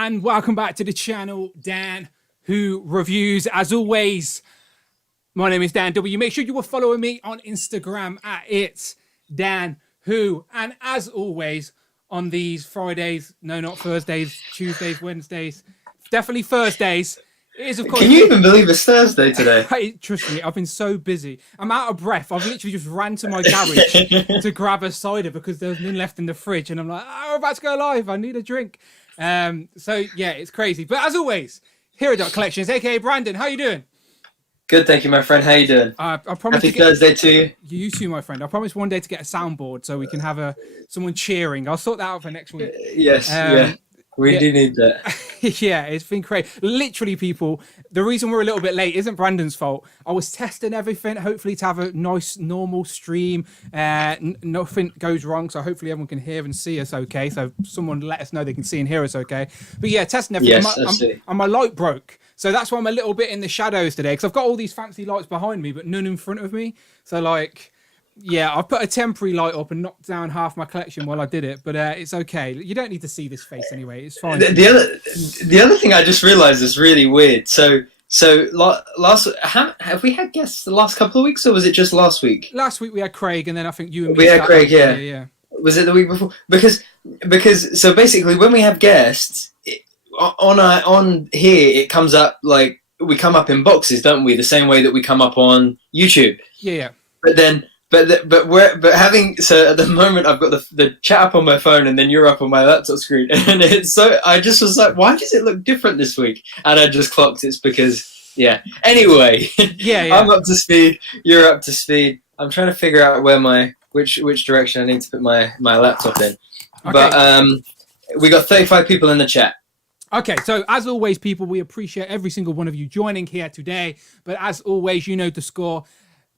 and welcome back to the channel, Dan Who Reviews. As always, my name is Dan W. Make sure you are following me on Instagram at It's Dan Who. And as always, on these Fridays, no, not Thursdays, Tuesdays, Wednesdays, definitely Thursdays. It is, of course. Can you even believe it's Thursday today? Trust me, I've been so busy. I'm out of breath. I've literally just ran to my garage to grab a cider because there was none left in the fridge. And I'm like, oh, we're about to go live. I need a drink. So, yeah, it's crazy. But as always, Hero Collections, a.k.a. Brandon. How you doing? Good, thank you, my friend. How you doing? I promise. Happy Thursday to you. You too, my friend. I promise one day to get a soundboard so we can have someone cheering. I'll sort that out for next week. Yes, yeah. We do need that. Yeah, it's been crazy. Literally, people, the reason we're a little bit late isn't Brandon's fault. I was testing everything, hopefully to have a nice, normal stream. Nothing goes wrong, so hopefully everyone can hear and see us okay. So someone let us know they can see and hear us okay. But yeah, testing everything. Yes, and my light broke. So that's why I'm a little bit in the shadows today, because I've got all these fancy lights behind me, but none in front of me. So, like... yeah, I've put a temporary light up and knocked down half my collection while I did it, but it's okay. You don't need to see this face anyway. It's fine. The other thing I just realised is really weird. So have we had guests the last couple of weeks, or was it just last week? Last week we had Craig, and then I think you and me. We had Craig, yeah. Was it the week before? Because so basically when we have guests on here, it comes up like we come up in boxes, don't we? The same way that we come up on YouTube. Yeah. But having, so at the moment I've got the chat up on my phone and then you're up on my laptop screen, and it's so, I just was like, why does it look different this week? And I just clocked it's because, yeah. Anyway, yeah. I'm up to speed. You're up to speed. I'm trying to figure out where which direction I need to put my laptop in. Okay. But we got 35 people in the chat. Okay, so as always, people, we appreciate every single one of you joining here today. But as always, you know the score.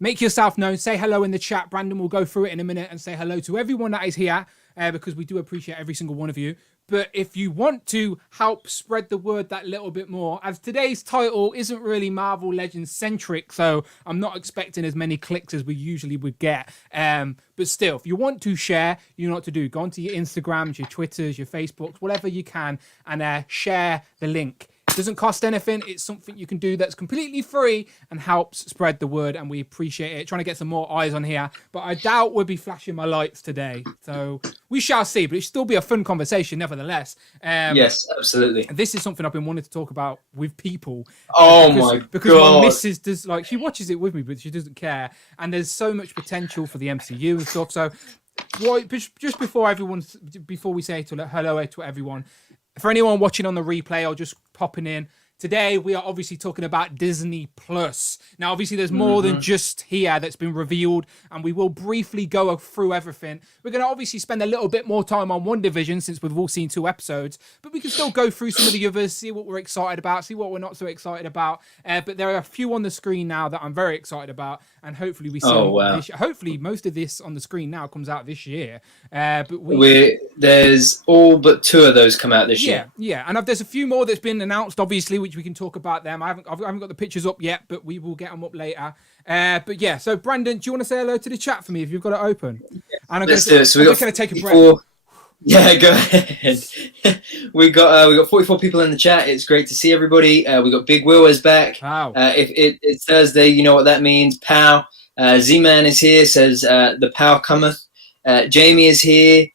Make yourself known. Say hello in the chat. Brandon will go through it in a minute and say hello to everyone that is here because we do appreciate every single one of you. But if you want to help spread the word that little bit more, as today's title isn't really Marvel Legends centric, so I'm not expecting as many clicks as we usually would get. But still, if you want to share, you know what to do. Go onto your Instagrams, your Twitters, your Facebooks, whatever you can, and share the link. It doesn't cost anything. It's something you can do that's completely free and helps spread the word, and we appreciate it. Trying to get some more eyes on here, but I doubt we'll be flashing my lights today. So we shall see, but it'll still be a fun conversation nevertheless. Yes, absolutely. This is something I've been wanting to talk about with people. Because my missus does, like, she watches it with me, but she doesn't care. And there's so much potential for the MCU and stuff. So just before we say hello to everyone, for anyone watching on the replay or just popping in, today we are obviously talking about Disney Plus. Now, obviously, there's more than just here that's been revealed, and we will briefly go through everything. We're going to obviously spend a little bit more time on WandaVision since we've all seen 2 episodes, but we can still go through some of the others, see what we're excited about, see what we're not so excited about. But there are a few on the screen now that I'm very excited about, and hopefully we see. Hopefully, most of this on the screen now comes out this year. But there's all but 2 of those come out this year. Yeah, and there's a few more that's been announced, obviously, which we can talk about them. I haven't got the pictures up yet, but we will get them up later. But yeah, so Brandon, do you want to say hello to the chat for me if you've got it open? And Let's do it. So we're going to take a break. Yeah, go ahead. we got 44 people in the chat. It's great to see everybody. We got Big Will is back. Wow. If it's Thursday, you know what that means. Pow. Z-Man is here. Says the pow cometh. Jamie is here.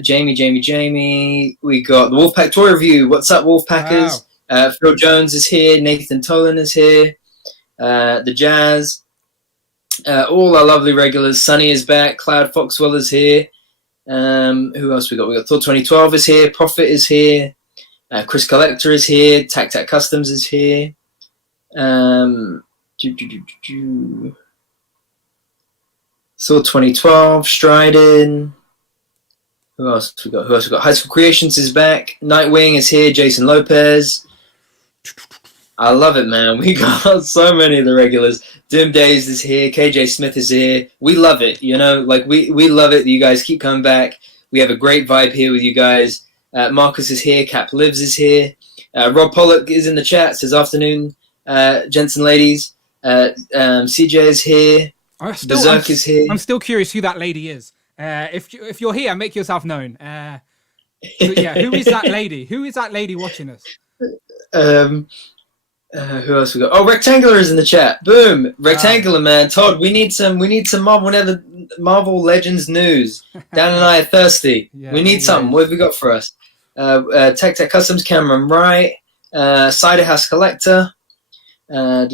Jamie. We got the Wolfpack Toy Review. What's up, Wolfpackers? Wow. Phil Jones is here. Nathan Tolan is here. The Jazz. All our lovely regulars. Sunny is back. Cloud Foxwell is here. Who else we got? We got Thor 2012 is here. Prophet is here. Chris Collector is here. Tac Customs is here. Thor 2012. Striding. Who else we got? High School Creations is back. Nightwing is here. Jason Lopez. I love it, man. We got so many of the regulars. Doom Days is here. KJ Smith is here. We love it, you know? Like, we love it. You guys keep coming back. We have a great vibe here with you guys. Marcus is here. Cap Lives is here. Rob Pollock is in the chat. Says, afternoon, gents and ladies. CJ is here. Berserk is here. I'm still curious who that lady is. If you're here, make yourself known. Yeah, who is that lady? Who is that lady watching us? um, who else we got? Oh, Rectangular is in the chat. Boom, Rectangular man. Todd, we need some Marvel Legends news. Dan and I are thirsty. Yeah, we need always. something. What have we got for us? Tech Customs, Cameron Wright, Cider House Collector, Hugo.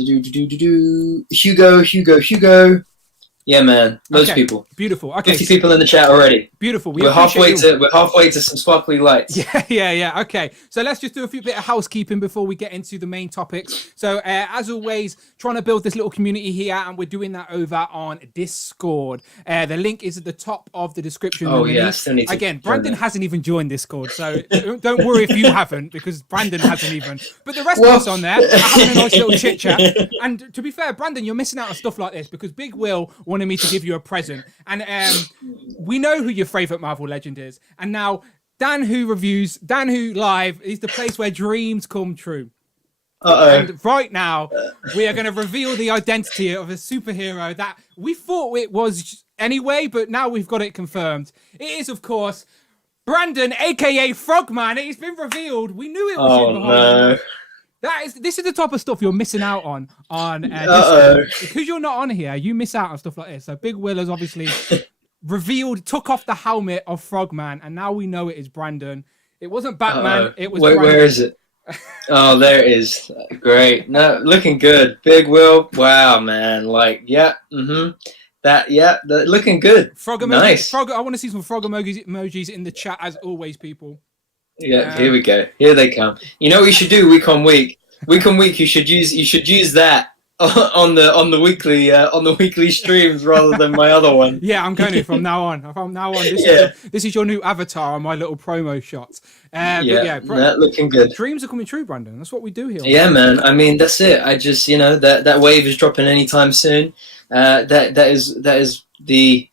Yeah, man, those people. Beautiful. Okay, 50 people in the chat already. Beautiful. We're halfway to some sparkly lights. Yeah. Okay, so let's just do a bit of housekeeping before we get into the main topics. So, as always, trying to build this little community here, and we're doing that over on Discord. The link is at the top of the description. Oh yeah, still need to again, Brandon hasn't even joined Discord, so don't worry if you haven't, because Brandon hasn't even. But the rest of us on there are having a nice little chit chat. And to be fair, Brandon, you're missing out on stuff like this because Big Will wanted me to give you a present, and we know who your favorite Marvel legend is, and now Dan Who Live is the place where dreams come true. And right now we are going to reveal the identity of a superhero that we thought it was anyway, but now we've got it confirmed. It is, of course, Brandon, aka Frogman. It's been revealed. We knew it was him behind. This is the type of stuff you're missing out on because you're not on here. You miss out on stuff like this. So Big Will has obviously took off the helmet of Frogman, and now we know it is Brandon. It wasn't Batman. It was. Brandon. Where is it? Oh, there it is. Great. No, looking good. Big Will. Wow, man. Like, yeah. Looking good. Frog emojis. Nice. I want to see some frog emojis in the chat as always, people. Yeah, here we go. Here they come. You know what you should do week on week? Week on week, you should use that on the weekly streams rather than my other one. Yeah, I'm going to from now on. This is your new avatar on my little promo shots. Looking good. Dreams are coming true, Brandon. That's what we do here. Yeah, man. I mean, that's it. I just that wave is dropping anytime soon. That is the.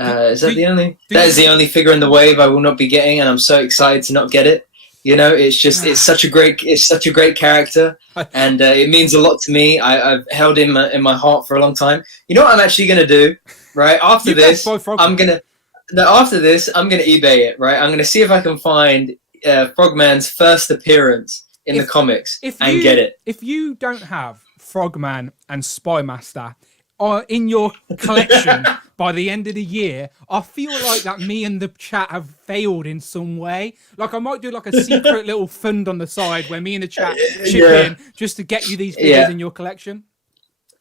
Is the only figure in the wave I will not be getting, and I'm so excited to not get it. It's such a great character, and it means a lot to me. I've held him in my heart for a long time. You know what I'm actually gonna do, right? After this, I'm gonna eBay it, right? I'm gonna see if I can find Frogman's first appearance in the comics and get it. If you don't have Frogman and Spymaster in your collection by the end of the year, I feel like that me and the chat have failed in some way. Like I might do like a secret little fund on the side where me and the chat chip in just to get you these figures in your collection.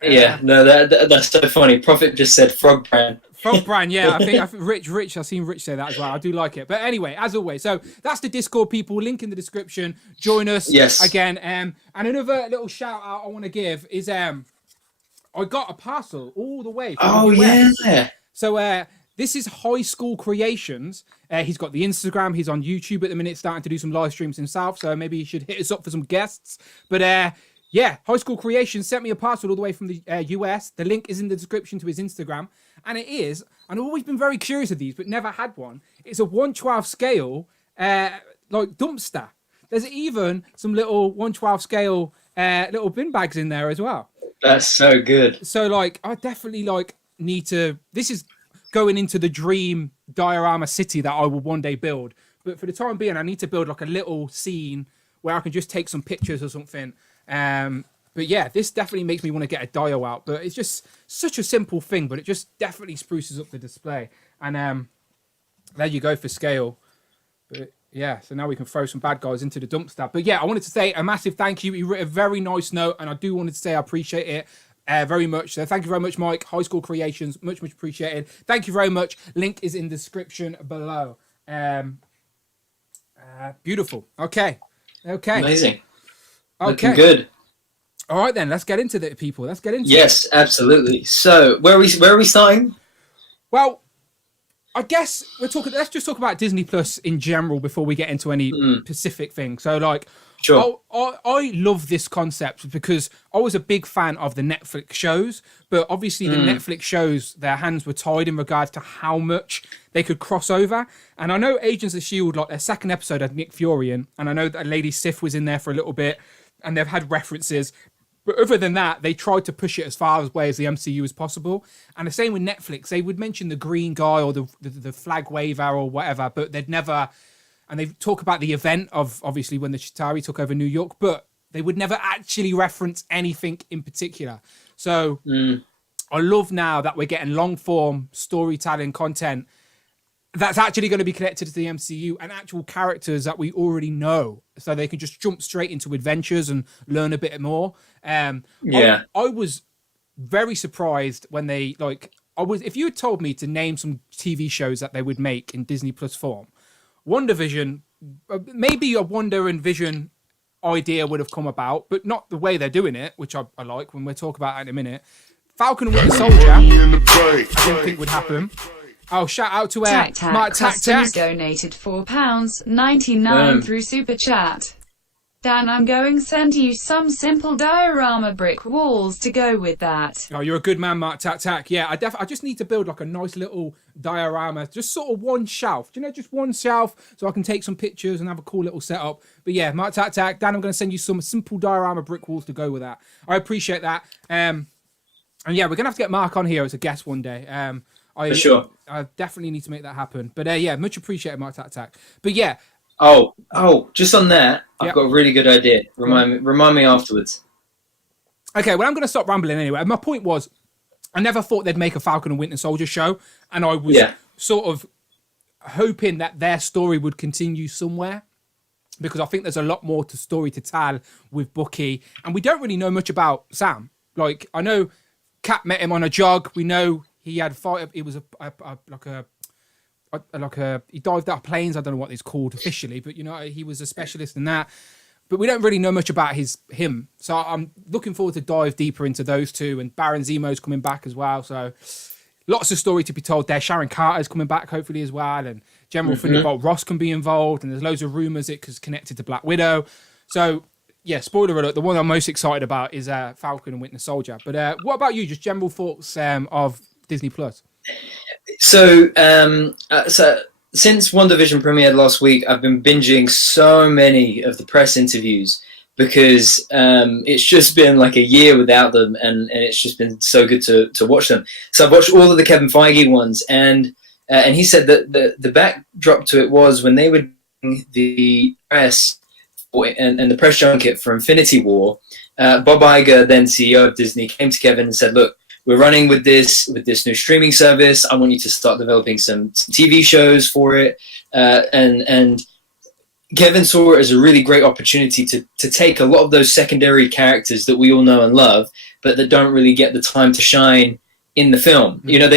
That's so funny. Prophet just said Frog Brand. Frog Brand, yeah. I think Rich. I've seen Rich say that as well. I do like it. But anyway, as always, so that's the Discord, people. Link in the description. Join us again. And another little shout out I want to give is I got a parcel all the way from the US. Yeah. So this is High School Creations. He's got the Instagram. He's on YouTube at the minute, starting to do some live streams himself. So maybe he should hit us up for some guests. But High School Creations sent me a parcel all the way from the US. The link is in the description to his Instagram. And it is, and I've always been very curious of these, but never had one. It's a 1/12 scale, like dumpster. There's even some little 1/12 scale little bin bags in there as well. That's so good. So, like, I definitely, need to... This is going into the dream diorama city that I will one day build. But for the time being, I need to build, a little scene where I can just take some pictures or something. But, yeah, this definitely makes me want to get a dio out. But it's just such a simple thing, but it just definitely spruces up the display. And there you go for scale. But... yeah, so now we can throw some bad guys into the dumpster. But yeah, I wanted to say a massive thank you. He wrote a very nice note, and I do wanted to say I appreciate it very much. So thank you very much, Mike. High School Creations, much appreciated. Thank you very much. Link is in the description below. Beautiful. Okay. Amazing. Okay. Looking good. All right then, let's get into it, people. Let's get into it. Yes, absolutely. So where are we starting? Well, I guess let's just talk about Disney Plus in general before we get into any specific thing. So, sure. I love this concept because I was a big fan of the Netflix shows, but obviously the Netflix shows, their hands were tied in regards to how much they could cross over. And I know Agents of S.H.I.E.L.D., their second episode had Nick Fury in, and I know that Lady Sif was in there for a little bit, and they've had references. But other than that, they tried to push it as far away as the MCU as possible. And the same with Netflix. They would mention the green guy or the flag waver or whatever, but they'd never and they talk about the event of obviously when the Chitauri took over New York, but they would never actually reference anything in particular. So I love now that we're getting long form storytelling content that's actually going to be connected to the MCU and actual characters that we already know, so they can just jump straight into adventures and learn a bit more. I was very surprised when they if you had told me to name some TV shows that they would make in Disney Plus form, WandaVision, maybe a Wanda and Vision idea would have come about, but not the way they're doing it, which I like when we'll talk about it in a minute. Falcon and Winter Soldier, I didn't think would happen. Oh, shout out to Mark Customs donated £4.99 through Super Chat. Dan, I'm going to send you some simple diorama brick walls to go with that. Oh, you're a good man, Mark Tack. Yeah, I just need to build like a nice little diorama, just sort of one shelf, just one shelf, so I can take some pictures and have a cool little setup. But yeah, Mark Tack, Dan, I'm going to send you some simple diorama brick walls to go with that. I appreciate that. And yeah, we're going to have to get Mark on here as a guest one day. For sure. I definitely need to make that happen. But yeah, much appreciated, Mark Tack. But yeah. Oh, just on that, I've got a really good idea. Remind me afterwards. Okay, well, I'm going to stop rambling anyway. My point was, I never thought they'd make a Falcon and Winter Soldier show, and I was sort of hoping that their story would continue somewhere, because I think there's a lot more story to tell with Bucky, and we don't really know much about Sam. Like, I know Cap met him on a jog. We know he had fight. It was he dived out of planes. I don't know what it's called officially, but he was a specialist in that. But we don't really know much about him. So I'm looking forward to dive deeper into those two. And Baron Zemo's coming back as well. So lots of story to be told there. Sharon Carter's coming back hopefully as well. And General Thunderbolt Ross can be involved. And there's loads of rumours it's connected to Black Widow. So yeah, spoiler alert, the one I'm most excited about is Falcon and Winter Soldier. But what about you? Just general thoughts of Disney Plus? So since WandaVision premiered last week, I've been binging so many of the press interviews because it's just been like a year without them, and it's just been so good to watch them. So I've watched all of the Kevin Feige ones, and he said that the backdrop to it was when they were doing the press and the press junket for Infinity War, Bob Iger, then CEO of Disney, came to Kevin and said, "Look, we're running with this new streaming service. I want you to start developing some TV shows for it." And Kevin saw it as a really great opportunity to take a lot of those secondary characters that we all know and love, but that don't really get the time to shine in the film. Mm-hmm.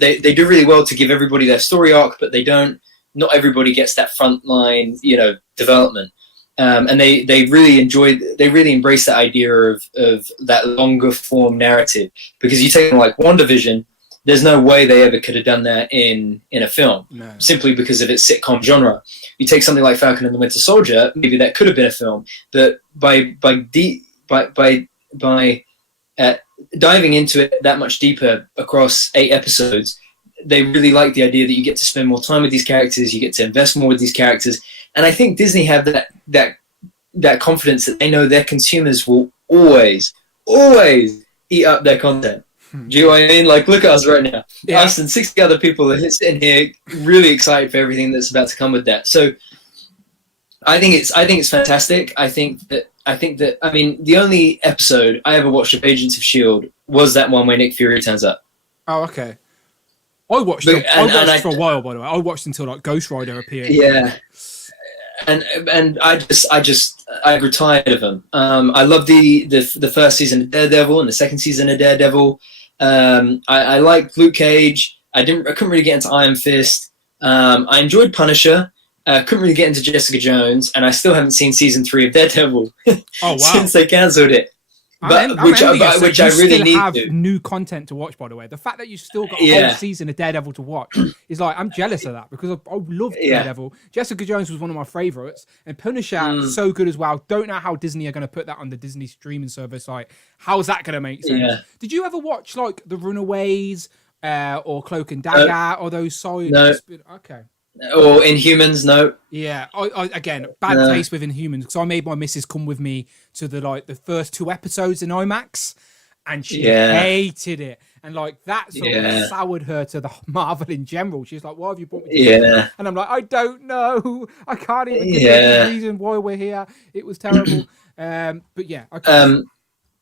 They do really well to give everybody their story arc, but not everybody gets that frontline, development. And they really embrace that idea of that longer form narrative, because you take like WandaVision, there's no way they ever could have done that in a film, simply because of its sitcom genre. You take something like Falcon and the Winter Soldier, maybe that could have been a film, but by diving into it that much deeper across 8 episodes, they really like the idea that you get to spend more time with these characters, you get to invest more with these characters. And I think Disney have that confidence that they know their consumers will always eat up their content. Do you know what I mean? Like, look at us right now. Yeah. Us and 60 other people are sitting here really excited for everything that's about to come with that. So I think it's fantastic. I think that the only episode I ever watched of Agents of S.H.I.E.L.D. was that one where Nick Fury turns up. Oh, okay. I watched it for a while, by the way. I watched until like Ghost Rider appeared. Yeah. And I grew tired of them. I loved the first season of Daredevil and the second season of Daredevil. I liked Luke Cage. I couldn't really get into Iron Fist. I enjoyed Punisher. Couldn't really get into Jessica Jones, and I still haven't seen season 3 of Daredevil since they cancelled it. Which I really need to have new content to watch. By the way, the fact that you still got a whole season of Daredevil to watch is like, I'm jealous of that, because I love Daredevil. Jessica Jones was one of my favorites, and Punisher is so good as well. Don't know how Disney are going to put that on the Disney streaming service. Like, how is that going to make sense? Yeah. Did you ever watch like The Runaways or Cloak and Dagger or those sides? No. Okay. Or Inhumans, no. Yeah, I again, bad taste with Inhumans, because I made my missus come with me to the first 2 episodes in IMAX, and she hated it. And like that sort of soured her to the Marvel in general. She's like, "Why have you brought me to this?" And I'm like, "I don't know. I can't even give you a reason why we're here. It was terrible." But yeah,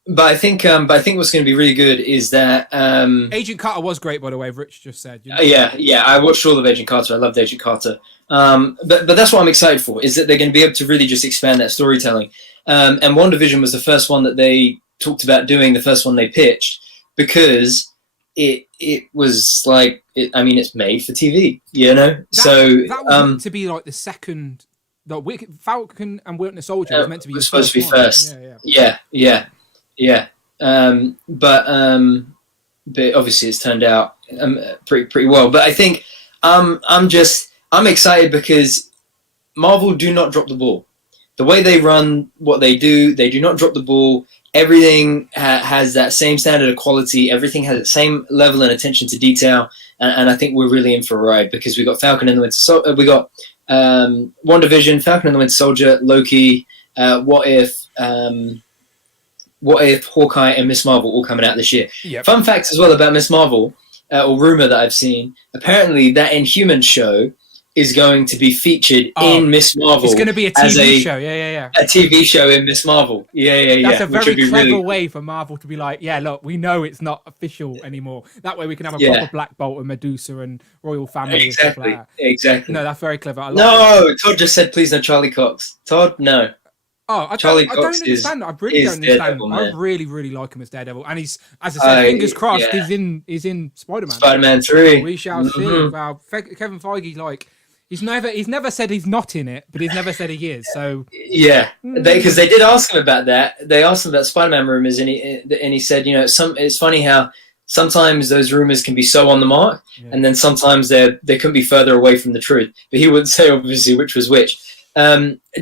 but I think what's going to be really good is that Agent Carter was great, by the way. Rich just said, you know? Yeah. I watched all of Agent Carter. I loved Agent Carter. But that's what I'm excited for, is that they're going to be able to really just expand that storytelling. And WandaVision was the first one that they talked about doing, the first one they pitched, because it was like, it's made for TV, you know. That was meant to be like the second. The Falcon and Winter Soldier was meant to be supposed to be first. Yeah. But obviously it's turned out pretty well. But I think I'm excited because Marvel do not drop the ball. The way they run what they do not drop the ball. Everything has that same standard of quality. Everything has the same level and attention to detail. And I think we're really in for a ride, because we got Falcon and the Winter Soldier. We got WandaVision, Falcon and the Winter Soldier, Loki. What if Hawkeye and Miss Marvel all coming out this year? Yep. Fun fact as well about Miss Marvel, or rumor that I've seen. Apparently, that Inhumans show is going to be featured in Miss Marvel. It's going to be a TV show. Yeah. A TV show in Miss Marvel. Yeah. That's a very clever way for Marvel to be like, yeah, look, we know it's not official anymore. That way we can have a proper Black Bolt and Medusa and Royal Family. Exactly. And stuff like that. Exactly. No, that's very clever. Todd just said, please no Charlie Cox. Todd, no. I don't understand that. I really don't understand. Daredevil, I really, really like him as Daredevil, and he's, as I said, fingers crossed, he's in Spider-Man. Spider-Man 3. We shall see. Wow, Kevin Feige, like, he's never said he's not in it, but he's never said he is. So because they did ask him about that. They asked him about Spider-Man rumors, and he said, it's funny how sometimes those rumors can be so on the mark, and then sometimes they couldn't be further away from the truth. But he wouldn't say obviously which was which.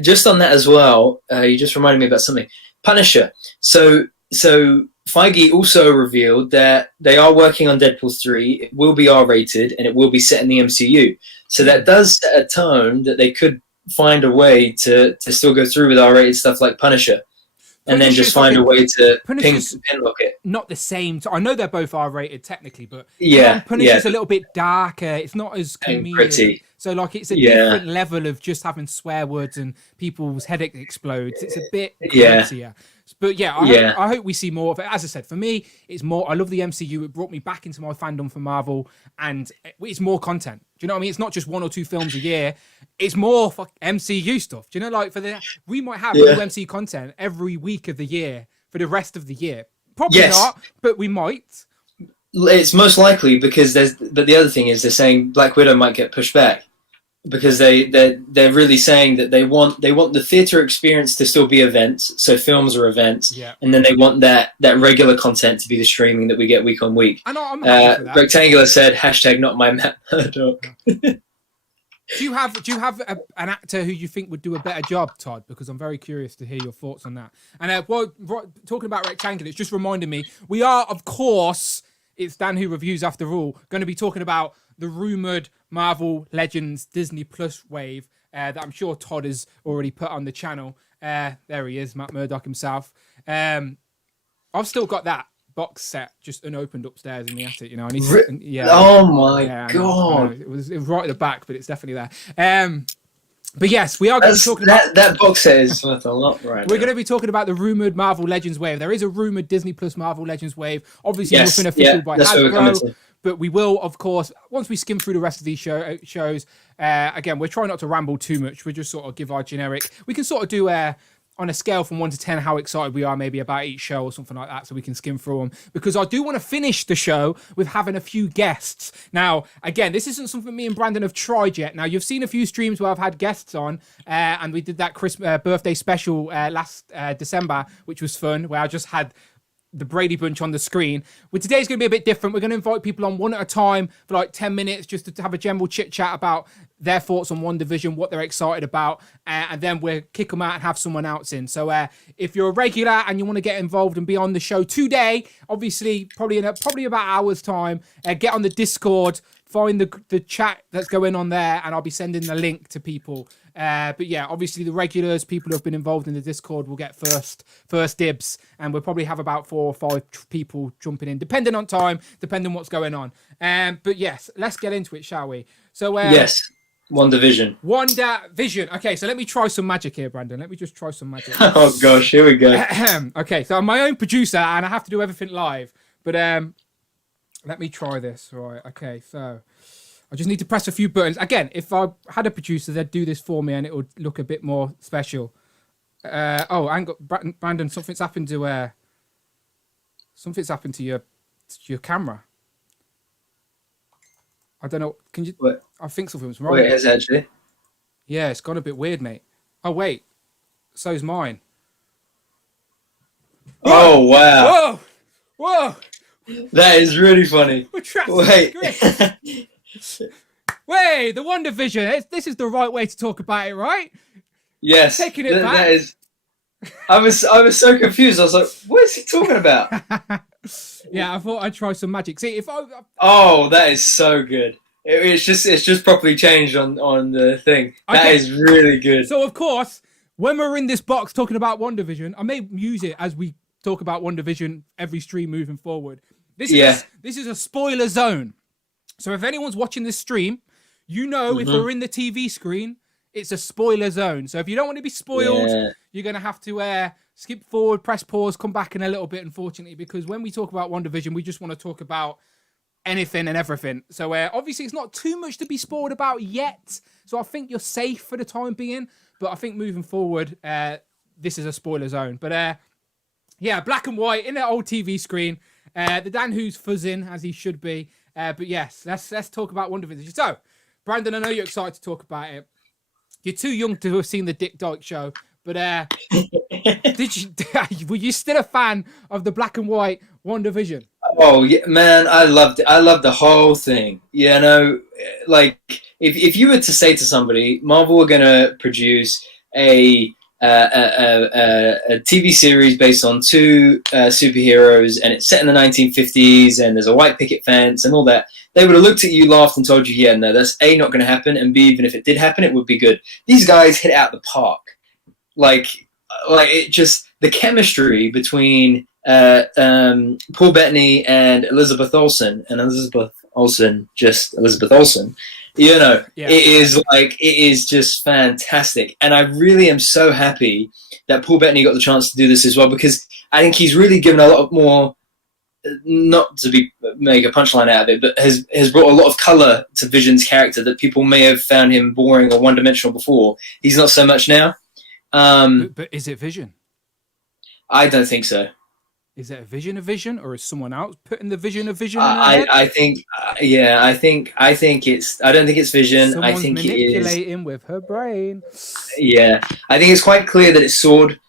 Just on that as well, you just reminded me about something. Punisher. So Feige also revealed that they are working on Deadpool 3. It will be R-rated, and it will be set in the MCU. So that does set a tone that they could find a way to still go through with R-rated stuff like Punisher. And then just find a way to pinlock it. Not the same. I know they're both R-rated technically, but Punisher's a little bit darker. It's not as comedic. Pretty. So like it's a different level of just having swear words and people's headache explodes. It's a bit crazier. But I hope we see more of it. As I said, for me, it's more. I love the MCU. It brought me back into my fandom for Marvel, and it's more content. Do you know what I mean? It's not just 1 or 2 films a year. It's more for MCU stuff. Do you know, like we might have new MCU content every week of the year for the rest of the year. Probably not, but we might. It's most likely because but the other thing is they're saying Black Widow might get pushed back. Because they're really saying that they want the theater experience to still be events, so films are events, and then they want that regular content to be the streaming that we get week on week. I'm happy for that. Rectangular said #not my Matt Murdock. Do you have an actor who you think would do a better job, Todd? Because I'm very curious to hear your thoughts on that. And talking about Rectangular, it's just reminded me we are, of course, it's Dan who reviews after all, going to be talking about the rumoured Marvel Legends Disney Plus wave that I'm sure Todd has already put on the channel. There he is, Matt Murdock himself. I've still got that box set just unopened upstairs in the attic, you know. And oh my god! It was right at the back, but it's definitely there. But yes, we are going to be talking about that box set is worth a lot, right? We're going to be talking about the rumored Marvel Legends wave. There is a rumored Disney Plus Marvel Legends wave. Obviously, nothing official by Hasbro. But we will, of course, once we skim through the rest of these shows, again, we're trying not to ramble too much. We just sort of give our generic. We can sort of do on a scale from 1 to 10 how excited we are maybe about each show or something like that, so we can skim through them. Because I do want to finish the show with having a few guests. Now, again, this isn't something me and Brandon have tried yet. Now, you've seen a few streams where I've had guests on, and we did that Christmas birthday special last December, which was fun, where I just had the Brady Bunch on the screen. Well, today's going to be a bit different. We're going to invite people on one at a time for like 10 minutes just to have a general chit chat about their thoughts on WandaVision, what they're excited about, and then we'll kick them out and have someone else in. So if you're a regular and you want to get involved and be on the show today, obviously probably about an hour's time, get on the Discord find the chat that's going on there, and I'll be sending the link to people. But yeah, obviously the regulars, people who have been involved in the Discord, will get first dibs, and we'll probably have about 4 or 5 people jumping in, depending on time, depending on what's going on. But yes, let's get into it, shall we? So yes, WandaVision. WandaVision. Okay, so let me try some magic here, Brandon. Let me just try some magic. Oh gosh, here we go. Okay, so I'm my own producer, and I have to do everything live. But let me try this. Right. Okay, so I just need to press a few buttons. Again, if I had a producer, they'd do this for me and it would look a bit more special. Brandon, something's happened to your camera. I don't know. Can you? What? I think something's wrong. Wait, is it actually? Yeah, it's gone a bit weird, mate. Oh wait, so's mine. Oh wow! Whoa! That is really funny. We're trapped. Wait. Wait, the WandaVision. This is the right way to talk about it, right? Yes. Taking it back. That is. I was so confused. I was like, "What is he talking about?" Yeah, I thought I'd try some magic. See if I. Oh, that is so good. It's just properly changed on the thing. That Okay. is really good. So of course, when we're in this box talking about WandaVision, I may use it as we talk about WandaVision every stream moving forward. This is a spoiler zone. So if anyone's watching this stream, you know if we're in the TV screen, it's a spoiler zone. So if you don't want to be spoiled, you're going to have to skip forward, press pause, come back in a little bit, unfortunately, because when we talk about WandaVision, we just want to talk about anything and everything. So obviously it's not too much to be spoiled about yet. So I think you're safe for the time being. But I think moving forward, this is a spoiler zone. But yeah, black and white in the old TV screen. The Dan who's fuzzing as he should be. But yes, let's talk about WandaVision. So, Brandon, I know you're excited to talk about it. You're too young to have seen the Dick Dyke Show, but were you still a fan of the black and white WandaVision? Oh yeah, man, I loved it. I loved the whole thing. You know, like if you were to say to somebody, Marvel were gonna produce a TV series based on 2 superheroes, and it's set in the 1950s, and there's a white picket fence and all that, they would have looked at you, laughed, and told you, yeah, no, that's A, not going to happen, and B, even if it did happen, it would be good. These guys hit it out the park. Like it just, the chemistry between Paul Bettany and Elizabeth Olsen, just Elizabeth Olsen, you know, it is just fantastic. And I really am so happy that Paul Bettany got the chance to do this as well, because I think he's really given a lot more, not to make a punchline out of it, but has brought a lot of color to Vision's character that people may have found him boring or one-dimensional before. He's not so much now. But is it Vision? I don't think so. Is it a Vision, or is someone else putting the Vision in their I head? think, I think it's. I don't think it's Vision. Someone's I think manipulating it is. with her brain. Yeah, I think it's quite clear that it's Sword.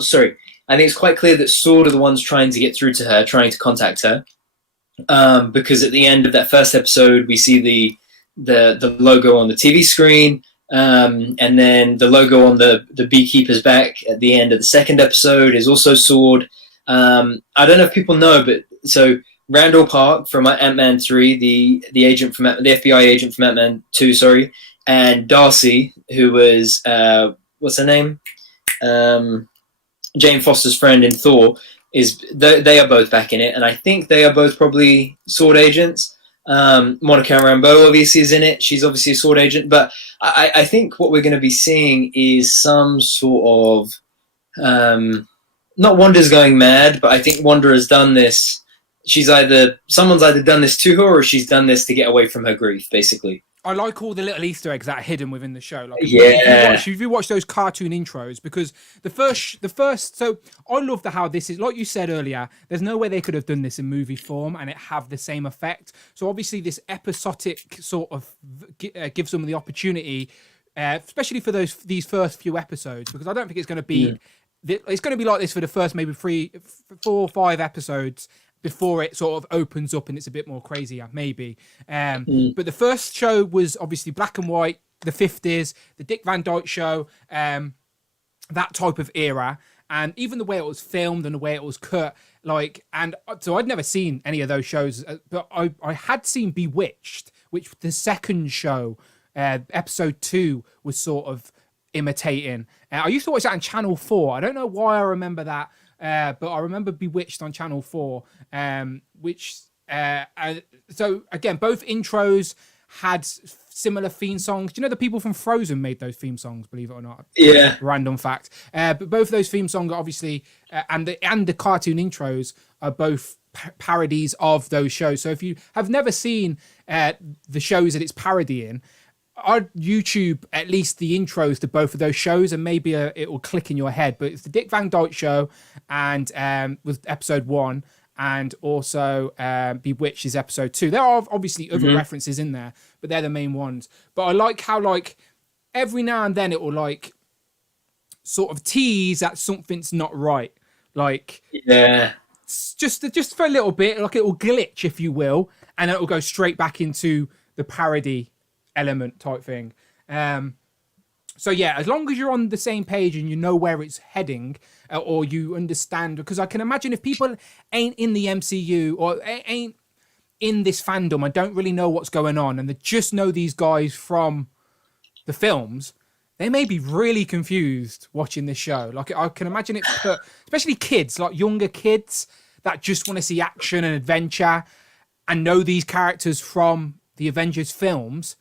Sorry. I think it's quite clear that Sword are the ones trying to get through to her, trying to contact her. Because at the end of that first episode, we see the logo on the TV screen. And then the logo on the beekeeper's back at the end of the second episode is also Sword. I don't know if people know, but so Randall Park from Ant-Man 3, the agent from the FBI agent from Ant-Man 2, sorry, and Darcy, who was what's her name, Jane Foster's friend in Thor, they are both back in it, and I think they are both probably Sword agents. Monica Rambeau obviously is in it. She's obviously a Sword agent, but I think what we're going to be seeing is some sort of not Wanda's going mad, but I think Wanda has done this. Someone's either done this to her, or she's done this to get away from her grief, basically. I like all the little Easter eggs that are hidden within the show. Like, if you watch those cartoon intros, because the first, so I love how this is, like you said earlier, there's no way they could have done this in movie form and it have the same effect. So obviously this episodic sort of gives them the opportunity, especially for these first few episodes, because I don't think it's going to be, it's going to be like this for the first maybe 3, 4, or 5 episodes, before it sort of opens up and it's a bit more crazier, maybe. But the first show was obviously black and white, the 50s, the Dick Van Dyke Show, that type of era. and even the way it was filmed and the way it was cut, like, and so I'd never seen any of those shows, but I had seen Bewitched, which the second show, episode 2, was sort of imitating. I used to watch that on Channel 4. I don't know why I remember that, but I remember Bewitched on Channel 4, so again, both intros had similar theme songs. Do you know the people from Frozen made those theme songs, believe it or not? Yeah. Random fact. But both of those theme songs are obviously, and the cartoon intros are both parodies of those shows. So if you have never seen the shows that it's parodying, I'd YouTube at least the intros to both of those shows, and maybe it will click in your head. But it's the Dick Van Dyke Show, and with episode 1, and also Bewitched is episode 2. There are obviously other references in there, but they're the main ones. But I like how, like, every now and then it will, like, sort of tease that something's not right. Like, yeah, just for a little bit, like, it will glitch, if you will, and it will go straight back into the parody element type thing. So yeah, as long as you're on the same page and you know where it's heading, or you understand, because I can imagine if people ain't in the MCU or ain't in this fandom and don't really know what's going on, and they just know these guys from the films, they may be really confused watching this show. Like, I can imagine it put, especially kids, like younger kids that just want to see action and adventure and know these characters from the Avengers films,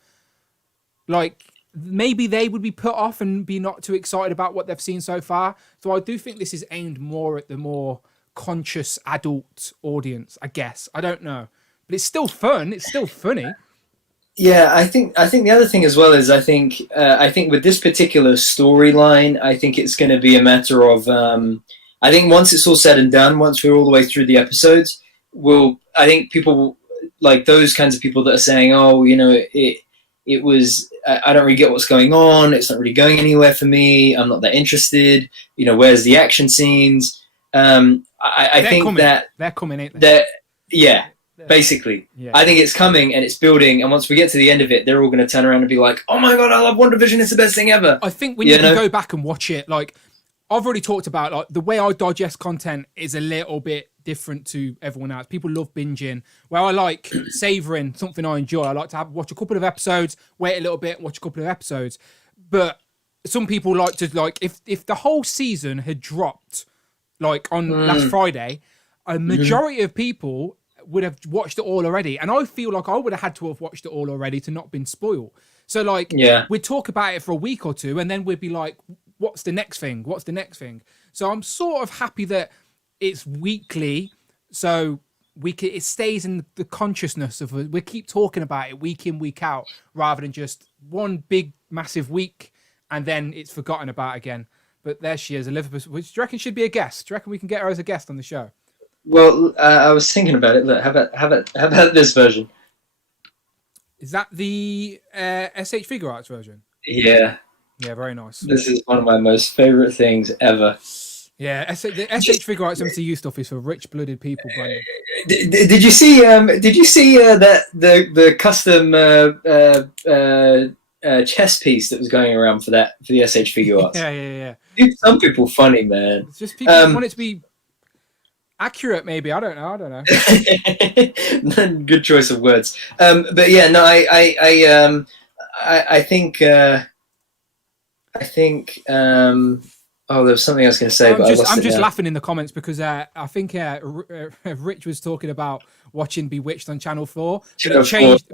like, maybe they would be put off and be not too excited about what they've seen so far. So I do think this is aimed more at the more conscious adult audience, I guess. I don't know. But it's still fun. It's still funny. Yeah, I think the other thing as well is I think with this particular storyline, I think it's going to be a matter of I think once it's all said and done, once we're all the way through the episodes, I think people, like those kinds of people that are saying, oh, you know, it was, I don't really get what's going on. It's not really going anywhere for me. I'm not that interested. You know, where's the action scenes? I think that they're coming, ain't they? Yeah, basically. Yeah. I think it's coming and it's building. And once we get to the end of it, they're all going to turn around and be like, oh my God, I love WandaVision. It's the best thing ever. I think when you can go back and watch it, like, I've already talked about, like, the way I digest content is a little bit different to everyone else. People love binging. Where I like savouring something I enjoy. I like to watch a couple of episodes, wait a little bit, watch a couple of episodes. But some people like to, like, if the whole season had dropped, like, on last Friday, a majority of people would have watched it all already. And I feel like I would have had to have watched it all already to not been spoiled. So, like, we'd talk about it for a week or two, and then we'd be like, what's the next thing? What's the next thing? So I'm sort of happy that it's weekly, so it stays in the consciousness of we keep talking about it week in, week out, rather than just one big massive week and then it's forgotten about again. But there she is, Elizabeth, which do you reckon should be a guest? Do you reckon we can get her as a guest on the show? Well, I was thinking about it. Look, how about this version? Is that the SH Figure Arts version? Yeah. Yeah, very nice. This is one of my most favorite things ever. Yeah, the SH Figure Arts MCU stuff is for rich-blooded people, Brandon. Did you see? That the custom chess piece that was going around for the SH Figure Arts? Yeah. Some people funny, man. It's just people want it to be accurate, maybe. I don't know. Good choice of words. But yeah, no, I think. Oh, there was something I was going to say, I'm just laughing in the comments because I think Rich was talking about watching Bewitched on Channel 4,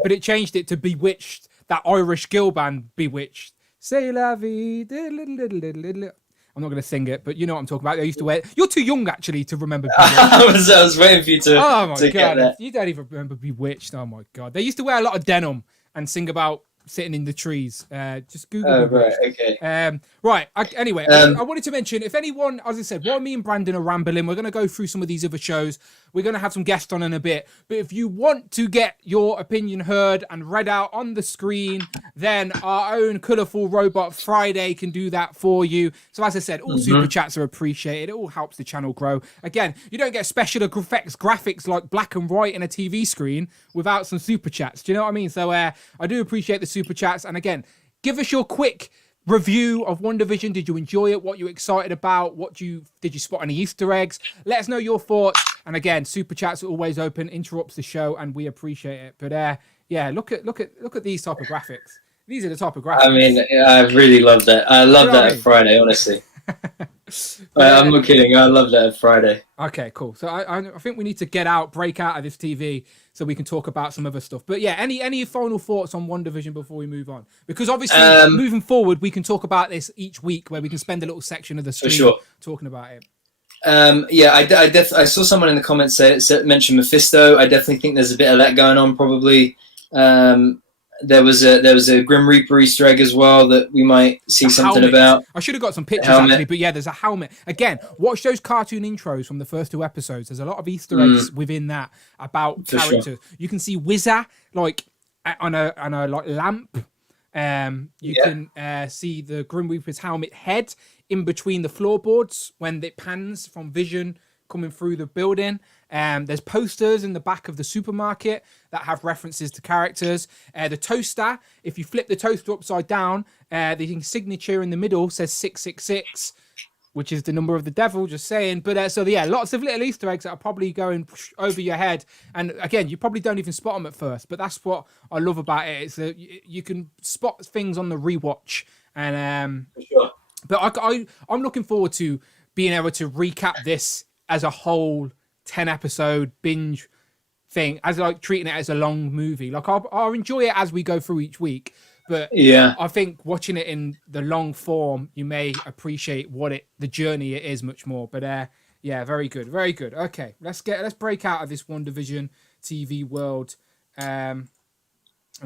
but it changed it to Bewitched, that Irish girl band Bewitched. C'est la vie. I'm not going to sing it, but you know what I'm talking about. I used to wear. You're too young actually to remember. I was waiting for you to. Oh my to God, you don't even remember Bewitched. Oh my God, they used to wear a lot of denim and sing about sitting in the trees. Just Google. Oh, right, okay. Right. Anyway, I wanted to mention, if anyone, as I said, while me and Brandon are rambling, we're going to go through some of these other shows. We're going to have some guests on in a bit. But if you want to get your opinion heard and read out on the screen, then our own Colourful Robot Friday can do that for you. So as I said, all super chats are appreciated. It all helps the channel grow. Again, you don't get special effects graphics like black and white in a TV screen without some super chats. Do you know what I mean? So I do appreciate the super chats. And again, give us your quick review of WandaVision. Did you enjoy it? What you excited about? Did you spot any Easter eggs? Let us know your thoughts. And again, super chats are always open. Interrupts the show, and we appreciate it. But yeah, look at these type of graphics. These are the type of graphics. I mean, I really love that. I love that at Friday, honestly. I'm not kidding. I love that at Friday. Okay, cool. So I think we need to break out of this TV so we can talk about some other stuff. But yeah, any final thoughts on WandaVision before we move on? Because obviously, moving forward, we can talk about this each week where we can spend a little section of the stream talking about it. Yeah, I saw someone in the comments mention Mephisto. I definitely think there's a bit of that going on. Probably there was a Grim Reaper Easter egg as well that we might see something about. I should have got some pictures actually, but yeah, there's a helmet. Again, watch those cartoon intros from the first 2 episodes. There's a lot of Easter eggs within that about characters. Sure. You can see Wizza like on a like lamp. You can see the Grim Reaper's helmet head in between the floorboards when it pans from Vision coming through the building. There's posters in the back of the supermarket that have references to characters. The toaster, if you flip the toaster upside down, the signature in the middle says 666, which is the number of the devil, just saying. But so yeah, lots of little Easter eggs that are probably going over your head. And again, you probably don't even spot them at first, but that's what I love about it. It's that you can spot things on the rewatch. And sure. But I'm looking forward to being able to recap this as a whole 10 episode binge thing, as like treating it as a long movie. Like I'll enjoy it as we go through each week, but yeah, I think watching it in the long form, you may appreciate the journey it is much more. But yeah, very good, very good. Okay, let's break out of this WandaVision TV world.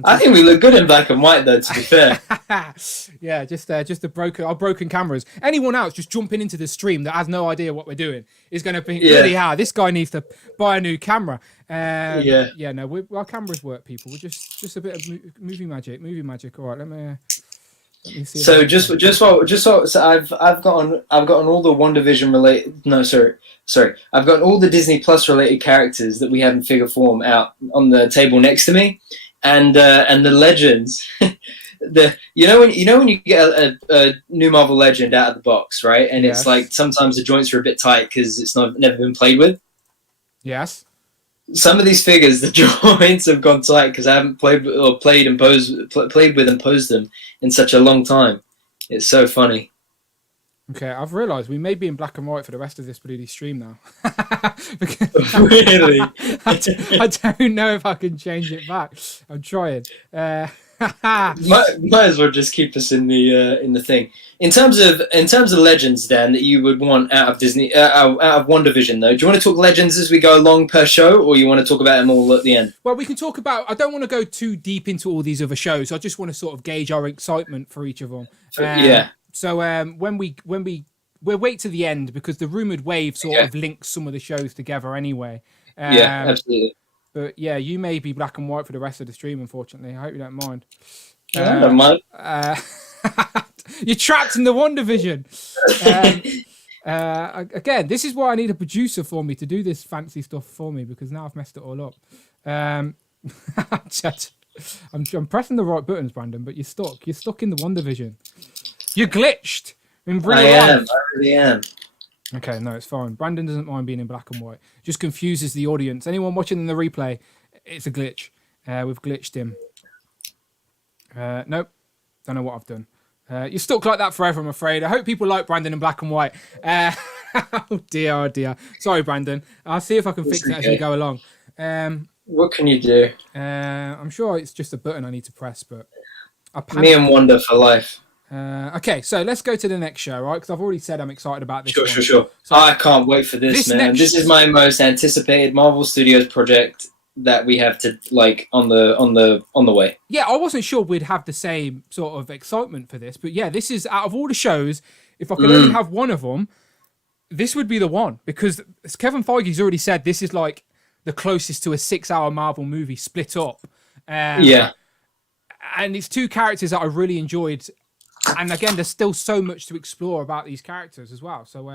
I think we look good in black and white, though, to be fair. Yeah, just our broken cameras. Anyone else just jumping into the stream that has no idea what we're doing is going to think, really hard. This guy needs to buy a new camera. Yeah, no, our cameras work, people. We're just a bit of movie magic. All right, let me see. So so I've gotten all the WandaVision related. No, sorry. I've got all the Disney Plus related characters that we have in figure form out on the table next to me. And the legends, you know when you get a new Marvel Legend out of the box, right? And it's like sometimes the joints are a bit tight because it's never been played with. Yes. Some of these figures, the joints have gone tight because I haven't played with and posed them in such a long time. It's so funny. Okay, I've realised we may be in black and white for the rest of this bloody stream now. Really? I don't know if I can change it back. I'm trying. Might as well just keep us in the thing. In terms of legends, Dan, that you would want out of Disney, out of WandaVision, though, do you want to talk legends as we go along per show, or you want to talk about them all at the end? Well, we can talk about. I don't want to go too deep into all these other shows. I just want to sort of gauge our excitement for each of them. Yeah. So when we'll wait to the end because the rumored wave sort of links some of the shows together anyway. Yeah, absolutely. But yeah, you may be black and white for the rest of the stream, unfortunately. I hope you don't mind. I don't mind. You're trapped in the WandaVision. Again, this is why I need a producer for me to do this fancy stuff for me because now I've messed it all up. I'm pressing the right buttons, Brandon, but you're stuck. You're stuck in the WandaVision. You're glitched in real life. I really am. Okay, no, it's fine. Brandon doesn't mind being in black and white. Just confuses the audience. Anyone watching in the replay, it's a glitch. We've glitched him. Nope. Don't know what I've done. You're stuck like that forever, I'm afraid. I hope people like Brandon in black and white. Oh dear. Sorry, Brandon. I'll see if I can fix it as we go along. What can you do? I'm sure it's just a button I need to press, but... Me and Wanda for life. Okay, so let's go to the next show, right? Because I've already said I'm excited about this. Sure. So I can't wait for this, man. This is my most anticipated Marvel Studios project that we have to on the way. Yeah, I wasn't sure we'd have the same sort of excitement for this, but yeah, this is out of all the shows. If I could only have one of them, this would be the one because as Kevin Feige's already said, this is like the closest to a 6-hour Marvel movie split up. Yeah, and it's 2 characters that I really enjoyed. And again, there's still so much to explore about these characters as well. So,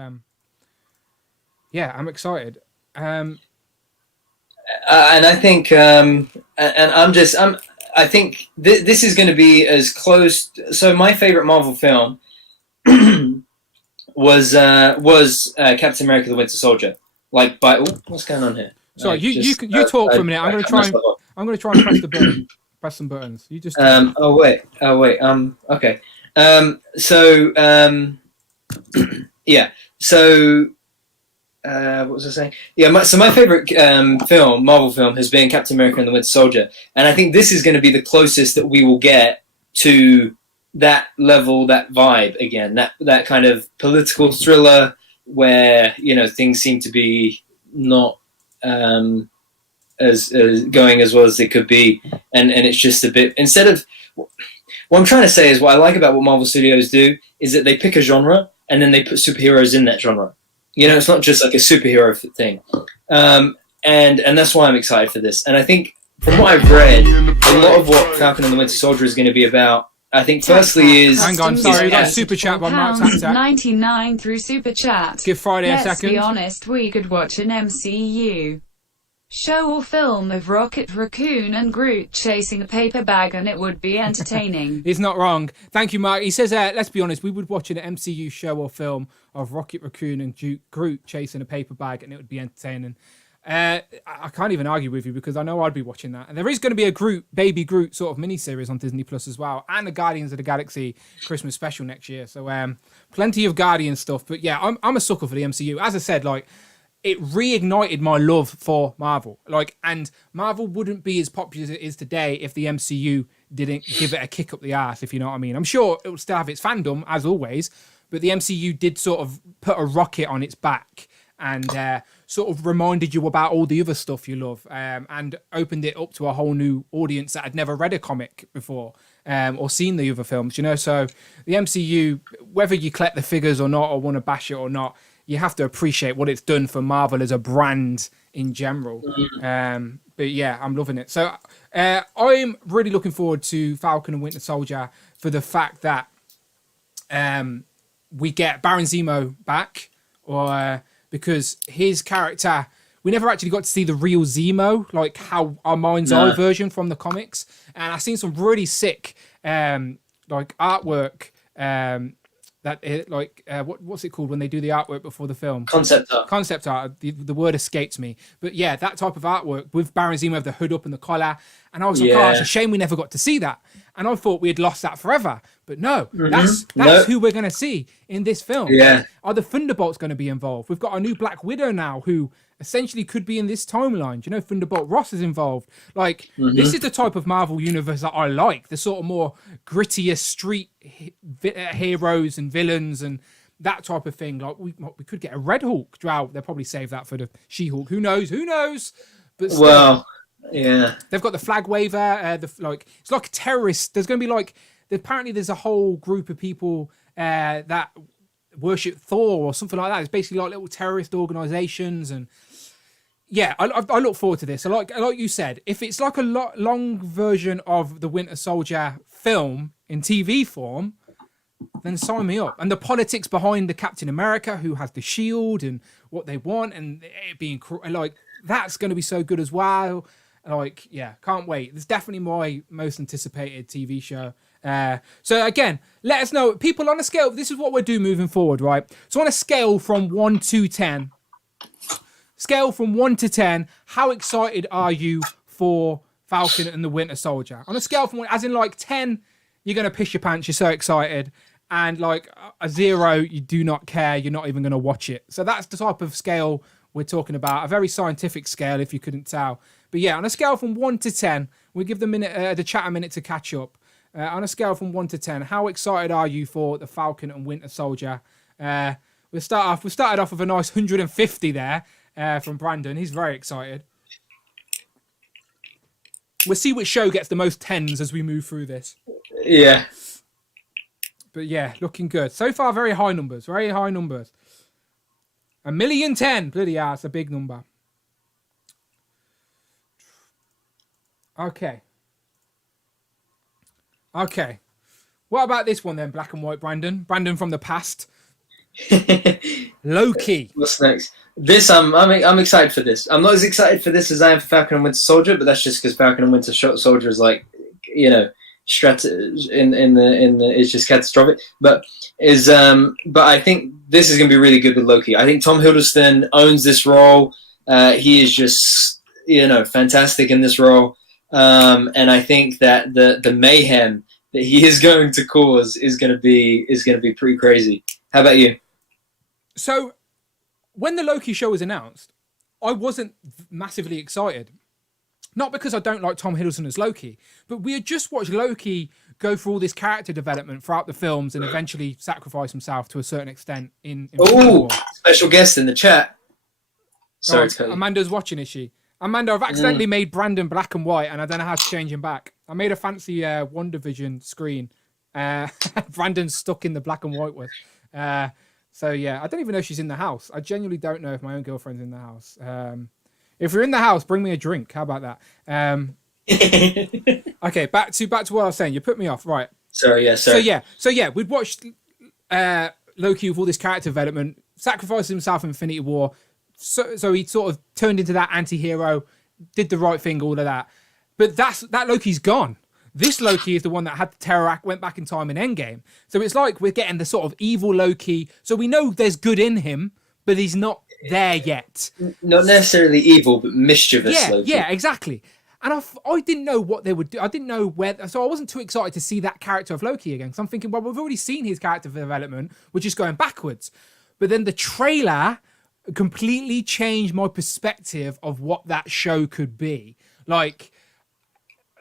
yeah, I'm excited. And I think, I I think this is going to be as close. So my favorite Marvel film was Captain America: The Winter Soldier. Like, what's going on here? Sorry, you talk for a minute. I'm going to try and press the button. Press some buttons. You just. Oh wait. Okay. Yeah. So. What was I saying? Yeah. My favorite Marvel film has been Captain America and the Winter Soldier, and I think this is going to be the closest that we will get to that level, that vibe again, that kind of political thriller where things seem to be not as going as well as they could be, and it's just a bit instead of. What I'm trying to say is what I like about what Marvel Studios do is that they pick a genre and then they put superheroes in that genre. It's not just like a superhero thing. And that's why I'm excited for this. And I think from what I've read, a lot of what Falcon and the Winter Soldier is going to be about, I think firstly is... Hang on, sorry, we got a super chat by Mark Tack. 99 through super chat. Give Friday a second. Let's be honest, we could watch an MCU show or film of Rocket Raccoon and Groot chasing a paper bag and it would be entertaining. He's not wrong. Thank you, Mark. He says, let's be honest, we would watch an MCU show or film of Rocket Raccoon and Groot chasing a paper bag and it would be entertaining. I can't even argue with you because I know I'd be watching that. And there is going to be a Baby Groot sort of mini-series on Disney Plus as well, and the Guardians of the Galaxy Christmas special next year. So plenty of Guardian stuff. But yeah, I'm a sucker for the MCU. As I said, it reignited my love for Marvel. And Marvel wouldn't be as popular as it is today if the MCU didn't give it a kick up the arse, if you know what I mean. I'm sure it would still have its fandom, as always, but the MCU did sort of put a rocket on its back and sort of reminded you about all the other stuff you love, and opened it up to a whole new audience that had never read a comic before or seen the other films, So the MCU, whether you collect the figures or not, or want to bash it or not, you have to appreciate what it's done for Marvel as a brand in general. But yeah, I'm loving it. So I'm really looking forward to Falcon and Winter Soldier for the fact that we get Baron Zemo back, because his character, we never actually got to see the real Zemo, like how our mind's eye version from the comics. And I've seen some really sick artwork. What's it called when they do the artwork before the film? Concept art. The word escapes me, but yeah, that type of artwork with Baron Zemo with the hood up and the collar, and I was like, it's a shame we never got to see that. And I thought we had lost that forever, but no, that's who we're going to see in this film. Yeah, are the Thunderbolts going to be involved? We've got a new Black Widow now, who essentially could be in this timeline. Thunderbolt Ross is involved. This is the type of Marvel universe that I like. The sort of more grittier street heroes and villains and that type of thing. We could get a Red Hulk. Well, they'll probably save that for the She-Hulk. Who knows? But still, yeah, they've got the flag waver. It's like terrorists. There's going to be apparently there's a whole group of people that worship Thor or something like that. It's basically like little terrorist organizations, and yeah, I look forward to this. Like you said, if it's like a long version of the Winter Soldier film in TV form, then sign me up. And the politics behind the Captain America, who has the shield and what they want, and it being that's going to be so good as well. Can't wait. It's definitely my most anticipated TV show. So again, let us know, people, on a scale. This is what we'll do moving forward, right? So on a scale from 1 to 10, how excited are you for Falcon and the Winter Soldier? On a scale from 1, as in 10, you're gonna piss your pants, you're so excited, and a 0, you do not care, you're not even gonna watch it. So that's the type of scale we're talking about, a very scientific scale, if you couldn't tell. But yeah, on a scale from 1 to 10, we'll give the chat a minute to catch up. On a scale from 1 to 10, how excited are you for the Falcon and Winter Soldier? We started off with a nice 150 there from Brandon. He's very excited. We'll see which show gets the most 10s as we move through this. Yeah. But yeah, looking good. So far, very high numbers. Very high numbers. 1,010,000. Bloody hell, it's a big number. Okay. What about this one then, Black and White Brandon? Brandon from the past. Loki. What's next? This I'm excited for this. I'm not as excited for this as I am for Falcon and Winter Soldier, but that's just because Falcon and Winter Soldier is in the it's just catastrophic. But I think this is going to be really good with Loki. I think Tom Hiddleston owns this role. He is just fantastic in this role. And I think that the mayhem that he is going to cause is going to be pretty crazy. How about you? So, when the Loki show was announced, I wasn't massively excited. Not because I don't like Tom Hiddleston as Loki, but we had just watched Loki go through all this character development throughout the films and eventually sacrifice himself to a certain extent in Oh, special guest in the chat. Sorry, Amanda's watching, is she? Amanda, I've accidentally made Brandon black and white, and I don't know how to change him back. I made a fancy WandaVision screen. Brandon's stuck in the black and white one. So yeah, I don't even know if she's in the house. I genuinely don't know if my own girlfriend's in the house. If you're in the house, bring me a drink. How about that? Okay, back to what I was saying. You put me off, right? Sorry. So yeah, we'd watched Loki with all this character development, sacrificed himself in Infinity War. So he sort of turned into that anti-hero, did the right thing, all of that. But that Loki's gone. This Loki is the one that had the Tesseract, went back in time in Endgame. So it's like we're getting the sort of evil Loki. So we know there's good in him, but he's not there yet. Not necessarily evil, but mischievous Loki. Yeah, exactly. And I didn't know what they would do. I didn't know where. So I wasn't too excited to see that character of Loki again. So I'm thinking, well, we've already seen his character development. We're just going backwards. But then the trailer completely changed my perspective of what that show could be. Like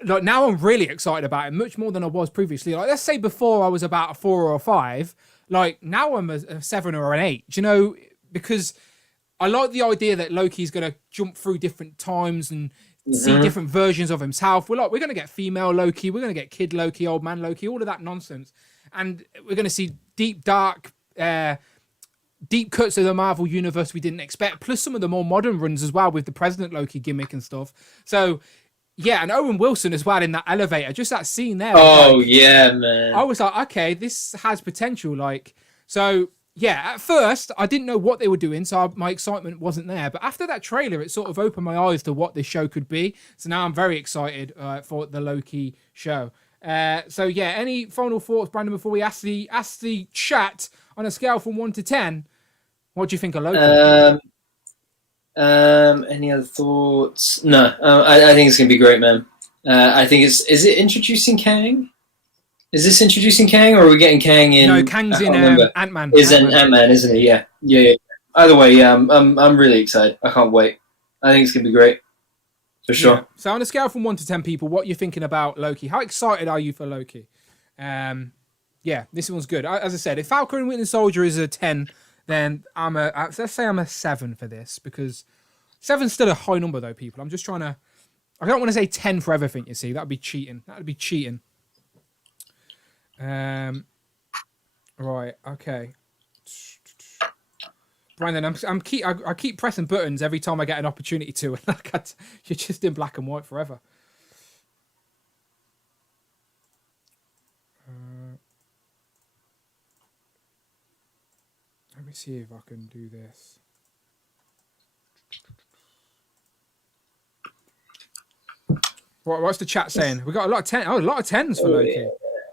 now I'm really excited about it, much more than I was previously. Like, let's say before I was about a 4 or a 5. Like, now I'm a 7 or an 8. Do you know? Because I like the idea that Loki's going to jump through different times and see different versions of himself. We're going to get female Loki. We're going to get kid Loki, old man Loki, all of that nonsense. And we're going to see deep, dark, deep cuts of the Marvel universe we didn't expect, plus some of the more modern runs as well with the President Loki gimmick and stuff. So, yeah, and Owen Wilson as well in that elevator, just that scene there. Oh, yeah, man. I was like, okay, this has potential. So, yeah, at first, I didn't know what they were doing, so my excitement wasn't there. But after that trailer, it sort of opened my eyes to what this show could be. So now I'm very excited for the Loki show. So, yeah, any final thoughts, Brandon, before we ask the chat on a scale from 1 to 10, what do you think of Loki? Any other thoughts? No, I think it's going to be great, man. I think is it introducing Kang? Is this introducing Kang, or are we getting Kang in? No, Kang's in Ant-Man. Is in Ant-Man, isn't it? Yeah. Either way, yeah, I'm really excited. I can't wait. I think it's going to be great. For sure. Yeah. So on a scale from 1 to 10 people, what are you thinking about Loki? How excited are you for Loki? Yeah, this one's good. As I said, if Falcon and Winter Soldier is a 10, then let's say I'm a 7 for this, because 7's still a high number though, people. I'm just trying to, I don't want to say 10 for everything, you see. That'd be cheating. Right, okay. Brandon, I keep pressing buttons every time I get an opportunity to. You're just in black and white forever. Let me see if I can do this. What's the chat saying? We got a lot of 10s for Loki.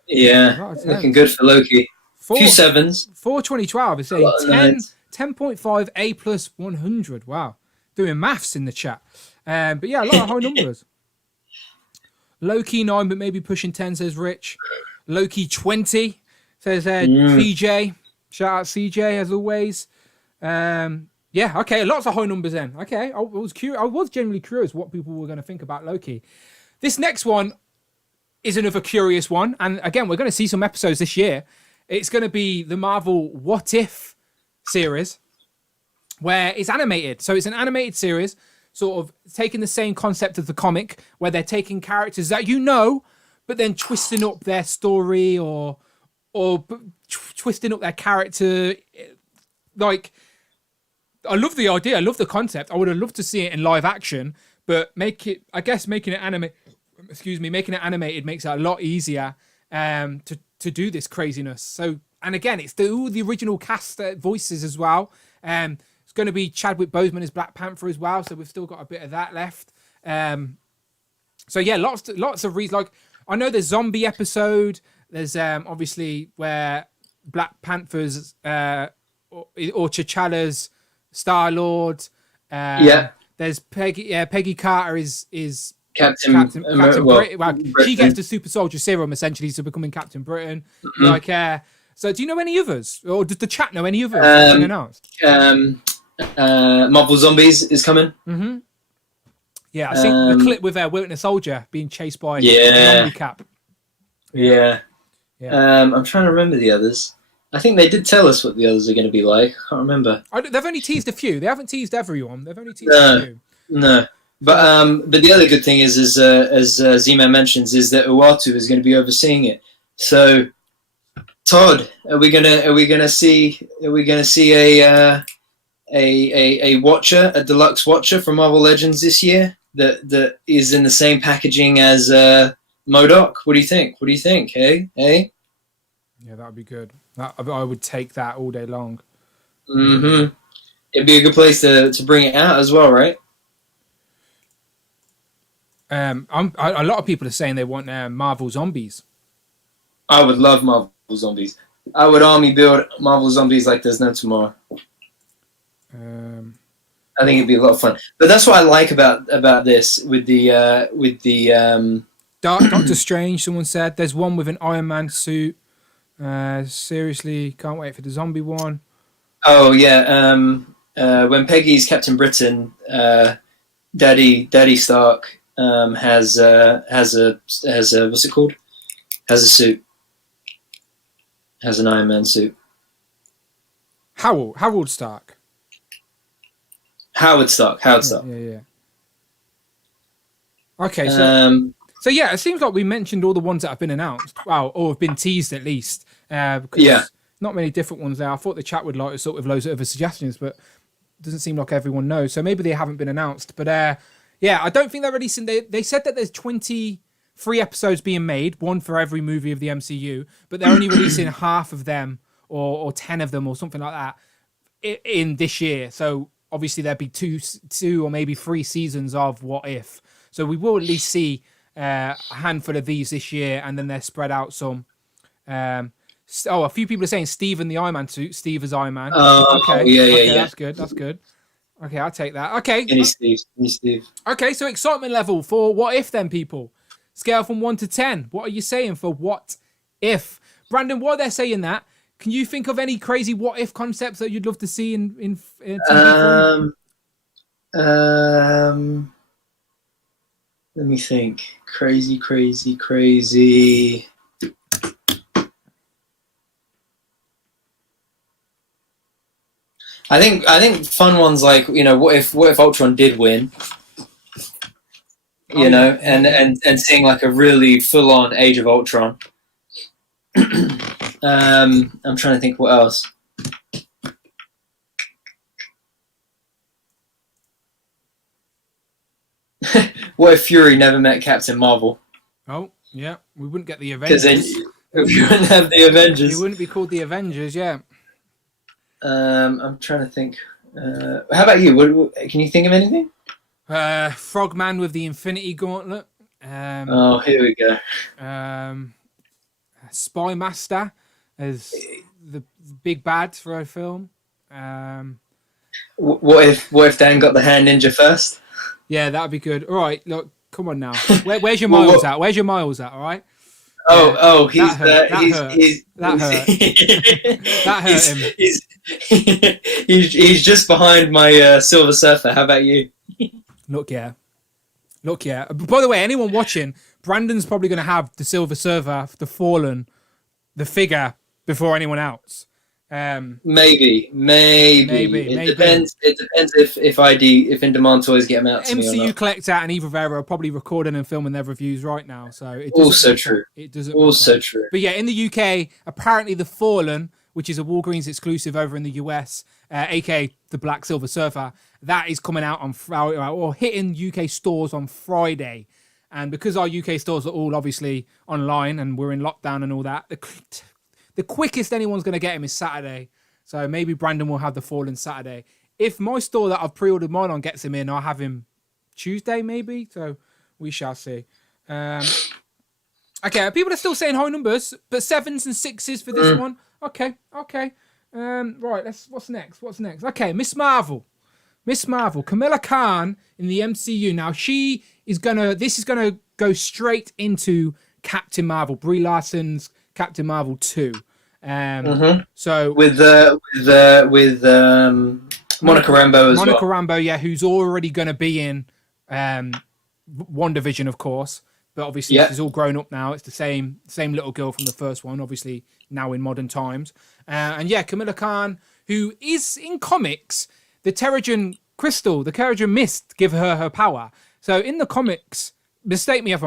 Yeah, looking good for Loki. Few 7s. For 2012, it's saying 10.5 A plus 100. Wow. Doing maths in the chat. But yeah, a lot of high numbers. Loki 9, but maybe pushing 10, says Rich. Loki 20, says CJ. Shout out CJ as always. Yeah, okay, lots of high numbers then. Okay, I was genuinely curious what people were going to think about Loki. This next one is another curious one. And again, we're going to see some episodes this year. It's going to be the Marvel What If series, where it's animated. So it's an animated series, sort of taking the same concept of the comic, where they're taking characters that you know, but then twisting up their story or twisting up their character. Like, I love the idea. I love the concept. I would have loved to see it in live action, but making it animated makes it a lot easier to do this craziness. So, and again, it's all the original cast voices as well. It's going to be Chadwick Boseman as Black Panther as well, so we've still got a bit of that left. So yeah, lots of reasons. Like, I know there's zombie episode. There's obviously where Black Panther's or T'Challa's Star-Lord. There's Peggy Carter is Captain Britain. Well, Britain. she gets the super soldier serum essentially to becoming Captain Britain. Like, so do you know any others, or does the chat know any others that's been announced? Marvel Zombies is coming. Yeah, I think the clip with Winter Soldier being chased by Yeah. Cap. Yeah. I'm trying to remember the others. I think they did tell us what the others are going to be like. I can't remember. They've only teased a few. They haven't teased everyone. They've only teased a few. No. But the other good thing is as Z-Man mentions, is that Uatu is going to be overseeing it. So, Todd, are we gonna see a watcher, a deluxe watcher from Marvel Legends this year that is in the same packaging as MODOK? What do you think? Hey? Yeah, that would be good. I would take that all day long. It'd be a good place to bring it out as well, right? A lot of people are saying they want Marvel Zombies. I would love Marvel Zombies. I would army build Marvel Zombies like there's no tomorrow. I think it'd be a lot of fun. But that's what I like about this with the Doctor Strange. Someone said there's one with an Iron Man suit. Seriously, can't wait for the zombie one. Oh yeah, when Peggy's Captain Britain, Daddy Stark has a what's it called? Has a suit. Has an Iron Man suit. Harold Stark. Howard Stark. Yeah. Okay, so yeah, it seems like we mentioned all the ones that have been announced. Well, or have been teased at least. Because not many different ones there. I thought the chat would like sort of loads of other suggestions, but it doesn't seem like everyone knows. So maybe they haven't been announced. But yeah, I don't think they're releasing. They said that there's 23 episodes being made, one for every movie of the MCU, but they're only releasing half of them or 10 of them or something like that in this year. So obviously there'd be two or maybe 3 seasons of What If. So we will at least see a handful of these this year, and then they're spread out some. A few people are saying Steve in the Iron Man suit. Steve as Iron Man. Okay. Yeah. That's good. Okay, I'll take that. Okay. Any Steve. Okay, so excitement level for What If then, people. Scale from 1 to 10. What are you saying for What If? Brandon, while they're saying that, can you think of any crazy What If concepts that you'd love to see in TV film? Let me think. Crazy. I think fun ones like, what if Ultron did win? And seeing like a really full on Age of Ultron. I'm trying to think what else. What if Fury never met Captain Marvel? Oh, yeah. We wouldn't get the Avengers. Because you wouldn't have the Avengers. You wouldn't be called the Avengers, yeah. I'm trying to think. How about you? Can you think of anything? Frogman with the Infinity Gauntlet. Here we go. Spy Master as the big bad for a film. What if Dan got the Hand Ninja first? Yeah, that'd be good. All right, look, come on now. Where's your miles at? Where's your miles at? All right. That hurt him. He's just behind my Silver Surfer. How about you? Look, yeah. By the way, anyone watching, Brandon's probably going to have the Silver Surfer, the Fallen, the figure before anyone else. Maybe. It depends if In Demand Toys get them out to me or MCU not. Collector and Eva Vera are probably recording and filming their reviews right now, so it also true. It doesn't. Also true. But yeah, in the UK, apparently the Fallen, which is a Walgreens exclusive over in the US, aka the Black Silver Surfer, that is coming out on Friday or hitting UK stores on Friday. And because our UK stores are all obviously online and we're in lockdown and all that, the quickest anyone's going to get him is Saturday. So maybe Brandon will have the Fallen Saturday. If my store that I've pre-ordered mine on gets him in, I'll have him Tuesday maybe. So we shall see. Okay, people are still saying high numbers, but 7s and 6s for this one. Okay. Right, what's next? Okay, Miss Marvel, Kamala Khan in the MCU. Now this is gonna go straight into Captain Marvel, Brie Larson's Captain Marvel 2. So with Monica Rambeau as well. Monica Rambeau, yeah, who's already gonna be in WandaVision, of course. But obviously, she's all grown up now. It's the same little girl from the first one, obviously, now in modern times. And yeah, Kamala Khan, who is in comics, the Terrigen Crystal, the Terrigen Mist, give her power. So in the comics, correct me if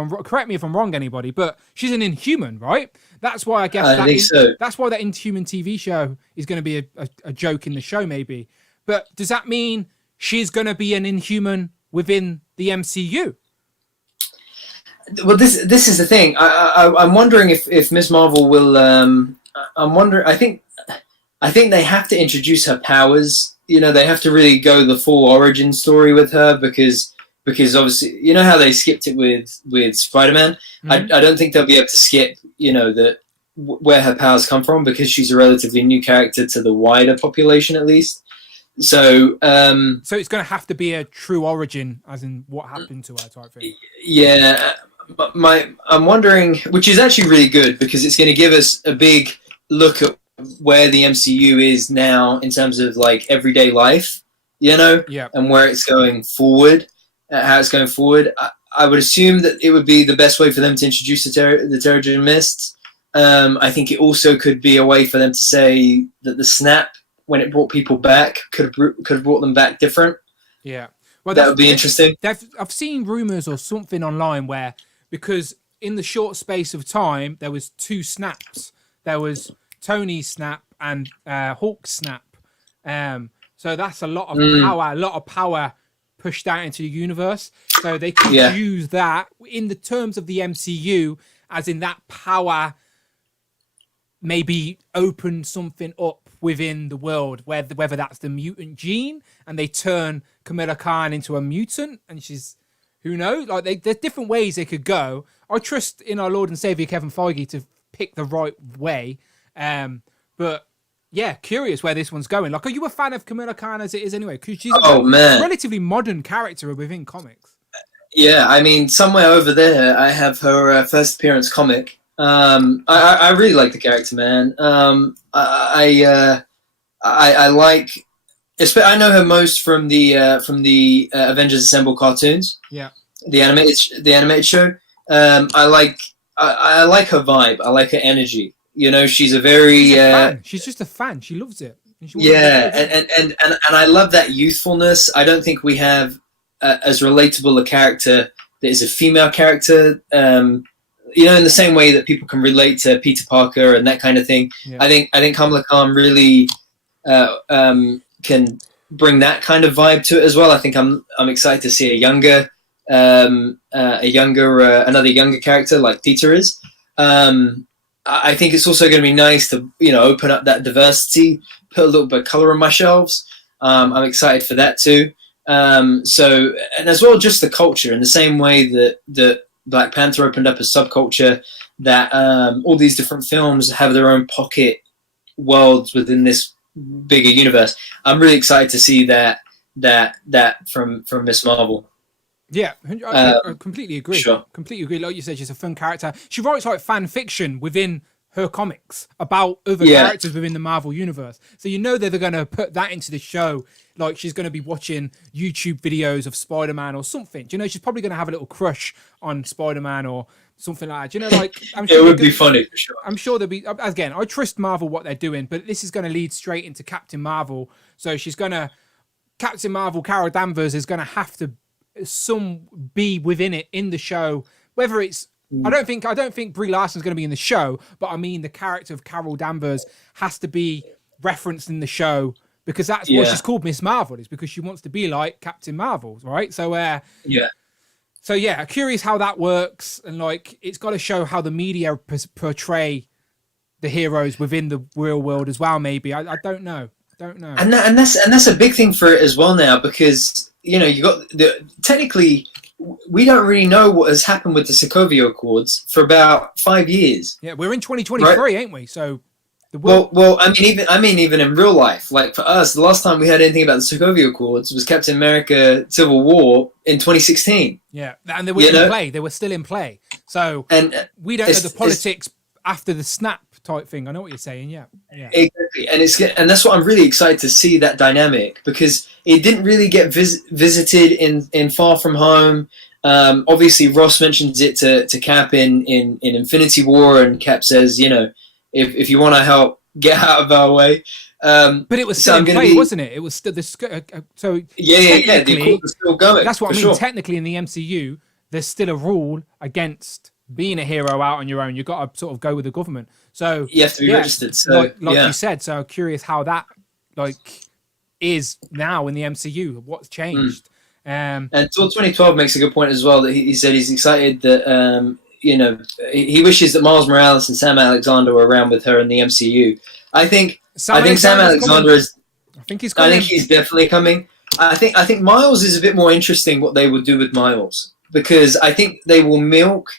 I'm wrong, anybody, but she's an Inhuman, right? That's why I guess that's why that Inhuman TV show is going to be a joke in the show, maybe. But does that mean she's going to be an Inhuman within the MCU? Well, this is the thing. I'm wondering if Miss Marvel will. I'm wondering. I think they have to introduce her powers. You know, they have to really go the full origin story with her because obviously, you know how they skipped it with Spider-Man. Mm-hmm. I don't think they'll be able to skip. You know where her powers come from because she's a relatively new character to the wider population, at least. So it's going to have to be a true origin, as in what happened to her type thing. Yeah. But I'm wondering, which is actually really good because it's going to give us a big look at where the MCU is now in terms of like everyday life, you know, and where it's going forward, how it's going forward. I would assume that it would be the best way for them to introduce the Terrigen Mist. I think it also could be a way for them to say that the snap, when it brought people back, could have brought them back different. Yeah, well, that would be interesting. I've seen rumors or something online where. Because in the short space of time, there was 2 snaps. There was Tony's snap and Hulk's snap. So that's a lot of power pushed out into the universe. So they could use that in the terms of the MCU, as in that power maybe open something up within the world, whether that's the mutant gene and they turn Kamala Khan into a mutant and she's... Who knows? Like there's different ways they could go. I trust in our Lord and Savior Kevin Feige to pick the right way. But yeah, curious where this one's going. Like, are you a fan of Kamala Khan as it is anyway? Because she's a relatively modern character within comics. Yeah, I mean, somewhere over there, I have her first appearance comic. I really like the character, man. I like. I know her most from the Avengers Assemble cartoons. Yeah. The animated show. I like her vibe. I like her energy. You know, she's a very. She's just a fan. She loves it. And I love that youthfulness. I don't think we have as relatable a character that is a female character. You know, in the same way that people can relate to Peter Parker and that kind of thing. Yeah. I think Kamala Khan really. Can bring that kind of vibe to it as well. I think I'm excited to see another younger character like Peter is. I think it's also going to be nice to open up that diversity, put a little bit of color on my shelves. I'm excited for that too. So and as well just the culture in the same way that Black Panther opened up a subculture that all these different films have their own pocket worlds within this bigger universe. I'm really excited to see that from Miss Marvel. Yeah, I completely agree. Sure. Completely agree. Like you said, she's a fun character. She writes like fan fiction within her comics about other characters within the Marvel universe. So you know that they're going to put that into the show. Like she's going to be watching YouTube videos of Spider-Man or something. Do you know, she's probably going to have a little crush on Spider-Man or something like that. Do you know, like I'm sure it would be funny for sure. I'm sure there'll be. Again, I trust Marvel what they're doing, but this is going to lead straight into Captain Marvel. So Captain Marvel, Carol Danvers is going to have to be within it in the show. Whether it's I don't think Brie Larson's going to be in the show, but I mean the character of Carol Danvers has to be referenced in the show because that's what she's called, Miss Marvel, is because she wants to be like Captain Marvel, right? So So yeah, curious how that works, and like it's got to show how the media portray the heroes within the real world as well. Maybe I don't know. And that's a big thing for it as well now because you got technically we don't really know what has happened with the Sokovia Accords for about 5 years. Yeah, we're in 2023, Right? ain't we? So the world, Well, I mean, even in real life, like for us, the last time we heard anything about the Sokovia Accords was Captain America: Civil War in 2016. yeah, and they were in play. They were still in play. So And we don't know the politics after the snap type thing. I know what you're saying. Yeah, yeah. exactly, and that's what I'm really excited to see, that dynamic, because it didn't really get visited in Far From Home. Obviously, Ross mentions it to Cap in Infinity War, and Cap says, if you want to help, get out of our way. But it was still in play, wasn't it? It was still so yeah. The Accord was still going. That's what I mean. Sure. Technically, in the MCU, there's still a rule against being a hero out on your own. You've got to sort of go with the government. So you have to be registered. So like you said. So I'm curious how that is now in the MCU. What's changed? And 2012 makes a good point as well. That he said he's excited that he wishes that Miles Morales and Sam Alexander were around with her in the MCU. I think Sam Alexander is. I think he's coming. I think he's definitely coming. I think Miles is a bit more interesting what they would do with Miles, because I think they will milk.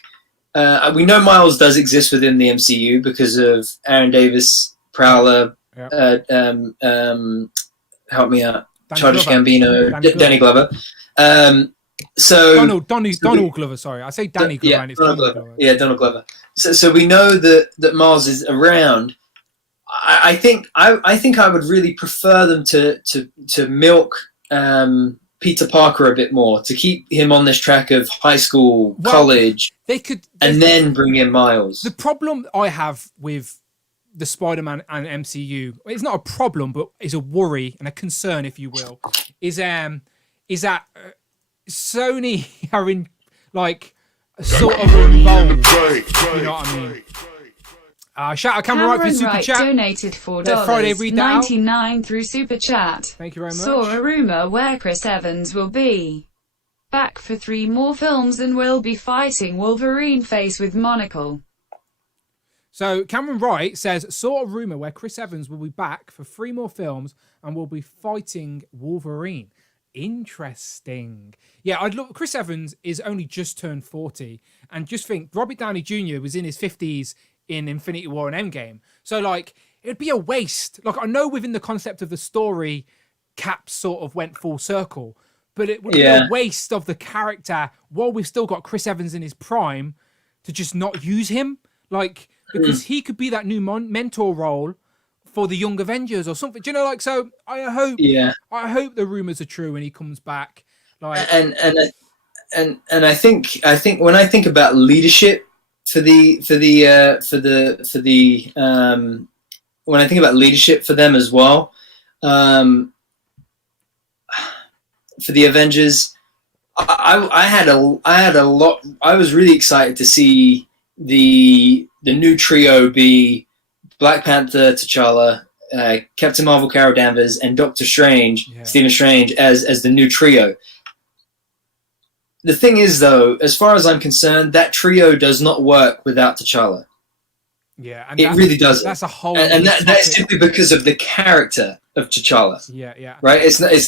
We know Miles does exist within the MCU because of Aaron Davis, Prowler, help me out, Childish Gambino, Danny Glover. Donald Glover. Sorry, I say Danny Glover. Yeah, and it's Donald Glover. Yeah, Donald Glover. So we know that Miles is around. I think I would really prefer them to milk Peter Parker a bit more, to keep him on this track of high school, college. They could, and then bring in Miles. The problem I have with the Spider-Man and MCU, it's not a problem, but is a worry and a concern, if you will, is that Sony are in sort of involved. You know what I mean? Shout out Cameron Wright for super chat. Donated $4.99 through super chat. Thank you very much. Saw a rumor where Chris Evans will be back for 3 more films and will be fighting Wolverine face with monocle. So Cameron Wright says, saw a rumor where Chris Evans will be back for 3 more films and will be fighting Wolverine. Interesting. Yeah, I'd look. Chris Evans is only just turned 40, and just think Robert Downey Jr. was in his 50s in Infinity War and Endgame. So it'd be a waste. I know within the concept of the story, Cap sort of went full circle, but it would be a waste of the character while we've still got Chris Evans in his prime to just not use him. Because he could be that new mentor role for the Young Avengers or something. Do you know, so I hope the rumors are true and he comes back. And I think when I think about leadership when I think about leadership for them as well, for the Avengers, I had a lot. I was really excited to see the new trio be Black Panther, T'Challa, Captain Marvel, Carol Danvers, and Doctor Strange, Stephen Strange, as the new trio. The thing is, though, as far as I'm concerned, that trio does not work without T'Challa. Yeah, and it really doesn't. That's a whole, and that's simply because of the character of T'Challa. Yeah. Right.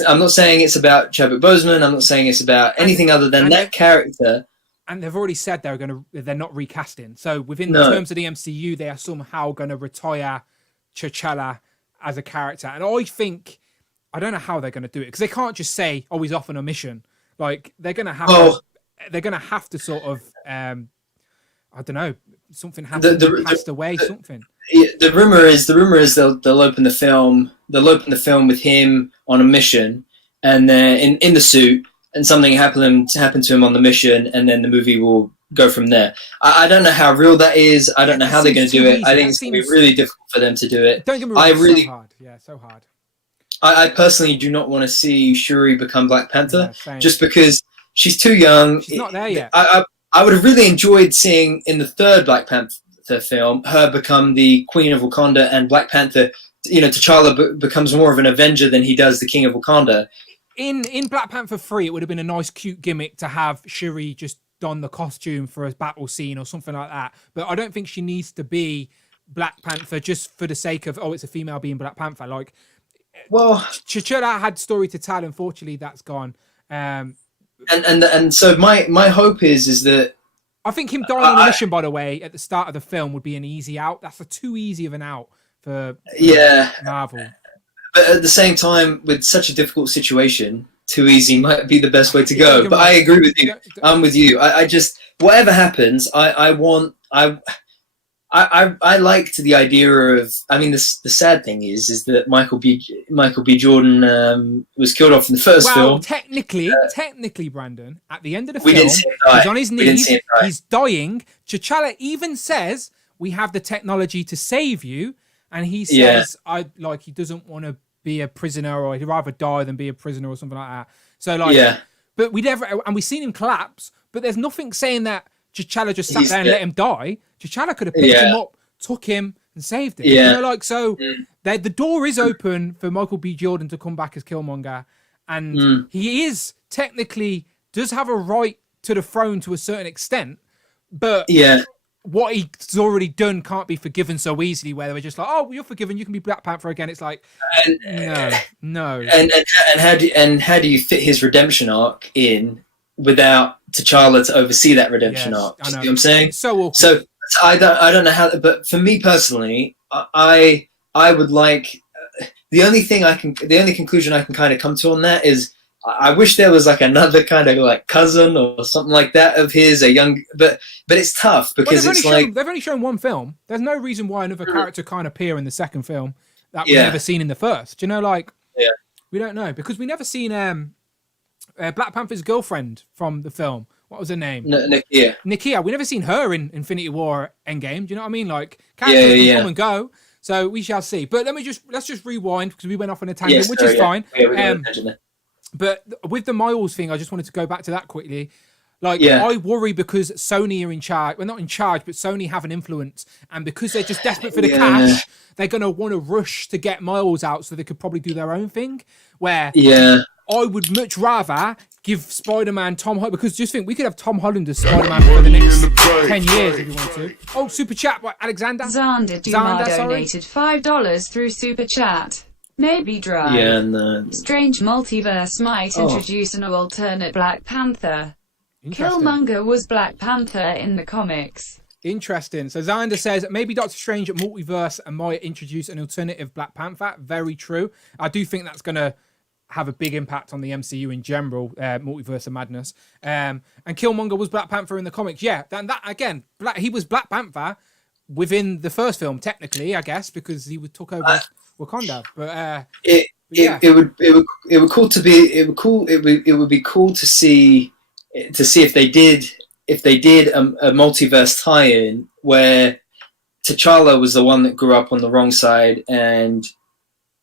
I'm not saying it's about Chadwick Boseman. I'm not saying it's about anything other than that character. And they've already said they're not recasting. So within the terms of the MCU, they are somehow going to retire T'Challa as a character. And I don't know how they're going to do it, because they can't just say, "Oh, he's off on a mission." They're going to have to sort of, I don't know, something happened, passed away, something. The rumor is they'll open the film. They'll open the film with him on a mission, and then in the suit, and something happened to him on the mission, and then the movie will go from there. I don't know how real that is. I don't know how they're going to do it. I think it's going to be really difficult for them to do it. Don't get me wrong, it's so hard. Yeah, so hard. I personally do not want to see Shuri become Black Panther, yeah, just because she's too young. She's not there yet. I would have really enjoyed seeing in the third Black Panther film her become the Queen of Wakanda, and Black Panther, T'Challa becomes more of an Avenger than he does the King of Wakanda. In Black Panther 3, it would have been a nice, cute gimmick to have Shuri just don the costume for a battle scene or something like that. But I don't think she needs to be Black Panther just for the sake of, it's a female being Black Panther. Well, T'Challa had story to tell. Unfortunately, that's gone. And so my hope is that I think him dying on a mission, by the way, at the start of the film would be an easy out. That's too easy of an out for Marvel. But at the same time, with such a difficult situation, too easy might be the best way to go. But I agree with you. I'm with you. I just, whatever happens, I liked the idea of. I mean, the sad thing is that Michael B. Jordan was killed off in the first film. Technically, Brandon, at the end of the film, he's on his knees, he's dying. T'Challa even says, "We have the technology to save you," and he says, he doesn't want to be a prisoner, or he'd rather die than be a prisoner, or something like that. So but we never, and we've seen him collapse, but there's nothing saying that T'Challa just sat there and let him die. T'Challa could have picked him up, took him, and saved him. Yeah. The door is open for Michael B. Jordan to come back as Killmonger, and he is technically does have a right to the throne to a certain extent, but what he's already done can't be forgiven so easily. Where they were just like, "Oh, well, you're forgiven. You can be Black Panther again." It's like, no. And how do you fit his redemption arc in without T'Challa to oversee that redemption arc? You know what I'm saying? It's so awkward. So I don't know how, but for me personally, I would like the only conclusion I can kind of come to on that is I wish there was like another kind of like cousin or something like that of his, but it's tough because they've only shown one film. There's no reason why another character can't appear in the second film that we've never seen in the first. You know, we don't know because we never seen Black Panther's girlfriend from the film. What was her name? Nakia. We never seen her in Infinity War Endgame. Do you know what I mean? Like characters can come and go. So we shall see. But let's just rewind because we went off on a tangent, which is fine. But with the Miles thing, I just wanted to go back to that quickly. I worry because Sony are in charge. Well, not in charge, but Sony have an influence. And because they're just desperate for the cash, they're going to want to rush to get Miles out so they could probably do their own thing. Where I would much rather give Spider-Man Tom Holland, because just think, we could have Tom Holland as Spider-Man for the next 10 years if you want to. Oh, Super Chat, what, Alexander? Xander donated $5 through Super Chat. Maybe dry. Yeah, no. Strange multiverse might introduce an alternate Black Panther. Killmonger was Black Panther in the comics. Interesting. So Xander says, maybe Doctor Strange at Multiverse and might introduce an alternative Black Panther. Very true. I do think that's going to have a big impact on the MCU in general, Multiverse of Madness. And Killmonger was Black Panther in the comics. Yeah, that again, he was Black Panther within the first film, technically, I guess, because he took over Wakanda. But it would be cool to see if they did a multiverse tie-in where T'Challa was the one that grew up on the wrong side, and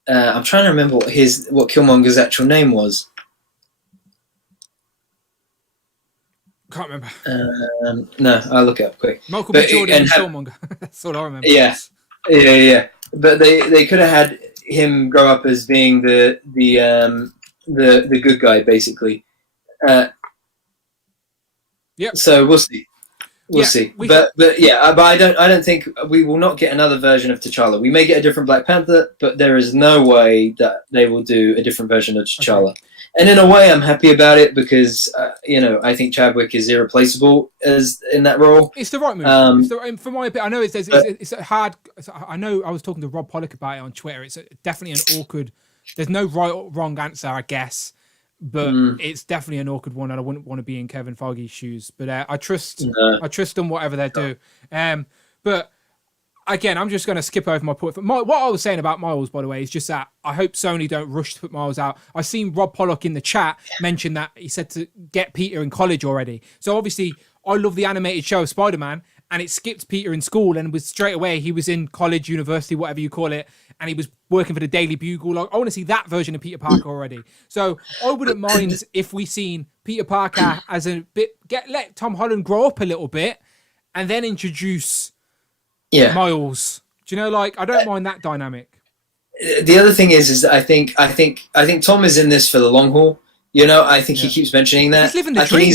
I'm trying to remember what Killmonger's actual name was. Can't remember. No, I'll look it up quick. Michael B. Jordan and Killmonger. That's all I remember. Yeah. But they could have had him grow up as being the good guy, basically. Yep. So we'll see. We'll see. But I don't think we will not get another version of T'Challa. We may get a different Black Panther, but there is no way that they will do a different version of T'Challa. Okay. And in a way, I'm happy about it because I think Chadwick is irreplaceable as in that role. It's the right move. For my opinion, I know it's hard. I know I was talking to Rob Pollock about it on Twitter. It's definitely an awkward. There's no right or wrong answer, I guess. But it's definitely an awkward one, and I wouldn't want to be in Kevin Feige's shoes. But I trust them, whatever they do. But again, I'm just going to skip over my point. What I was saying about Miles, by the way, is just that I hope Sony don't rush to put Miles out. I seen Rob Pollock in the chat mention that he said to get Peter in college already. So obviously, I love the animated show of Spider-Man, and it skipped Peter in school, and was straight away he was in college, university, whatever you call it, and he was working for the Daily Bugle. I want to see that version of Peter Parker already. So I wouldn't mind if we seen Peter Parker as a bit, let Tom Holland grow up a little bit, and then introduce Miles. Do you know, I don't mind that dynamic. The other thing is that I think Tom is in this for the long haul. I think he keeps mentioning that. He's living the dream.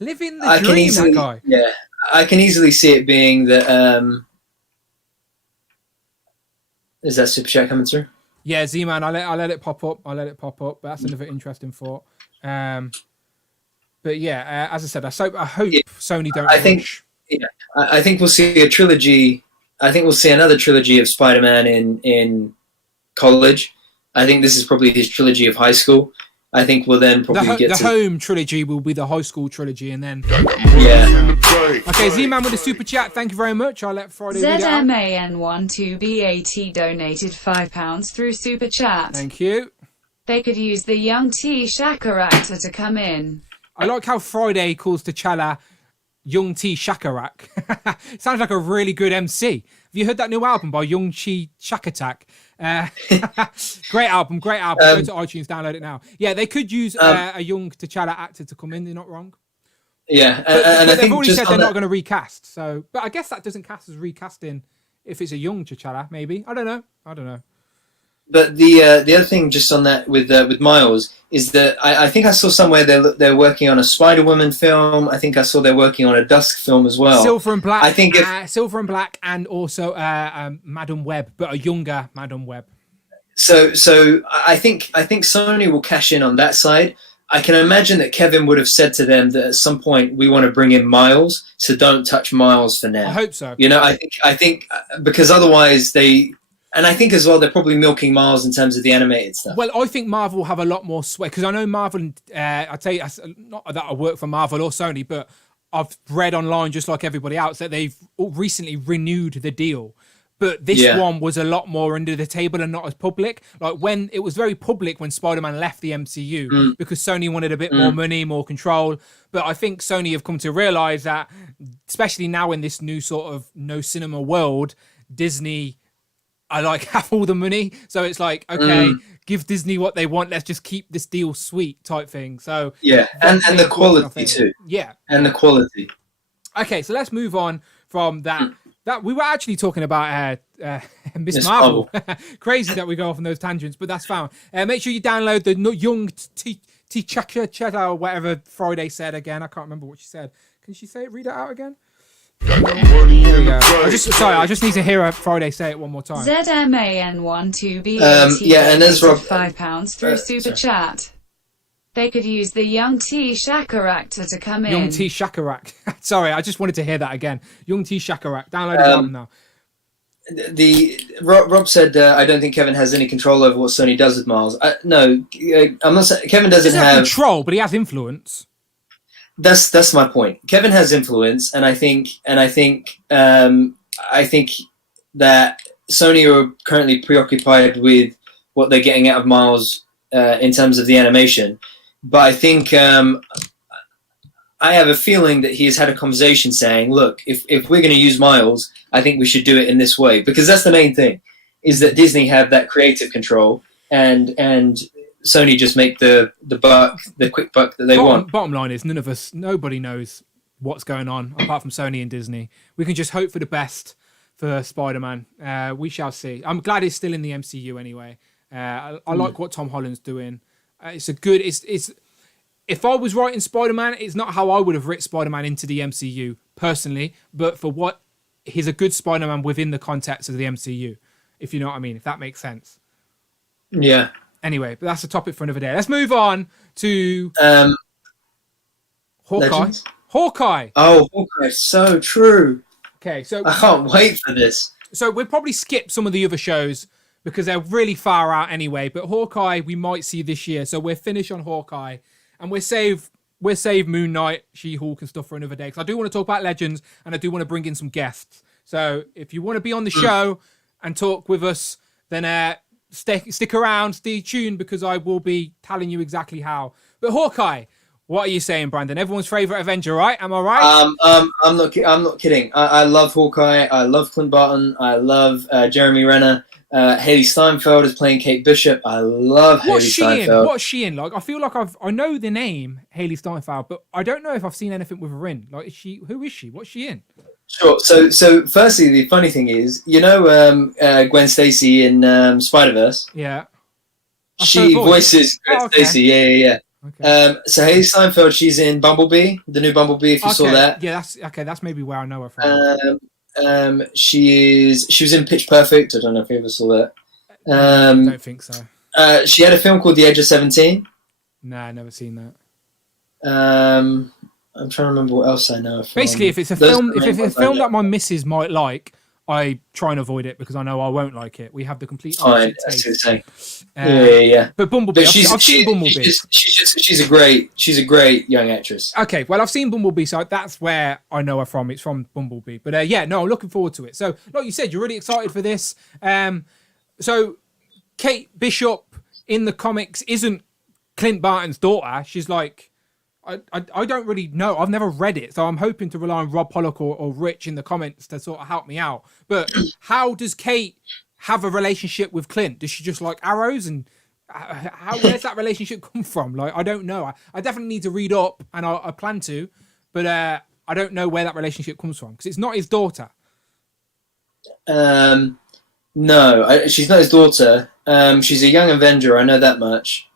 Living the dream, that guy. Yeah, I can easily see it being that. Is that super chat coming through? Yeah, Z-Man, I'll let it pop up. But that's another interesting thought. But yeah, as I said, I hope Yeah, Sony don't I think rush. yeah, I think we'll see a trilogy. I think we'll see another trilogy of Spider-Man in college. I think this is probably his trilogy of high school. I think we'll then probably get The to home trilogy will be the high school trilogy, and then yeah. okay, Z-Man with the super chat. Thank you very much. I'll let Friday read it out. ZMAN12BAT donated £5 through Super Chat. Thank you. They could use the young T Shaka actor to come in. I like how Friday calls T'Challa Young T Shakarak. Sounds like a really good MC. Have you heard that new album by Young Chi Shakatak? Great album, great album. Go to iTunes, download it now. Yeah, they could use a young T'Challa actor to come in. They're not wrong. Yeah, But and I they've think already just said on they're that, not going to recast. So, but I guess that doesn't cast as recasting if it's a young T'Challa. Maybe I don't know. but the other thing just on that with Miles is that I think I saw somewhere they're working on a Spider-Woman film. I think I saw they're working on a Dusk film as well. Silver and Black. I think Silver and Black, and also Madam Web, but a younger Madam Web. so I think Sony will cash in on that side. I can imagine that Kevin would have said to them that at some point we want to bring in Miles, so don't touch Miles for now. I hope so. You know, I think because otherwise and I think as well they're probably milking Miles in terms of the animated stuff. Well, I think Marvel will have a lot more sway because I know Marvel. I tell you, not that I work for Marvel or Sony, but I've read online just like everybody else that they've recently renewed the deal. But this one was a lot more under the table and not as public. Like when it was very public when Spider-Man left the MCU because Sony wanted a bit more money, more control. But I think Sony have come to realize that, especially now in this new sort of no cinema world, Disney have all the money. So it's like, okay, give Disney what they want. Let's just keep this deal sweet type thing. So yeah, and the quality too. Yeah. And the quality. Okay, so let's move on from that. That we were actually talking about Miss Miss Marvel. Crazy that we go off on those tangents, but that's fine. Make sure you download the Young T-Chaka or whatever Friday said again. I can't remember what she said. Can she say it? Read it out again. Here we go. I just need to hear Friday say it one more time. ZMAN12BAT yeah, and as Rob £5 through Super Chat. They could use the young T Shaka actor to come in. Young T Shakarak. Sorry, I just wanted to hear that again. Young T Shakarak. Download the album now. Rob said, I don't think Kevin has any control over what Sony does with Miles. No, I'm not saying Kevin doesn't have control, but he has influence. That's my point. Kevin has influence, and I think that Sony are currently preoccupied with what they're getting out of Miles in terms of the animation. But I think I have a feeling that he has had a conversation saying, look, if we're going to use Miles, I think we should do it in this way. Because that's the main thing, is that Disney have that creative control and Sony just make the quick buck that they want. Bottom line is nobody knows what's going on apart from Sony and Disney. We can just hope for the best for Spider-Man. We shall see. I'm glad he's still in the MCU anyway. I like what Tom Holland's doing. It's a good. It's. If I was writing Spider-Man, it's not how I would have written Spider-Man into the MCU personally, but for what he's a good Spider-Man within the context of the MCU, if you know what I mean, if that makes sense. Yeah. Anyway, but that's a topic for another day. Let's move on to Hawkeye. Legends? Hawkeye. Oh, Hawkeye, so true. Okay, so I can't wait for this. So we'll probably skip some of the other shows because they're really far out anyway. But Hawkeye, we might see this year. So we're finished on Hawkeye, and we'll save Moon Knight, She-Hulk, and stuff for another day. Because I do want to talk about Legends, and I do want to bring in some guests. So if you want to be on the show and talk with us, then stick around, stay tuned, because I will be telling you exactly how. But Hawkeye, what are you saying, Brandon? Everyone's favorite Avenger, right? Am I right? I'm not kidding. I love Hawkeye. I love Clint Barton. I love Jeremy Renner. Haley Steinfeld is playing Kate Bishop. I love Haley Steinfeld. What's she in? Like, I feel like I know the name Haley Steinfeld, but I don't know if I've seen anything with her in. Like, who is she? What's she in? Sure. So firstly, the funny thing is, Gwen Stacy in Spider-Verse. Yeah. She voices Gwen Stacy. Yeah. Okay. So Haley Steinfeld, she's in Bumblebee, the new Bumblebee. If you saw that, yeah, that's okay. That's maybe where I know her from. She was in Pitch Perfect. I don't know if you ever saw that. I don't think so. She had a film called The Age of 17. Nah, never seen that. I'm trying to remember what else I know. From Basically, if it's a those film, are the if main it's a ones I film know. that my missus might like, I try and avoid it because I know I won't like it. We have the complete Fine, opposite I see taste. what you're saying. Yeah. But Bumblebee, But I've seen Bumblebee. she's a great young actress. Okay, well, I've seen Bumblebee, so that's where I know her from. It's from Bumblebee. But yeah, no, I'm looking forward to it. So, like you said, you're really excited for this. So, Kate Bishop in the comics isn't Clint Barton's daughter. She's like, I don't really know. I've never read it, so I'm hoping to rely on Rob Pollock or Rich in the comments to sort of help me out. But how does Kate have a relationship with Clint? Does she just like arrows? And where's that relationship come from? Like, I don't know. I definitely need to read up, and I plan to, but I don't know where that relationship comes from because it's not his daughter. No, she's not his daughter. She's a young Avenger. I know that much.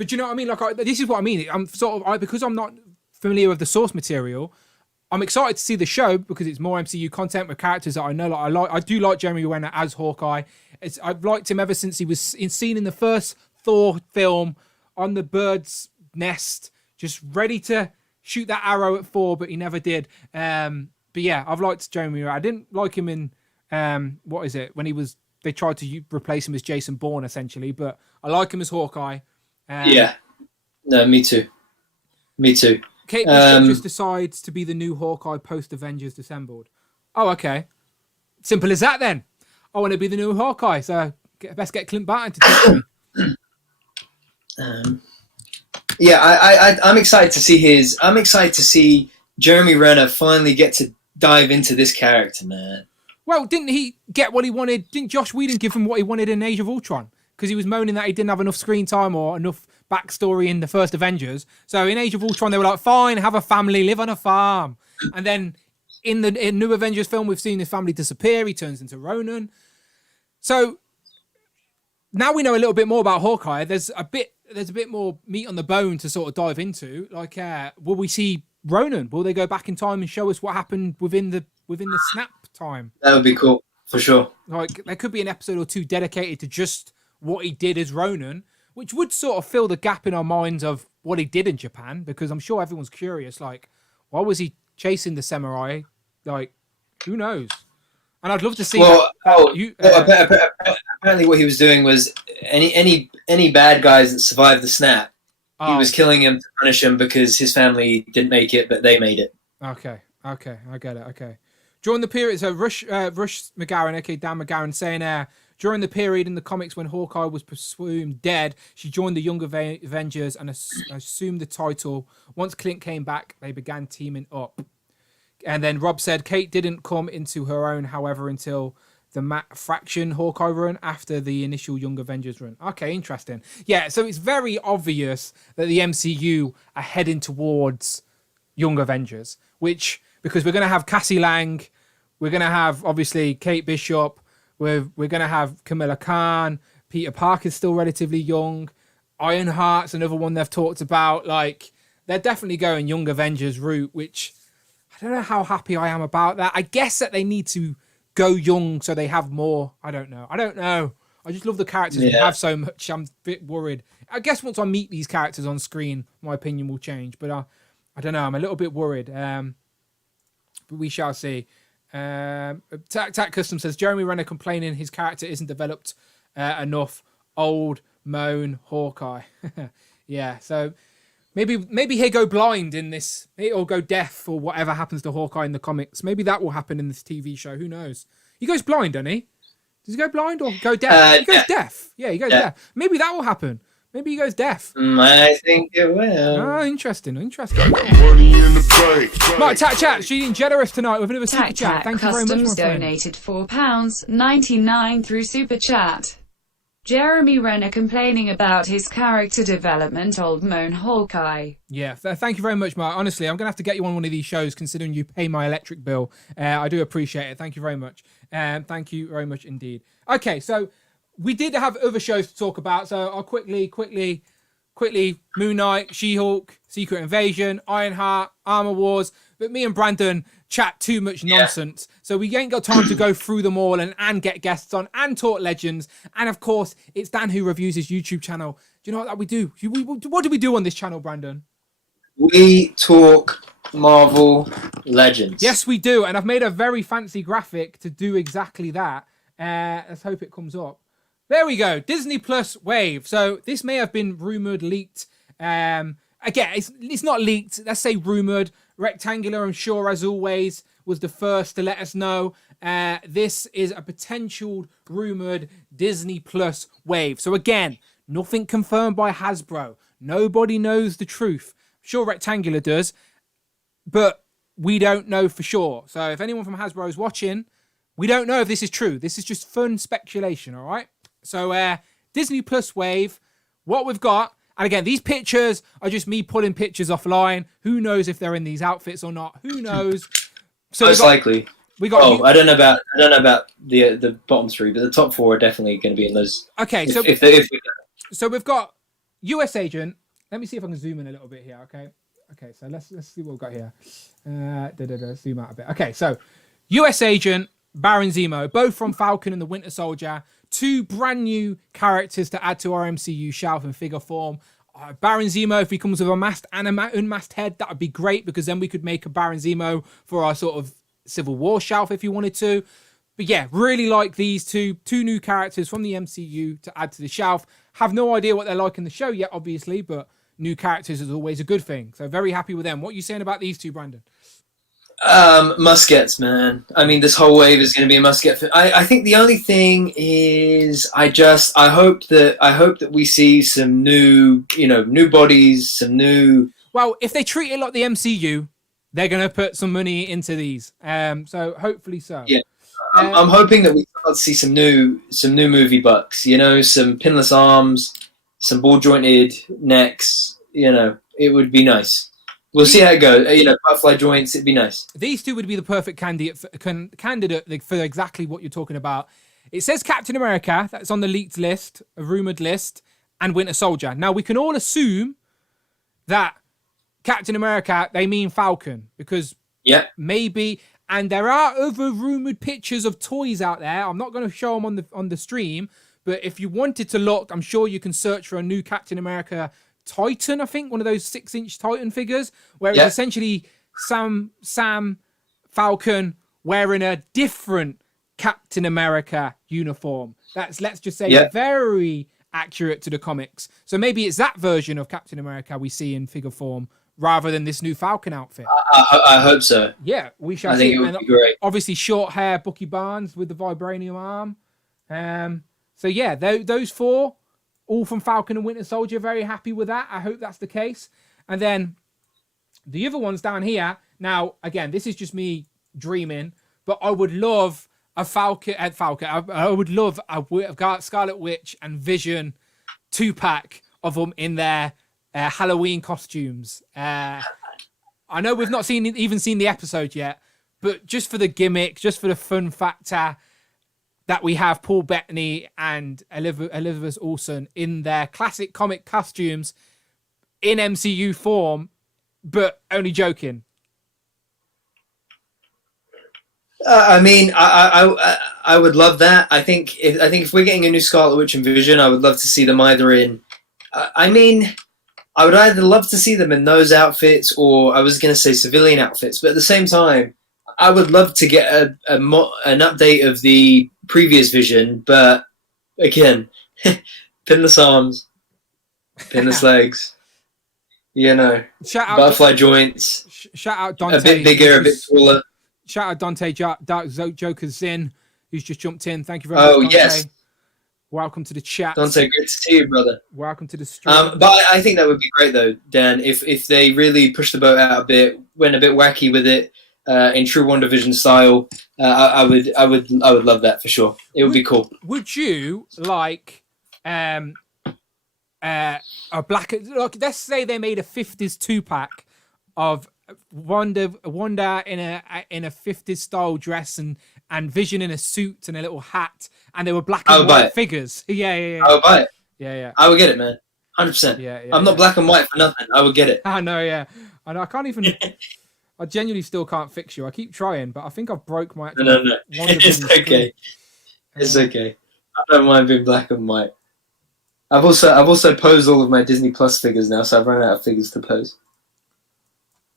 But you know what I mean? Like, this is what I mean. I'm sort of because I'm not familiar with the source material. I'm excited to see the show because it's more MCU content with characters that I know. Like, I do like Jeremy Renner as Hawkeye. I've liked him ever since he was seen in the first Thor film on the bird's nest, just ready to shoot that arrow at Thor, but he never did. But yeah, I've liked Jeremy Renner. I didn't like him in what is it when they tried to replace him as Jason Bourne essentially, but I like him as Hawkeye. Yeah, no, me too. Kate Bishop just decides to be the new Hawkeye post Avengers Disassembled. Oh, okay. Simple as that then. I want to be the new Hawkeye, so best get Clint Barton to teach me. Yeah, I'm excited to see I'm excited to see Jeremy Renner finally get to dive into this character, man. Well, didn't he get what he wanted? Didn't Josh Whedon give him what he wanted in Age of Ultron? Because he was moaning that he didn't have enough screen time or enough backstory in the first Avengers. So in Age of Ultron, they were like, fine, have a family, live on a farm. And then in the new Avengers film, we've seen his family disappear. He turns into Ronan. So now we know a little bit more about Hawkeye. There's a bit more meat on the bone to sort of dive into. Like, will we see Ronan? Will they go back in time and show us what happened within the snap time? That would be cool, for sure. Like, there could be an episode or two dedicated to just what he did as Ronan, which would sort of fill the gap in our minds of what he did in Japan, because I'm sure everyone's curious, like, why was he chasing the samurai? Like, who knows? And I'd love to see. Apparently, what he was doing was any bad guys that survived the snap, he was killing him to punish him because his family didn't make it, but they made it. Okay, I get it. Okay, during the period, so Rush McGowan, aka Dan McGowan, saying during the period in the comics when Hawkeye was presumed dead, she joined the Young Avengers and assumed the title. Once Clint came back, they began teaming up. And then Rob said Kate didn't come into her own, however, until the Matt Fraction Hawkeye run after the initial Young Avengers run. Okay, interesting. Yeah, so it's very obvious that the MCU are heading towards Young Avengers, because we're going to have Cassie Lang, we're going to have, obviously, Kate Bishop, we're going to have Kamala Khan, Peter Parker's still relatively young, Ironheart's another one they've talked about. Like, they're definitely going Young Avengers route, which I don't know how happy I am about that. I guess that they need to go young so they have more. I don't know. I just love the characters we have so much. I'm a bit worried. I guess once I meet these characters on screen, my opinion will change. But I don't know. I'm a little bit worried. But we shall see. Tack Custom says Jeremy Renner complaining his character isn't developed enough. Old moan Hawkeye. Yeah, so maybe he'll go blind in this, or go deaf, or whatever happens to Hawkeye in the comics. Maybe that will happen in this TV show. Who knows? He goes blind, doesn't he? Does he go blind or go deaf? He goes deaf. Yeah, he goes deaf. Maybe that will happen. Maybe he goes deaf. I think it will. Oh, interesting. Money in the bank. Right, Tack Chat, she's being generous tonight with another super chat. Thank you very much, my friend. Donated £4.99 through super chat. Jeremy Renner complaining about his character development, old moan Hawkeye. Yeah, thank you very much, Mark. Honestly, I'm going to have to get you on one of these shows considering you pay my electric bill. I do appreciate it. Thank you very much. Thank you very much indeed. Okay, so we did have other shows to talk about, so I'll quickly, Moon Knight, She-Hulk, Secret Invasion, Ironheart, Armor Wars, but me and Brandon chat too much nonsense, so we ain't got time to go through them all and get guests on and talk Legends. And of course, it's Dan who reviews his YouTube channel. you know what we do? What do we do on this channel, Brandon? We talk Marvel Legends. Yes, we do. And I've made a very fancy graphic to do exactly that. Let's hope it comes up. There we go. Disney Plus Wave. So this may have been rumored, leaked. Again, it's not leaked. Let's say rumored. Rectangular, I'm sure, as always, was the first to let us know. This is a potential rumored Disney Plus Wave. So again, nothing confirmed by Hasbro. Nobody knows the truth. Sure, Rectangular does, but we don't know for sure. So if anyone from Hasbro is watching, we don't know if this is true. This is just fun speculation, all right? So Disney Plus Wave, what we've got, and again, these pictures are just me pulling pictures offline. Who knows if they're in these outfits or not? Who knows? So Most likely. We got. I don't know about the bottom three, but the top four are definitely going to be in those. Okay, if, so if we've got US Agent. Let me see if I can zoom in a little bit here. Okay. So let's see what we've got here. Zoom out a bit. Okay, so US Agent, Baron Zemo, both from Falcon and the Winter Soldier. Two brand new characters to add to our MCU shelf in figure form. Baron Zemo, if he comes with a masked and an unmasked head, that would be great because then we could make a Baron Zemo for our sort of Civil War shelf if you wanted to. But yeah, really like these two new characters from the MCU to add to the shelf. Have no idea what they're like in the show yet, obviously, but new characters is always a good thing. So very happy with them. What are you saying about these two, Brandon? Must-gets, man. I mean, this whole wave is going to be a must-get. I think the only thing is, I hope that we see some new bodies, some new. Well, if they treat it like the MCU, they're going to put some money into these. So hopefully so. Yeah. I'm hoping that we start to see some new movie bucks. Some pinless arms, some ball jointed necks. It would be nice. We'll see how it goes. Butterfly joints. It'd be nice. These two would be the perfect candidate for exactly what you're talking about. It says Captain America. That's on the leaked list, a rumored list, and Winter Soldier. Now we can all assume that Captain America they mean Falcon because maybe. And there are other rumored pictures of toys out there. I'm not going to show them on the stream, but if you wanted to look, I'm sure you can search for a new Captain America Titan. I think one of those 6-inch Titan figures, where it's essentially Sam Falcon wearing a different Captain America uniform. That's, let's just say, very accurate to the comics. So maybe it's that version of Captain America we see in figure form, rather than this new Falcon outfit. I hope so. Yeah, we shall see. I think it would be great. Obviously, short hair, Bucky Barnes with the vibranium arm. So yeah, those four, all from Falcon and Winter Soldier, very happy with that. I hope that's the case. And then the other ones down here. Now, again, this is just me dreaming, but I would love a Falcon. I would love a Scarlet Witch and Vision 2-pack of them in their Halloween costumes. I know we've not even seen the episode yet, but just for the gimmick, just for the fun factor that we have Paul Bettany and Elizabeth Olsen in their classic comic costumes in MCU form, but only joking. I would love that. I think if we're getting a new Scarlet Witch and Vision, I would love to see them either in. I would either love to see them in those outfits, or I was going to say civilian outfits. But at the same time, I would love to get an update of the previous Vision. But again, pinless arms, pinless legs, butterfly joints. Shout out Dante. A bit bigger, a bit taller. Shout out Dante Dark Joker Zin, who's just jumped in. Thank you very much. Oh, Dante. yes. Welcome to the chat. Dante, great to see you, brother. Welcome to the stream. But I think that would be great, though, Dan, if they really push the boat out a bit, went a bit wacky with it, in true WandaVision style. I would love that for sure. It would be cool. Would you like a black? Look, let's say they made a 50s 2-pack of Wanda in a 50s style dress and Vision in a suit and a little hat, and they were black and white figures. Yeah. I would buy it. Yeah. I would get it, man. 100%. Yeah. I'm not black and white for nothing. I would get it. I know, yeah. I know. I can't even. I genuinely still can't fix you. I keep trying, but I think I've broke my. No. It's okay. It's okay. I don't mind being black and white. I've also posed all of my Disney Plus figures now, so I've run out of figures to pose.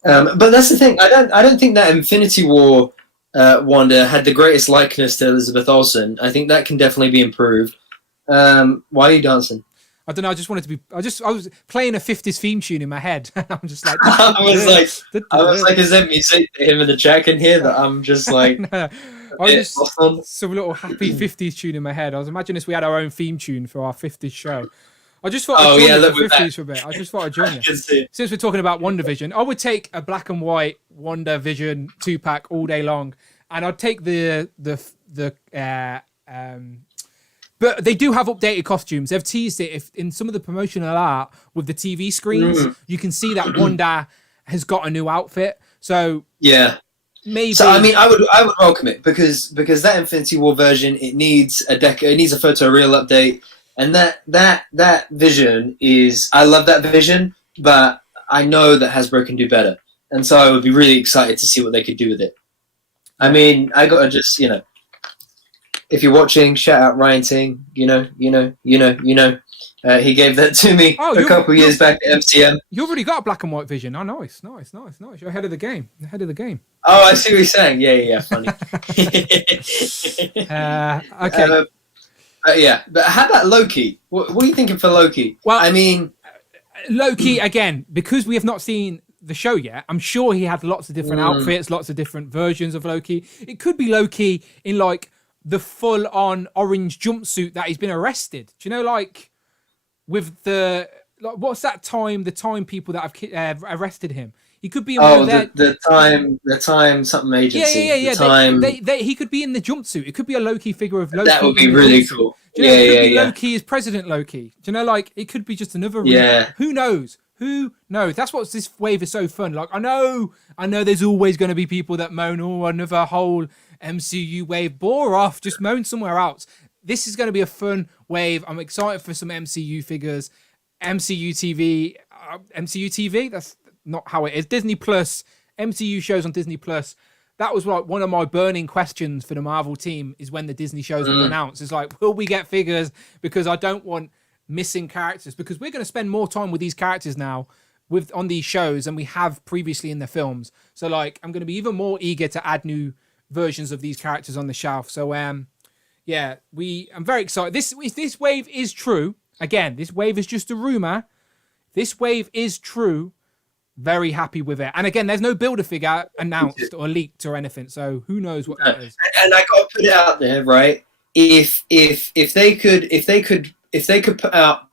But that's the thing. I don't think that Infinity War Wanda had the greatest likeness to Elizabeth Olsen. I think that can definitely be improved. Why are you dancing? I don't know. I just wanted to be. I was playing a '50s theme tune in my head. I'm just like. I was like, is there music to him in the chat can hear that? I'm just like. No, I was just some little happy '50s tune in my head. I was imagining if we had our own theme tune for our '50s show. I just thought I'd join you for 50s for a bit. I just thought I'd join you. Since we're talking about WandaVision, I would take a black and white WandaVision 2-pack all day long, and I'd take but they do have updated costumes. They've teased it. If in some of the promotional art with the TV screens, you can see that Wanda has got a new outfit. So yeah, maybe. So I mean, I would welcome it because that Infinity War version, it needs a photo real update. And that vision is, I love that vision, but I know that Hasbro can do better. And so I would be really excited to see what they could do with it. I mean, I gotta just, if you're watching, shout out Ryan Ting, he gave that to me a couple years back at MCM. You've already got a black and white vision. Oh, nice. You're ahead of the game. Oh, I see what you're saying. Yeah, funny. Okay. But how about Loki? What are you thinking for Loki? Well, I mean, Loki again, because we have not seen the show yet. I'm sure he had lots of different outfits, lots of different versions of Loki. It could be Loki in like the full-on orange jumpsuit that he's been arrested. Do you know, like with the what's that time? The time people that have arrested him. He could be in the time something agency. Yeah. He could be in the jumpsuit. It could be a Loki figure of Loki. That would be really cool. Do you know, it could be Loki as President Loki. Do you know, like it could be just another. Who knows? That's what this wave is so fun. Like I know. There's always going to be people that moan, "Oh, another whole MCU wave." Bore off. Just moan somewhere else. This is going to be a fun wave. I'm excited for some MCU figures. MCU TV. That's not how it is. Disney Plus, MCU shows on Disney Plus. That was like one of my burning questions for the Marvel team is when the Disney shows will announce. It's like, will we get figures? Because I don't want missing characters, because we're going to spend more time with these characters now on these shows than we have previously in the films. So like, I'm going to be even more eager to add new versions of these characters on the shelf. So I'm very excited. This wave is true. Again, this wave is just a rumor. This wave is true. Very happy with it. And again, there's no Build-A-Figure announced or leaked or anything. So who knows what that is. And I got to put it out there, right? If they could put out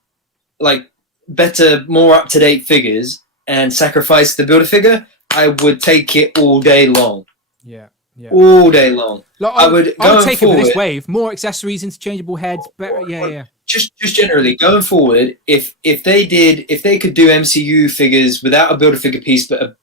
like better, more up-to-date figures and sacrifice the Build-A-Figure, I would take it all day long. Yeah. All day long. Like, I would take it for this wave. More accessories, interchangeable heads, better. Yeah. Just generally going forward, if they could do MCU figures without a Build-A-Figure piece, but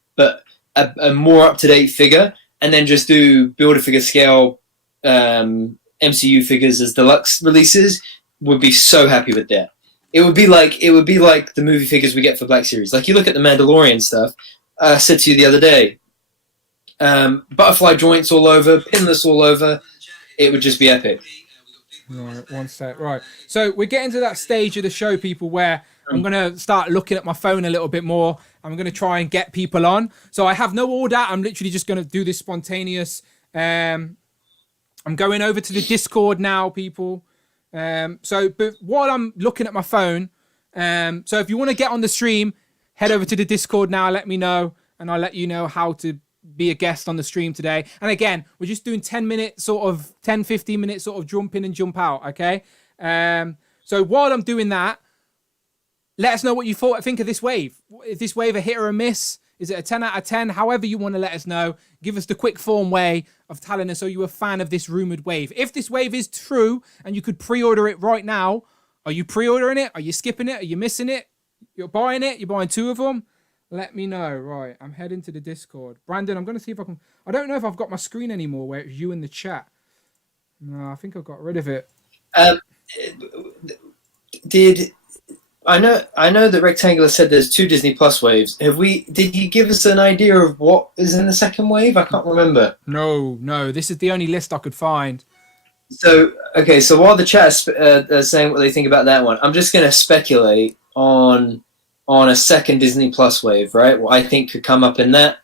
a more up-to-date figure, and then just do Build-A-Figure scale MCU figures as deluxe releases, would be so happy with that. It would be like the movie figures we get for Black Series. Like you look at the Mandalorian stuff. I said to you the other day, butterfly joints all over, pinless all over. It would just be epic. Right, one sec. Right. So we're getting to that stage of the show, people, where I'm going to start looking at my phone a little bit more. I'm going to try and get people on. So I have no order. I'm literally just going to do this spontaneous. I'm going over to the Discord now, people. But while I'm looking at my phone, so if you want to get on the stream, head over to the Discord now. Let me know, and I'll let you know how to be a guest on the stream today. And again, we're just doing 15 minute sort of jump in and jump out. Okay. So while I'm doing that, let us know what you think of this wave. Is this wave a hit or a miss? Is it a 10 out of 10? However you want to let us know. Give us the quick form way of telling us, are you a fan of this rumored wave? If this wave is true and you could pre-order it right now, are you pre-ordering it? Are you skipping it? Are you missing it? You're buying it? You're buying 2 of them? Let me know. Right, I'm heading to the Discord. Brandon, I'm going to see if I can... I don't know if I've got my screen anymore where it's you in the chat. No, I think I've got rid of it. I know that Rectangular said there's 2 Disney Plus waves. Did you give us an idea of what is in the second wave? I can't remember. No. This is the only list I could find. So okay, so while the chat's saying what they think about that one, I'm just going to speculate on a second Disney Plus wave, right? What I think could come up in that.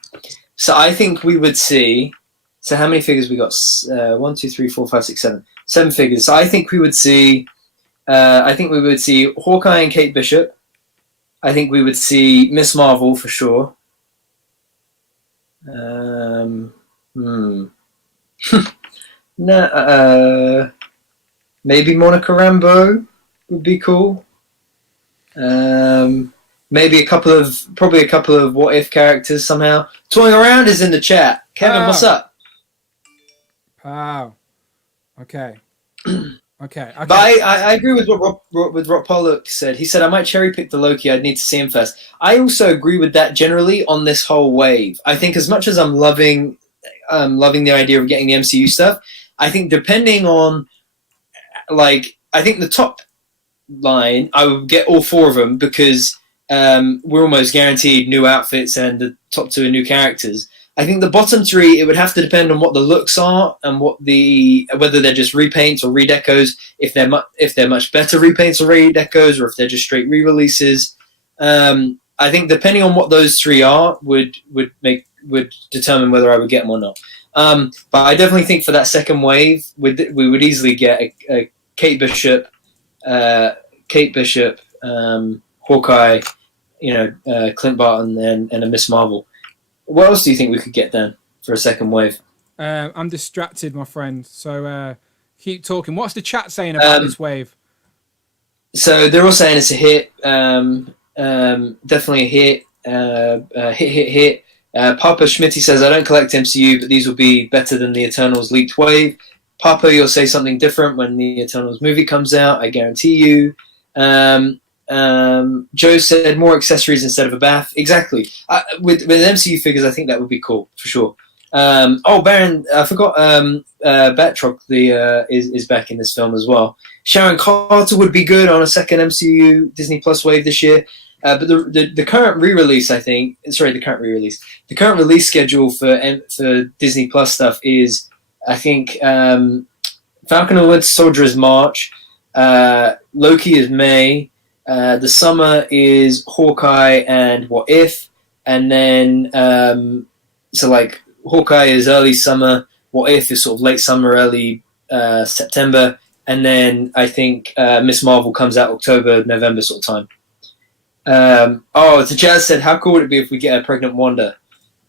So I think we would see. So how many figures we got? 1, 2, 3, 4, 5, 6, 7. 7 figures. So I think we would see. I think we would see Hawkeye and Kate Bishop. I think we would see Miss Marvel for sure. No, maybe Monica Rambeau would be cool. Maybe probably a couple of What If characters somehow. Toying Around is in the chat. Kevin, what's up? Wow. Okay. Okay. But I agree with what Rob Pollock said. He said, I might cherry pick the Loki. I'd need to see him first. I also agree with that generally on this whole wave. I think as much as I'm loving the idea of getting the MCU stuff, I think depending on, I think the top line, I would get all 4 of them because we're almost guaranteed new outfits and the top 2 are new characters. I think the bottom 3, it would have to depend on what the looks are and whether they're just repaints or redecos. If they're much better repaints or redecos, or if they're just straight re-releases. I think depending on what those 3 are would determine whether I would get them or not. But I definitely think for that second wave, we would easily get a Kate Bishop, Hawkeye, Clint Barton, and a Miss Marvel. What else do you think we could get then for a second wave? I'm distracted, my friend. So keep talking. What's the chat saying about this wave? So they're all saying it's a hit. Definitely a hit. Hit. Papa Schmitty says, I don't collect MCU, but these will be better than the Eternals leaked wave. Papa, you'll say something different when the Eternals movie comes out, I guarantee you. Joe said more accessories instead of a bath. Exactly. With MCU figures, I think that would be cool, for sure. Baron, I forgot Batroc is back in this film as well. Sharon Carter would be good on a second MCU Disney Plus wave this year. But the current re-release, the current release schedule for Disney Plus stuff is, I think, Falcon and the Winter Soldier is March, Loki is May, the summer is Hawkeye and What If, and then Hawkeye is early summer, What If is sort of late summer, early September, and then I think Miss Marvel comes out October, November sort of time. So Jazz said, how cool would it be if we get a pregnant Wanda?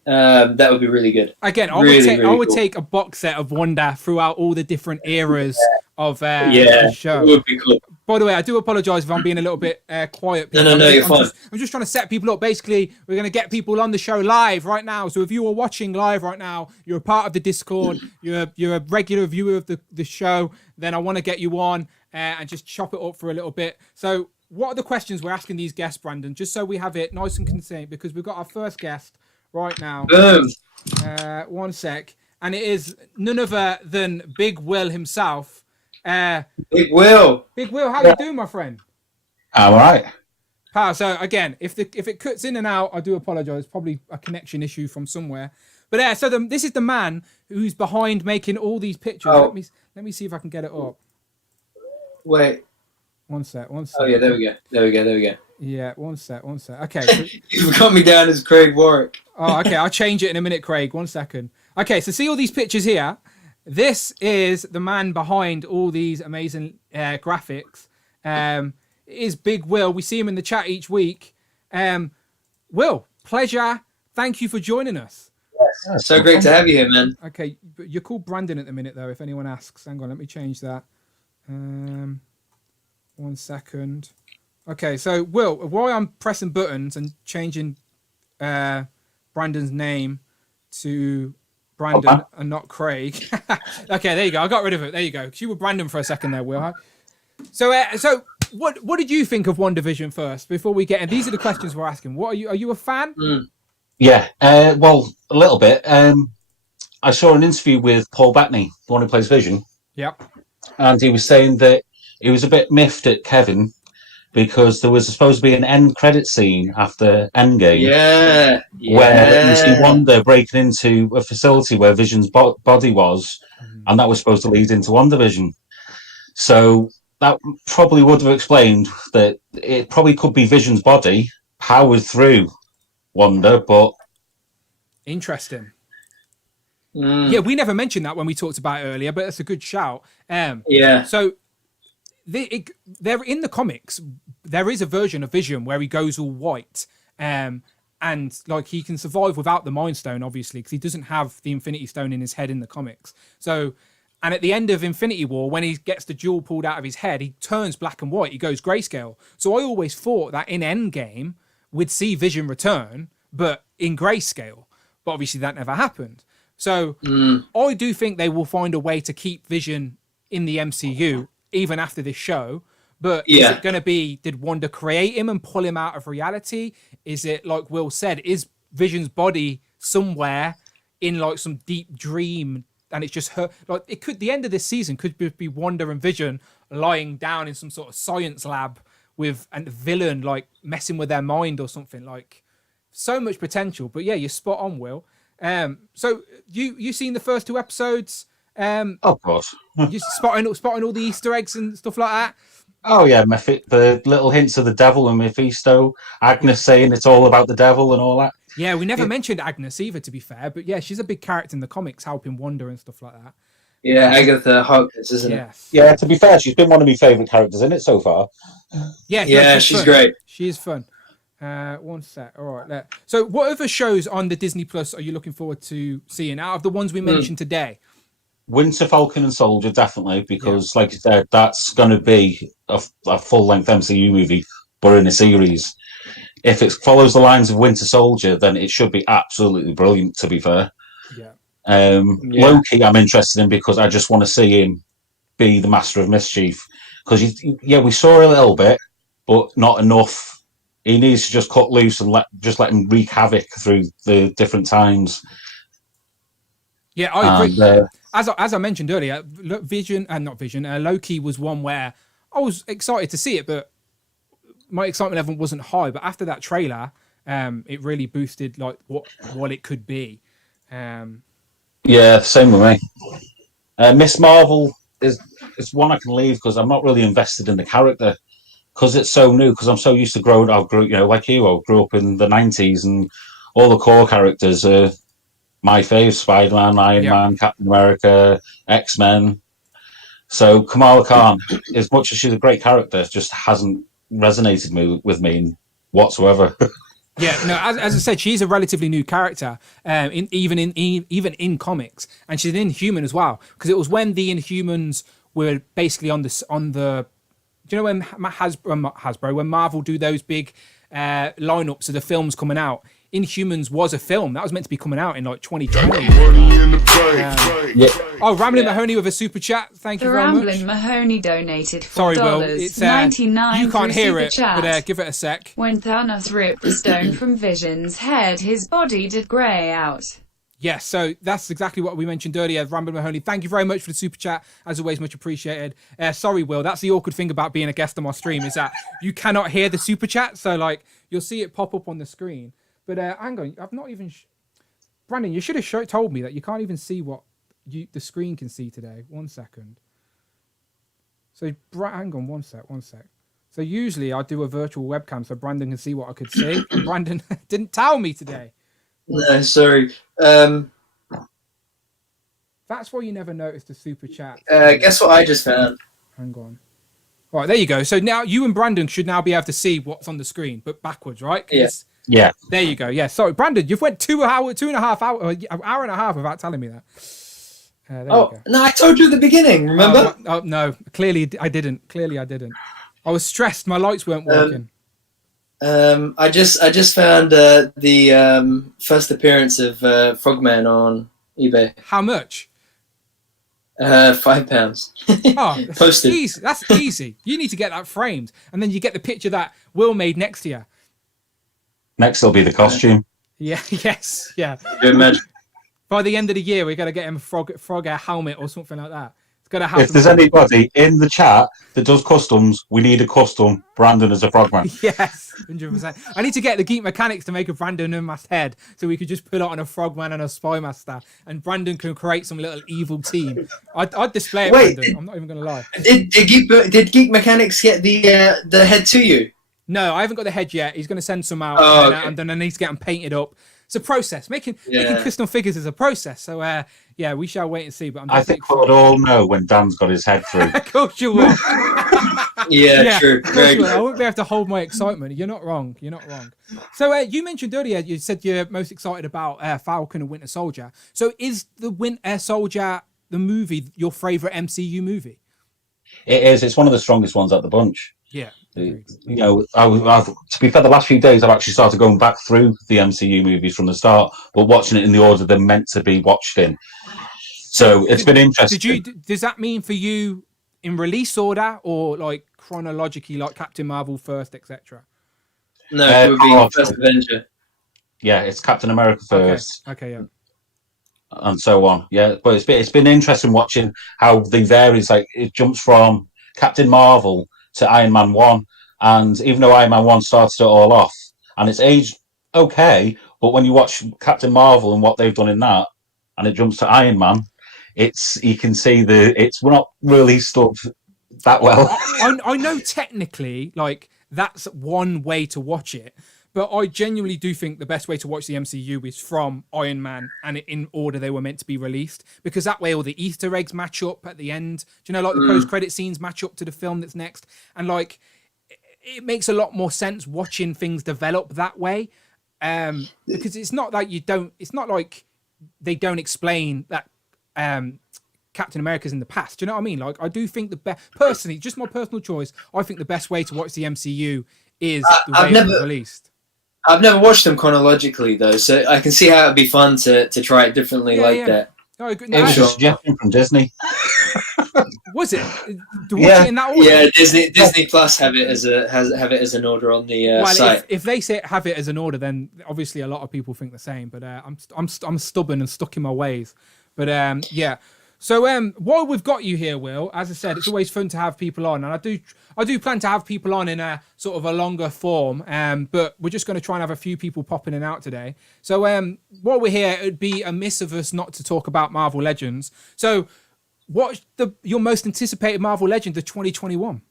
That would be really good. Again, I would take a box set of Wanda throughout all the different eras of the show. It would be cool. By the way, I do apologise if I'm being a little bit quiet. No, you're fine. I'm just trying to set people up. Basically, we're going to get people on the show live right now. So if you are watching live right now, you're a part of the Discord, you're a regular viewer of the show, then I want to get you on and just chop it up for a little bit. So what are the questions we're asking these guests, Brandon? Just so we have it nice and concise, because we've got our first guest right now. Boom. One sec. And it is none other than Big Will himself. Big Will, how you doing, my friend? I'm all right. Pal, so again, if it cuts in and out, I do apologise. Probably a connection issue from somewhere. But this is the man who's behind making all these pictures. Oh. Let me see if I can get it up. Wait. One sec. Oh yeah, there we go. Yeah, one sec. Okay. So, you've got me down as Craig Warwick. Oh, okay. I'll change it in a minute, Craig. 1 second. Okay, so see all these pictures here. This is the man behind all these amazing graphics. It is Big Will. We see him in the chat each week. Will, pleasure. Thank you for joining us. Yes. So great to have you here, man. Okay, you're called Brandon at the minute, though, if anyone asks. Hang on, let me change that. 1 second. Okay, so Will, while I'm pressing buttons and changing Brandon's name to Brandon and not Craig. Okay, there you go. I got rid of it. There you go. You were Brandon for a second there, Will. So what did you think of WandaVision first before we get in? These are the questions we're asking. Are you a fan? Yeah, well, a little bit. I saw an interview with Paul Bettany, the one who plays Vision. Yep. And he was saying that he was a bit miffed at Kevin because there was supposed to be an end credit scene after Endgame. Yeah. Where you see Wanda breaking into a facility where Vision's body was, and that was supposed to lead into WandaVision. So that probably would have explained that it probably could be Vision's body powered through Wanda, but interesting. Yeah, we never mentioned that when we talked about it earlier, but that's a good shout. Yeah. So there in the comics, there is a version of Vision where he goes all white, and like he can survive without the Mind Stone, obviously, because he doesn't have the Infinity Stone in his head in the comics. So, and at the end of Infinity War, when he gets the jewel pulled out of his head, he turns black and white. He goes grayscale. So I always thought that in Endgame we'd see Vision return, but in grayscale. But obviously that never happened. So I do think they will find a way to keep Vision in the MCU even after this show. But is it going to be, did Wanda create him and pull him out of reality? Is it, like Will said, is Vision's body somewhere in like some deep dream and it's just her? Like it could, the end of this season could be Wanda and Vision lying down in some sort of science lab with a villain like messing with their mind or something. Like so much potential. But yeah, you're spot on, Will. So you seen the first 2 episodes? Of course. You spotting all the Easter eggs and stuff like that? Oh yeah, the little hints of the devil and Mephisto, Agnes saying it's all about the devil and all that. Yeah, we never mentioned Agnes either, to be fair, but yeah, she's a big character in the comics, helping Wanda and stuff like that. Yeah, Agatha Harkness, isn't it? Yeah, to be fair, she's been one of my favourite characters in it so far. Yeah, she's great. She is fun. One sec. All right. So what other shows on the Disney Plus are you looking forward to seeing out of the ones we mentioned today? Winter Falcon and Soldier, definitely, because like you said, that's going to be a full-length MCU movie, but in a series. If it follows the lines of Winter Soldier, then it should be absolutely brilliant, to be fair. Loki, I'm interested in because I just want to see him be the Master of Mischief. Because, we saw a little bit, but not enough. He needs to just cut loose and let him wreak havoc through the different times. Yeah, I agree. As I mentioned earlier, Loki was one where I was excited to see it, but my excitement level wasn't high. But after that trailer, it really boosted like what it could be. Yeah, same with me. Miss Marvel is one I can leave because I'm not really invested in the character because it's so new. Because I'm so used to growing. I grew up in the '90s, and all the core characters are my fave: Spider-Man, Iron Man, Captain America, X-Men. So Kamala Khan, as much as she's a great character, just hasn't resonated with me whatsoever. Yeah, no. As I said, she's a relatively new character, even in comics, and she's an Inhuman as well. Because it was when the Inhumans were basically on the. Do you know when Hasbro, when Marvel do those big lineups of the films coming out? Inhumans was a film that was meant to be coming out in like 2020. Rambling Mahoney with a super chat. Thank you very much. Rambling Mahoney donated $4. Sorry, Will. It's 99. You can't hear it, but give it a sec. When Thanos ripped the stone from Vision's head, his body did grey out. Yes, so that's exactly what we mentioned earlier. Rambling Mahoney, thank you very much for the super chat. As always, much appreciated. Sorry, Will, that's the awkward thing about being a guest on my stream is that you cannot hear the super chat. So like you'll see it pop up on the screen. But hang on, I've not even... Brandon, you should have told me that you can't even see what the screen can see today. 1 second. So, hang on, one sec. So usually I do a virtual webcam so Brandon can see what I could see. And Brandon didn't tell me today. No, sorry. That's why you never noticed the super chat. Guess what I just found? Hang on. All right, there you go. So now you and Brandon should now be able to see what's on the screen, but backwards, right? Yeah. There you go. Yeah. Sorry, Brandon, you've went 2.5 hours, an hour and a half without telling me that. There you go. No, I told you at the beginning, remember? No, clearly I didn't. I was stressed. My lights weren't working. I just found the first appearance of Frogman on eBay. How much? £5. Oh, Posted. Easy. That's easy. You need to get that framed, and then you get the picture that Will made next to you. Next will be the costume. Yeah. Yes. Yeah. Good imagine. By the end of the year, we're gonna get him a frog helmet or something like that. gonna happen. If there's anybody in the chat that does customs, we need a custom Brandon as a frogman. Yes, 100%. I need to get the Geek Mechanics to make a Brandon Unmasked head so we could just put it on a Frogman and a Spy Master, and Brandon can create some little evil team. I'd display it, Wait, Brandon. I'm not even going to lie. Did Geek Mechanics get the head to you? No, I haven't got the head yet. He's going to send some out, and then I need to get them painted up. It's a process. Making custom figures is a process. So, yeah, we shall wait and see. But I think we'll all know when Dan's got his head through. Of course you will. Yeah, true. Very I true. won't be able to hold my excitement. You're not wrong. So you mentioned earlier, you said you're most excited about Falcon and Winter Soldier. So is the Winter Soldier, the movie, your favourite MCU movie? It is. It's one of the strongest ones at the bunch. Yeah. You know, I've, to be fair, the last few days I've actually started going back through the MCU movies from the start, but watching it in the order they're meant to be watched in. So it's been interesting. Does that mean for you in release order or like chronologically, like Captain Marvel first, etc.? No, it would be First Avenger. Yeah, it's Captain America first. Okay, yeah. And so on. Yeah, but it's been interesting watching how they vary. It's like it jumps from Captain Marvel to Iron Man 1, and even though Iron Man 1 started it all off, and it's aged okay, but when you watch Captain Marvel and what they've done in that, and it jumps to Iron Man, you can see we're not really stuck that well. I know technically, like, that's one way to watch it, but I genuinely do think the best way to watch the MCU is from Iron Man and in order they were meant to be released, because that way all the Easter eggs match up at the end. Do you know, like the post-credit scenes match up to the film that's next? And like, it makes a lot more sense watching things develop that way, because it's not like they don't explain that Captain America's in the past. Do you know what I mean? Like, I do think personally, just my personal choice, I think the best way to watch the MCU is the way it was released. I've never watched them chronologically though, so I can see how it'd be fun to try it differently that. Oh, It was a suggestion from Disney. Was it? To watch it in that order? Yeah, Disney Plus have it as an order on the site. If they say have it as an order, then obviously a lot of people think the same. But I'm stubborn and stuck in my ways. But yeah. So while we've got you here, Will, as I said, it's always fun to have people on, and I do plan to have people on in a sort of a longer form. But we're just going to try and have a few people popping in and out today. So while we're here, it'd be amiss of us not to talk about Marvel Legends. So what's your most anticipated Marvel Legend of 2021?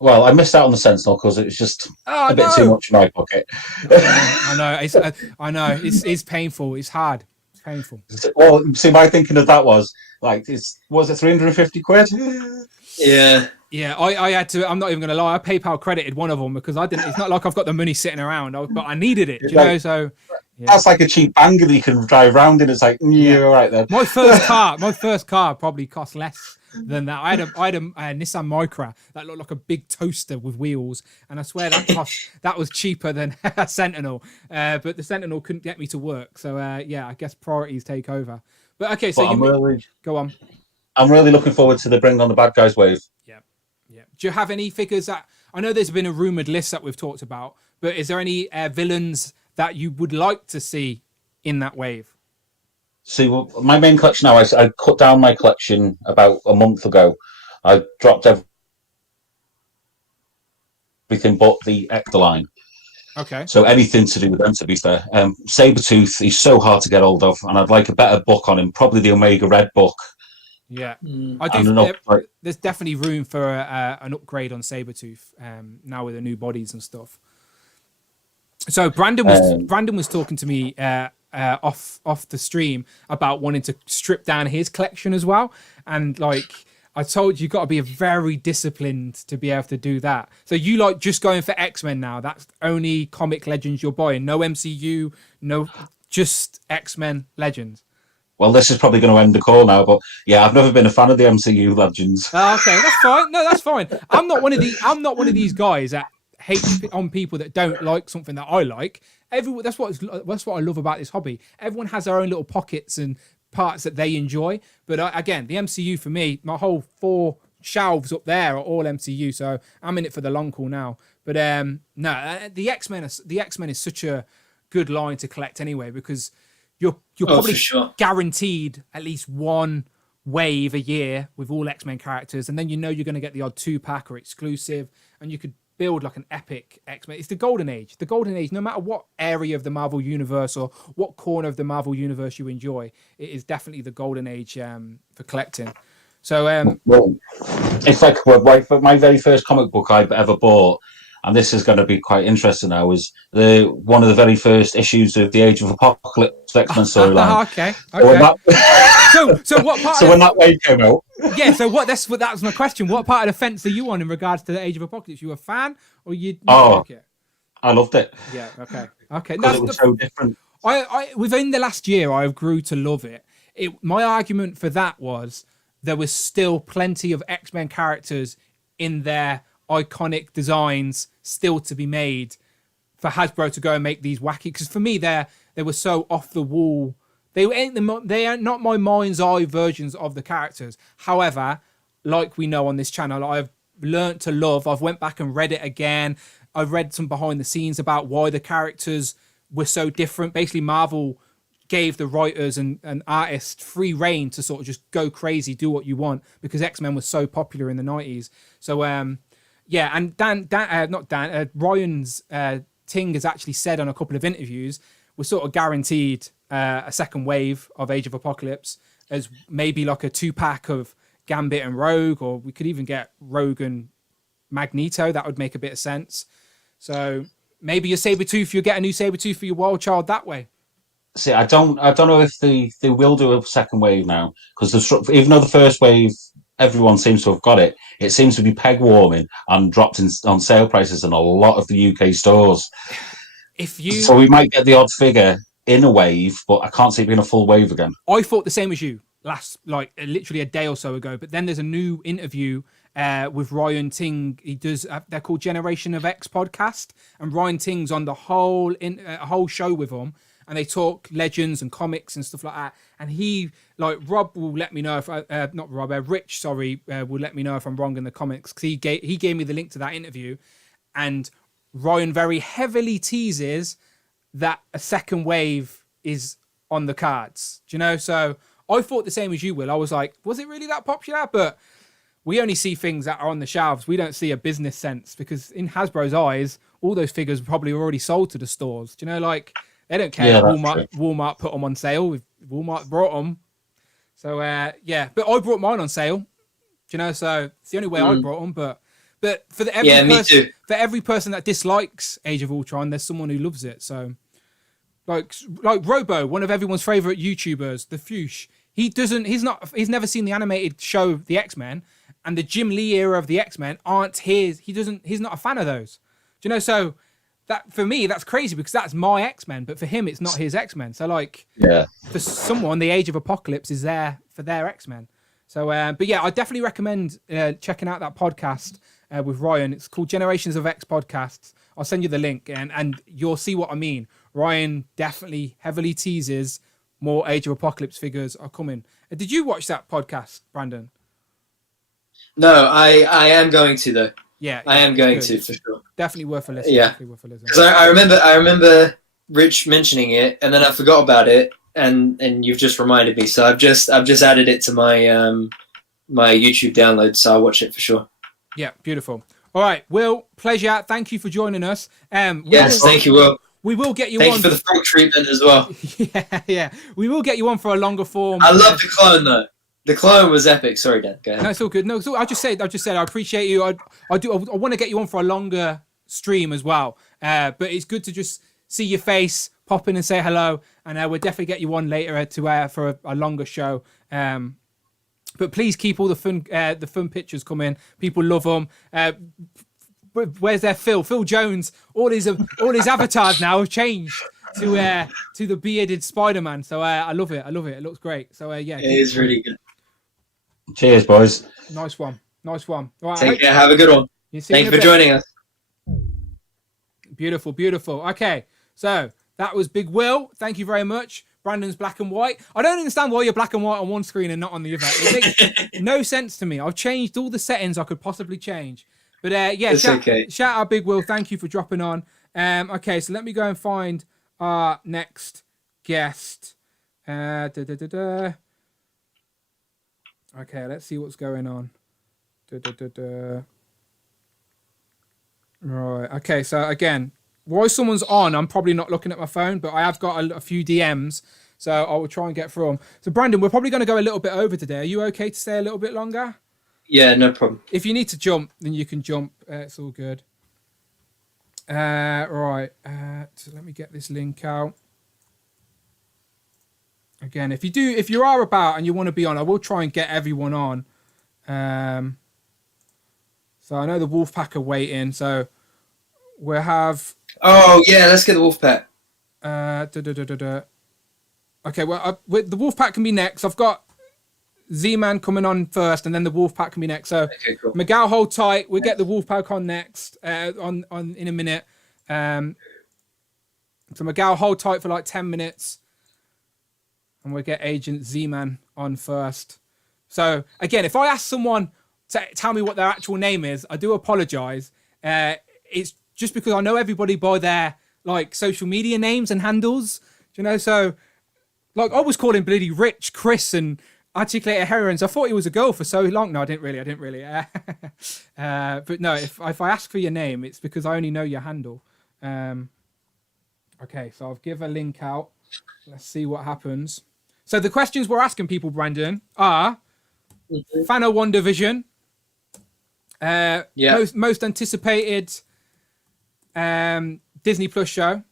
Well, I missed out on the Sentinel because it was just a bit too much in my pocket. I know. It's painful. It's hard. Painful. Well, see, my thinking of that was like, was it 350 quid? Yeah. I had to. I'm not even going to lie. I PayPal credited one of them because I didn't. It's not like I've got the money sitting around, but I needed it. You know, so yeah. That's like a cheap banger that you can drive around in. It's like, yeah, all right then. My first car probably cost less than that. I had a Nissan Micra that looked like a big toaster with wheels, and I swear that was cheaper than a Sentinel. But the Sentinel couldn't get me to work, so yeah, I guess priorities take over. But okay, so go on. I'm really looking forward to the Bring on the Bad Guys wave. Yeah. Do you have any figures that I know there's been a rumored list that we've talked about, but is there any villains that you would like to see in that wave? See, well, my main collection now, I cut down my collection about a month ago. I dropped everything but the Ecto line. Okay. So anything to do with them, to be fair. Sabretooth, he's so hard to get hold of, and I'd like a better book on him, probably the Omega Red book. Yeah, I do. There's definitely room for an upgrade on Sabretooth now with the new bodies and stuff. So Brandon was talking to me off the stream about wanting to strip down his collection as well, and like I told you, got to be very disciplined to be able to do that. So you like just going for X-Men now? That's only comic Legends you're buying, no MCU, no, just X-Men Legends. Well, this is probably going to end the call now, but yeah, I've never been a fan of the MCU Legends. Okay, that's fine. No, that's fine. I'm not one of these guys that hate on people that don't like something that I like. That's what I love about this hobby. Everyone has their own little pockets and parts that they enjoy. But again, the MCU for me, my whole 4 shelves up there are all MCU, so I'm in it for the long haul now. But no, the X-Men is such a good line to collect anyway, because you're probably guaranteed at least one wave a year with all X-Men characters, and then you're going to get the odd 2-pack or exclusive, and you could build like an epic X-Men. It's the golden age. The golden age, no matter what area of the Marvel universe or what corner of the Marvel universe you enjoy, it is definitely the golden age for collecting. So, well, in fact, my very first comic book I ever bought, and this is going to be quite interesting now, was one of the very first issues of the Age of Apocalypse X-Men storyline. Okay. So what part? So when that wave came out, yeah. So that was my question. What part of the fence are you on in regards to the Age of Apocalypse? You a fan or you? Like it? I loved it. Yeah. Okay. Because it was so different. I within the last year, I grew to love it. My argument for that was there was still plenty of X-Men characters in their iconic designs still to be made for Hasbro to go and make these wacky. Because for me, they were so off the wall. They are not my mind's eye versions of the characters. However, like we know on this channel, I've learnt to love. I've went back and read it again. I've read some behind the scenes about why the characters were so different. Basically, Marvel gave the writers and artists free reign to sort of just go crazy, do what you want, because X-Men was so popular in the 90s. So, yeah, and Ryan's Ting has actually said on a couple of interviews, we're sort of guaranteed a second wave of Age of Apocalypse as maybe like a 2-pack of Gambit and Rogue, or we could even get Rogue and Magneto. That would make a bit of sense. So maybe your Sabretooth, you'll get a new Sabretooth for your Wild Child that way. See, I don't know if they will do a second wave now, because even though the first wave, everyone seems to have got it, it seems to be peg warming and dropped on sale prices in a lot of the UK stores. So we might get the odd figure in a wave, but I can't see it being a full wave again. I thought the same as you literally a day or so ago, but then there's a new interview with Ryan Ting. He does they're called Generation of X podcast, and Ryan Ting's on the whole show with them, and they talk legends and comics and stuff like that. And he, like, Rob will let me know if Rich, will let me know if I'm wrong in the comments, because he gave me the link to that interview, and Ryan very heavily teases that a second wave is on the cards. Do you know? So I thought the same as you, Will. I was like, was it really that popular? But we only see things that are on the shelves. We don't see a business sense, because in Hasbro's eyes, all those figures probably already sold to the stores. Do you know, like, they don't care. Yeah, Walmart put them on sale. Walmart brought them. So, yeah. But I brought mine on sale. Do you know? So it's the only way I brought them. But for every person that dislikes Age of Ultron, there's someone who loves it. So, like Robo, one of everyone's favorite YouTubers, the Fuchs, he's never seen the animated show The X-Men, and the Jim Lee era of the X-Men aren't his. He's not a fan of those. Do you know? So that, for me, that's crazy, because that's my X-Men, but for him, it's not his X-Men. So, like, for someone, the Age of Apocalypse is there for their X-Men. So, but yeah, I definitely recommend checking out that podcast with Ryan. It's called Generations of X Podcasts. I'll send you the link, and you'll see what I mean. Ryan definitely heavily teases more Age of Apocalypse figures are coming. Did you watch that podcast, Brandon? No, I am going to, though. Yeah, I am going to, for sure. Definitely worth a listen. Yeah, because I remember Rich mentioning it, and then I forgot about it, and you've just reminded me. So I've just added it to my my YouTube download, so I'll watch it for sure. Yeah, beautiful. All right, Will, pleasure. Thank you for joining us. Yes, thank you, Will. We will get you Thank on. you for the full treatment as well. Yeah. We will get you on for a longer form. I love the clone, though. The clone was epic. Sorry, Dan. Go ahead. No, it's all good. No, I just said I appreciate you. I want to get you on for a longer stream as well. But it's good to just see your face, pop in and say hello, and we'll definitely get you on later for a longer show. But please keep all the fun pictures coming. People love them. Where's their Phil? Phil Jones. All his avatars now have changed to the bearded Spider-Man. So I love it. It looks great. So yeah, it is really good. Cheers, boys. Nice one. All right, take care. Have a good one. Thank you for joining us. Beautiful. Okay, so that was Big Will. Thank you very much. Brandon's black and white. I don't understand why you're black and white on one screen and not on the other. It makes no sense to me. I've changed all the settings I could possibly change. But yeah, shout out Big Will. Thank you for dropping on. Okay, so let me go and find our next guest. Okay, let's see what's going on. Right. Okay. So again, while someone's on, I'm probably not looking at my phone, but I have got a few DMs, so I will try and get through them. So Brandon, we're probably going to go a little bit over today. Are you okay to stay a little bit longer? Yeah, no problem. If you need to jump, then you can jump. It's all good. Right. So let me get this link out. Again, if you are about and you want to be on, I will try and get everyone on. So I know the Wolfpack are waiting, so we'll have. Oh yeah, let's get the Wolfpack. Okay, well, the Wolfpack can be next. I've got Z-Man coming on first, and then the Wolfpack can be next. So, Okay, cool. Miguel, hold tight. We'll get the Wolfpack on next. On in a minute. So Miguel, hold tight for like 10 minutes, and we'll get Agent Z-Man on first. So again, if I ask someone to tell me what their actual name is, I do apologize. It's just because I know everybody by their like social media names and handles. Do you know? So like I was calling bloody Rich, Chris, and Articulated Herons. I thought he was a girl for so long. No, I didn't really. But no, if I ask for your name, it's because I only know your handle. Okay, so I'll give a link out. Let's see what happens. So the questions we're asking people, Brandon, are fan of WandaVision, most anticipated Disney Plus show,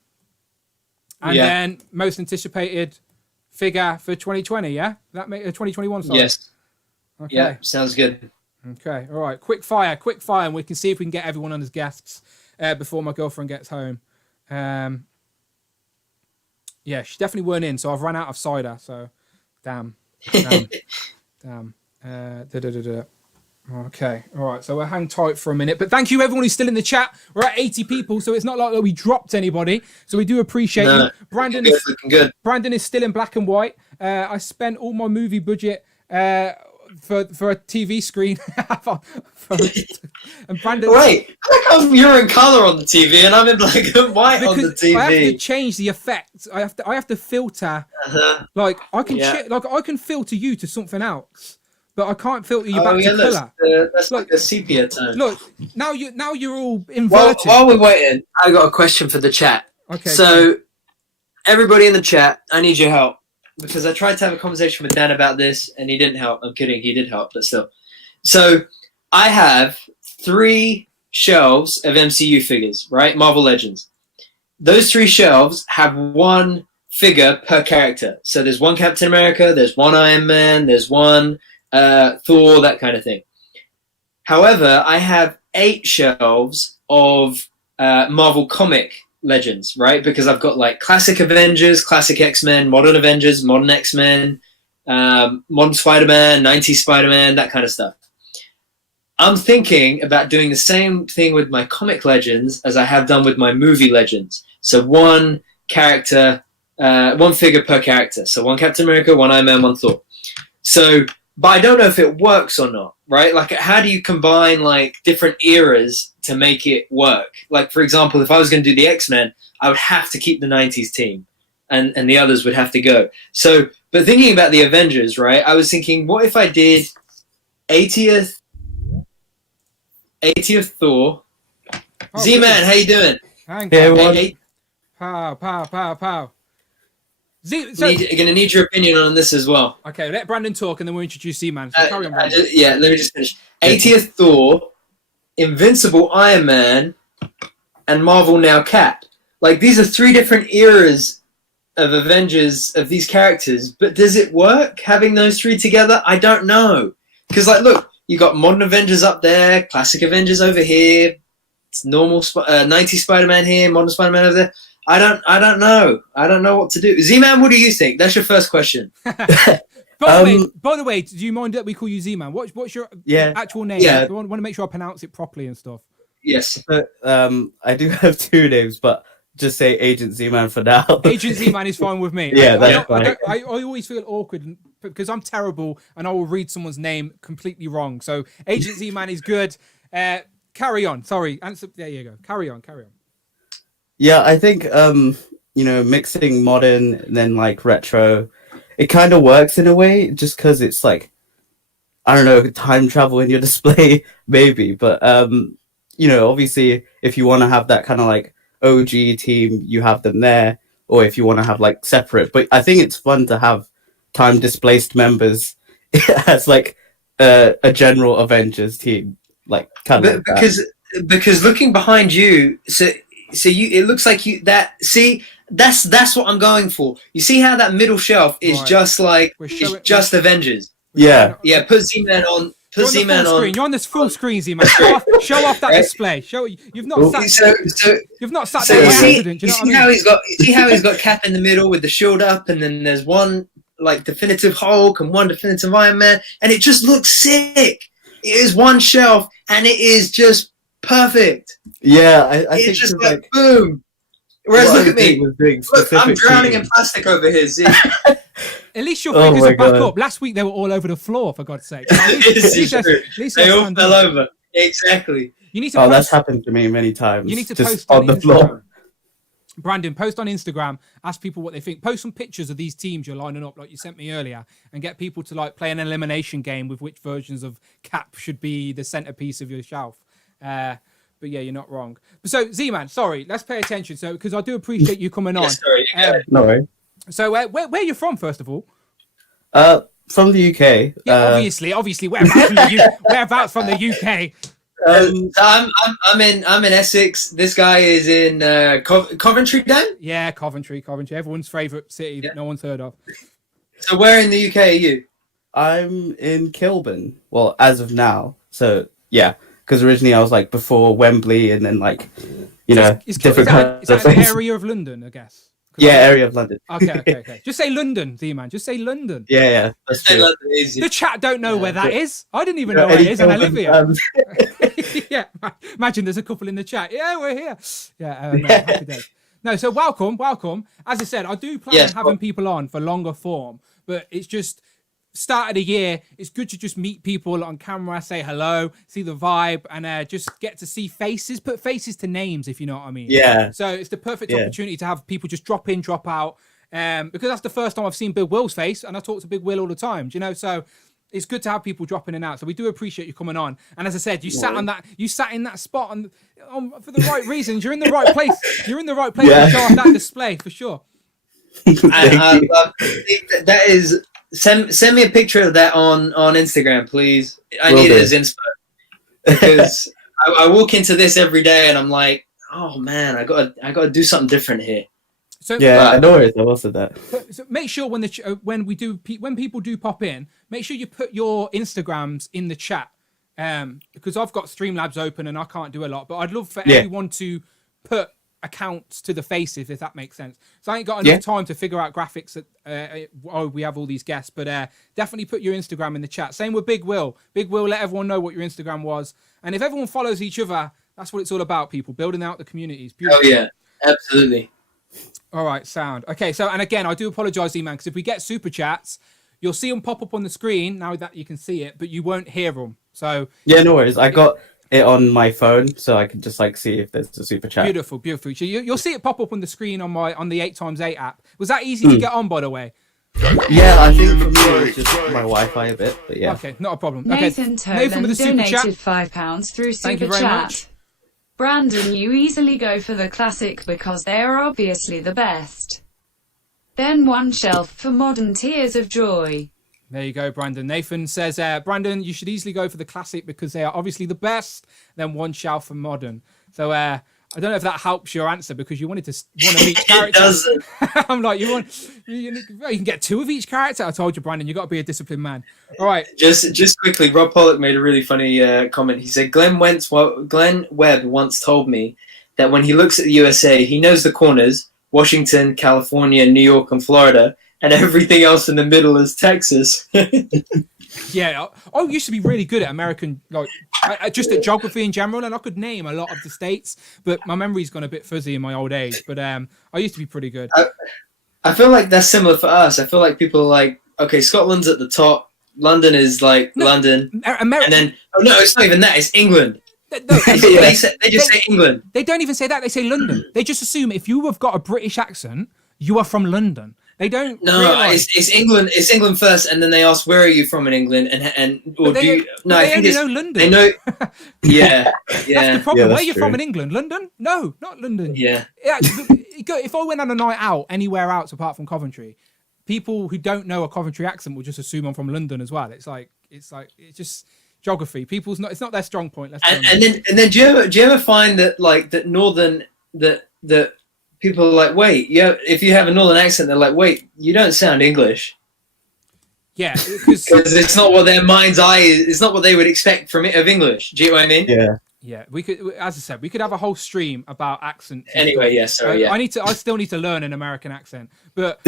and then most anticipated figure for 2020. Yeah, that make 2021. Sorry. Yes. Okay. Yeah, sounds good. Okay. All right. Quick fire, and we can see if we can get everyone on as guests before my girlfriend gets home. Yeah, she definitely weren't in, so I've run out of cider. So, damn. Okay, all right. So we'll hang tight for a minute, but thank you everyone who's still in the chat. We're at 80 people, so it's not like we dropped anybody. So we do appreciate you. Brandon looking good. Brandon is still in black and white. I spent all my movie budget for a TV screen. And Brandon, wait, how come you're in color on the TV and I'm in black and white on the TV? I have to change the effects. I have to filter. Like I can filter you to something else, but I can't filter you back to color. That's like a sepia tone. Look, now you're all inverted. While we're waiting, I got a question for the chat. Okay. So everybody in the chat, I need your help. Because I tried to have a conversation with Dan about this, and he didn't help. I'm kidding, he did help, but still. So I have 3 shelves of MCU figures, right? Marvel Legends. Those 3 shelves have 1 figure per character. So there's 1 Captain America, there's 1 Iron Man, there's 1 Thor, that kind of thing. However, I have 8 shelves of Marvel comic Legends, right? Because I've got like classic Avengers, classic X-Men, modern Avengers, modern X-Men, modern Spider-Man, 90s Spider-Man, that kind of stuff. I'm thinking about doing the same thing with my comic Legends as I have done with my movie Legends. So 1 character, 1 figure per character. So 1 Captain America, 1 Iron Man, 1 Thor. So, but I don't know if it works or not, right? Like, how do you combine like different eras to make it work? Like, for example, if I was going to do the X-Men, I would have to keep the 90s team and the others would have to go. So, but thinking about the Avengers, right, I was thinking, what if I did 80th Thor? Oh, Z-Man, how you doing? Hang Hey, on. everyone. Pow. Going to need your opinion on this as well. Okay, let Brandon talk, and then we'll introduce Z-Man. So carry on, Brandon. Let me just finish. 80th Thor, Invincible Iron Man, and Marvel Now Cap. Like, these are 3 different eras of Avengers, of these characters, but does it work, having those 3 together? I don't know. Because, like, look, you got modern Avengers up there, classic Avengers over here, it's normal 90s Spider-Man here, modern Spider-Man over there. I don't know. I don't know what to do. Z-Man, what do you think? That's your first question. By the way, do you mind that we call you Z-Man? What's your actual name? Yeah. I want to make sure I pronounce it properly and stuff. Yes. I do have 2 names, but just say Agent Z-Man for now. Agent Z-Man is fine with me. Yeah, that's fine. I always feel awkward because I'm terrible and I will read someone's name completely wrong. So Agent Z-Man is good. Carry on. Sorry. Answer. There you go. Carry on. Yeah, I think mixing modern and then like retro, it kind of works in a way, just because it's like I don't know, time travel in your display, maybe. But obviously, if you want to have that kind of like OG team, you have them there, or if you want to have like separate. But I think it's fun to have time displaced members as like a general Avengers team, like kind of because looking behind you, so you, it looks like you that's what I'm going for. You see how that middle shelf is just like it's just Avengers. Yeah. Put Z-Man on. Put Z-Man on. You're on this full screen, Z-Man. Show off that display. You've not sat. You've not sat there by accident. Do you know what I mean? You see how he's got Cap in the middle with the shield up, and then there's one like definitive Hulk and one definitive Iron Man, and it just looks sick. It is one shelf, and it is just perfect. Yeah, I think it's just like boom. Whereas look at me. Look, I'm drowning in plastic over here. Z. At least your fingers are back up. Last week they were all over the floor, for God's sake. At least they all fell over. Exactly. You need to that's happened to me many times. You need to just post on the floor. Brandon, post on Instagram, ask people what they think. Post some pictures of these teams you're lining up, like you sent me earlier, and get people to like play an elimination game with which versions of Cap should be the centerpiece of your shelf. But yeah, you're not wrong. So Z-Man, sorry, let's pay attention. So because I do appreciate you coming on. Yes, sorry, no worries. So where are you from, first of all? From the UK. Yeah, obviously. Whereabouts from the UK? So I'm in Essex. This guy is in Coventry, Dan? Yeah, Coventry. Everyone's favourite city that no one's heard of. So where in the UK are you? I'm in Kilburn. Well, as of now. So yeah, because originally I was like before Wembley, and then like different kinds of things. Is that an things. area of London, I guess? Yeah, area of London. Okay. Just say London, Z-Man. Just say London. Yeah. That's true. London, easy. The chat don't know where that is. I didn't even know where it is, and I live here. Yeah, imagine there's a couple in the chat. Yeah, we're here. Yeah, happy days. No, so welcome. As I said, I do plan on having people on for longer form, but it's just start of the year. It's good to just meet people on camera, say hello, see the vibe, and just get to see faces, put faces to names, if you know what I mean. Yeah. So it's the perfect opportunity to have people just drop in, drop out, because that's the first time I've seen Big Will's face, and I talk to Big Will all the time, do you know? So it's good to have people dropping in and out. So we do appreciate you coming on. And as I said, you sat in that spot for the right reasons. You're in the right place. You're in the right place to show off that display for sure. That is. Send me a picture of that on Instagram, please. I need it as inspo, because I walk into this every day and I'm like, oh man, I gotta do something different here. So I know it. I will say that. So make sure when people do pop in, make sure you put your Instagrams in the chat, because I've got Streamlabs open and I can't do a lot, but I'd love for everyone to put accounts to the faces, if that makes sense. So I ain't got enough time to figure out graphics we have all these guests, but definitely put your Instagram in the chat. Same with Big Will. Let everyone know what your Instagram was, and if everyone follows each other, that's what it's all about, people building out the communities. Beautiful. Oh yeah, absolutely. All right, sound. Okay, so, and again, I do apologize, E-Man, because if we get super chats, you'll see them pop up on the screen now that you can see it, but you won't hear them. So yeah, no worries. I got it on my phone, so I can just like see if there's a super chat. Beautiful. So you'll see it pop up on the screen on the 8x8 app. Was that easy to get on, by the way? Yeah, I think for me it's just my Wi-Fi a bit, but yeah. Okay, not a problem. Nathan Tolan with the super donated chat. £5 through Thank super you very chat. much. Brandon, you easily go for the classic because they are obviously the best. Then one shelf for modern tears of joy. There you go, Brandon. Nathan says, Brandon, you should easily go for the classic because they are obviously the best. Then one shelf for modern. So I don't know if that helps your answer because you wanted to one of each character. It doesn't. I'm like, you can get two of each character. I told you, Brandon, you got to be a disciplined man. All right. Just quickly, Rob Pollock made a really funny comment. He said, Glenn Webb once told me that when he looks at the USA, he knows the corners, Washington, California, New York, and Florida, and everything else in the middle is Texas. Yeah, I used to be really good at American, just at geography in general, and I could name a lot of the states, but my memory's gone a bit fuzzy in my old age. But I used to be pretty good. I feel like that's similar for us. I feel like people are like, okay, Scotland's at the top, London is London, and then no, it's not even that. It's England. No, they just say England. They don't even say that. They say London. They just assume if you have got a British accent, you are from London. They don't. No, realise. it's England. It's England first, and then they ask, "Where are you from in England?" Or But do you? No, but I they think only it's. know London. They know. Yeah, That's yeah, the problem. Yeah, Where are you that's from true. in England? London? No, not London. yeah. Yeah, if I went on a night out anywhere else apart from Coventry, people who don't know a Coventry accent will just assume I'm from London as well. It's just geography. It's not their strong point. Let's be honest. And then do you ever find that like that northern that people are like, wait, yeah, if you have a northern accent, they're like, wait, you don't sound English. Yeah, because Because it's not what their mind's eye is. It's not what they would expect from it of English. Do you know what I mean? Yeah. yeah, we could, as I said, we could have a whole stream about accents. and Anyway, stuff. yeah, sorry, yeah. I still need to learn an American accent, but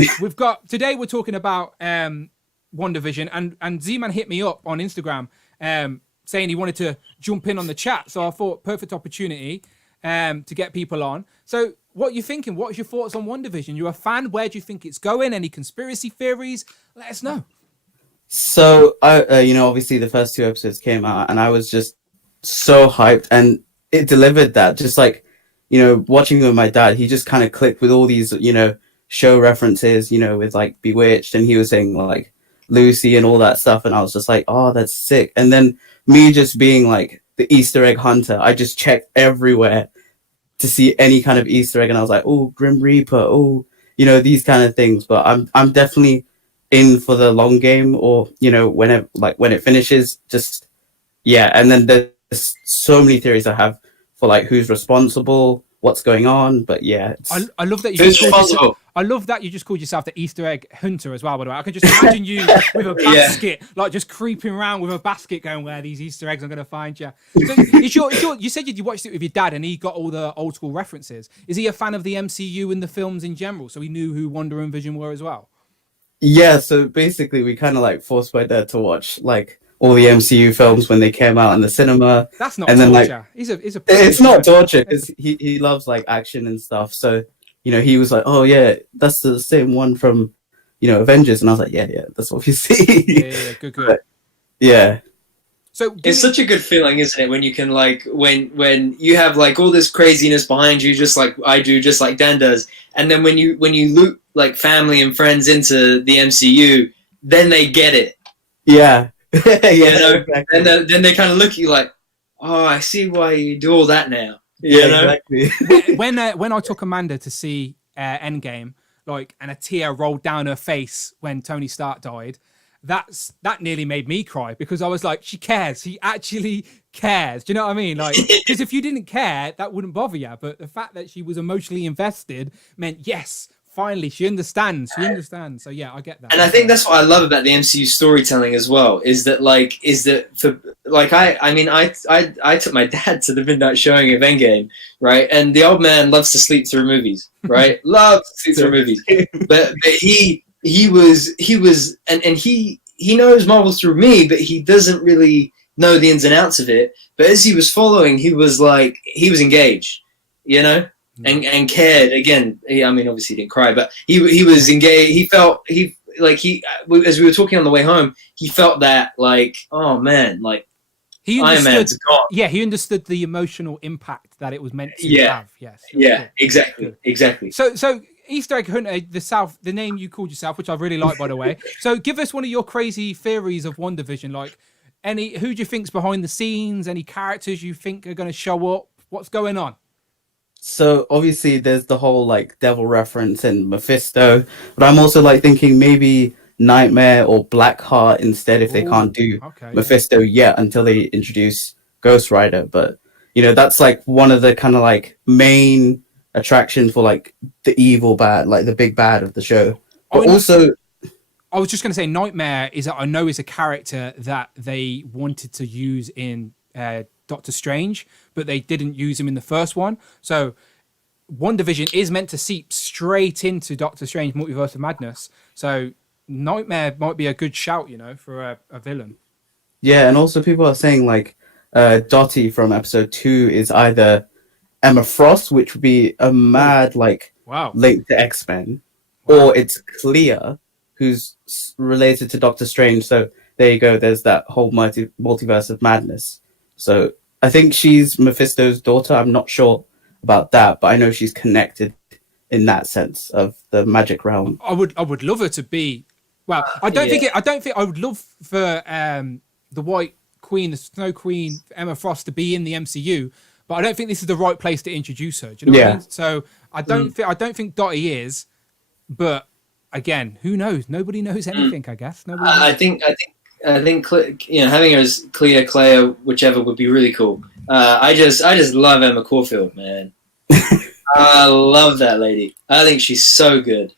today we're talking about WandaVision, and Z-Man hit me up on Instagram saying he wanted to jump in on the chat, so I thought perfect opportunity to get people on. So what are you thinking? What's your thoughts on WandaVision? You're a fan. Where do you think it's going? Any conspiracy theories? Let us know. So I, obviously the first 2 episodes came out, and I was just so hyped, and it delivered that. Just like, watching with my dad, he just kind of clicked with all these, show references, with like Bewitched, and he was saying like Lucy and all that stuff, and I was just like, oh, that's sick. And then me just being like the Easter egg hunter, I just checked everywhere to see any kind of Easter egg, and I was like, oh, Grim Reaper, oh, these kind of things. But I'm definitely in for the long game, or when it finishes, just yeah. And then there's so many theories I have for like who's responsible, what's going on. But yeah, I love that you Who's just called responsible? yourself, I love that you just called yourself the Easter egg hunter as well. By the way, I can just imagine you with a basket, like just creeping around with a basket, going, "Where are these Easter eggs? I'm going to find you." So you said you watched it with your dad, and he got all the old school references. Is he a fan of the MCU and the films in general? So he knew who Wanda and Vision were as well. yeah. So basically, we kind of like forced my dad to watch like all the MCU films when they came out in the cinema. That's not And then, torture. He's a It's not torture because he loves like action and stuff. So he was like, oh yeah, that's the same one from Avengers, and I was like, yeah, that's what you see. Yeah, good. But, yeah. So It's such a good feeling, isn't it, when you can like when you have like all this craziness behind you, just like I do, just like Dan does, and then when you loop like family and friends into the MCU, then they get it. Yeah. Yeah, exactly. Then they kind of look at you like, oh, I see why you do all that now. Exactly. when I took Amanda to see Endgame, like, and a tear rolled down her face when Tony Stark died, that nearly made me cry, because I was like, she cares. She actually cares. Do you know what I mean? Like, because if you didn't care, that wouldn't bother you. But the fact that she was emotionally invested meant, yes, finally, she understands. So yeah, I get that. And I think that's what I love about the MCU storytelling as well, is that for like I took my dad to the midnight showing of Endgame, right? And the old man loves to sleep through movies, right? Loves to sleep through movies. But he was and he knows Marvel through me, but he doesn't really know the ins and outs of it. But as he was following, he was engaged, and cared. Again, obviously he didn't cry, but he was engaged. He felt as we were talking on the way home, he felt that like, oh man, like he Iron understood. Man's gone. Yeah, he understood the emotional impact that it was meant to have. Yes. Yeah, Good. exactly, Good. exactly. So Easter egg hunter, the name you called yourself, which I really like, by the way. So give us one of your crazy theories of WandaVision. Like, who do you think's behind the scenes? Any characters you think are going to show up? What's going on? So obviously there's the whole like devil reference and Mephisto, but I'm also like thinking maybe Nightmare or Blackheart instead, if they can't do Mephisto yet until they introduce Ghost Rider. But that's like one of the kind of like main attraction for like the evil bad, like the big bad of the show. But also, I was just going to say Nightmare is a character that they wanted to use in Doctor Strange, but they didn't use him in the first one. So WandaVision is meant to seep straight into Doctor Strange Multiverse of Madness. So Nightmare might be a good shout, for a villain. Yeah, and also people are saying like Dottie from episode 2 is either Emma Frost, which would be a mad link to X-Men, or it's Clea, who's related to Doctor Strange. So there you go. There's that whole multiverse of madness. So I think she's Mephisto's daughter. I'm not sure about that, but I know she's connected in that sense of the magic realm. I would love her to be. Well, I don't think I would love for the White Queen, the Snow Queen, Emma Frost to be in the MCU, but I don't think this is the right place to introduce her. Do you know what I mean? So I don't think Dottie is, but again, who knows? Nobody knows anything. I guess nobody. I think having her as Clea, Claire, whichever would be really cool. I just love Emma Caulfield, man. I love that lady. I think she's so good.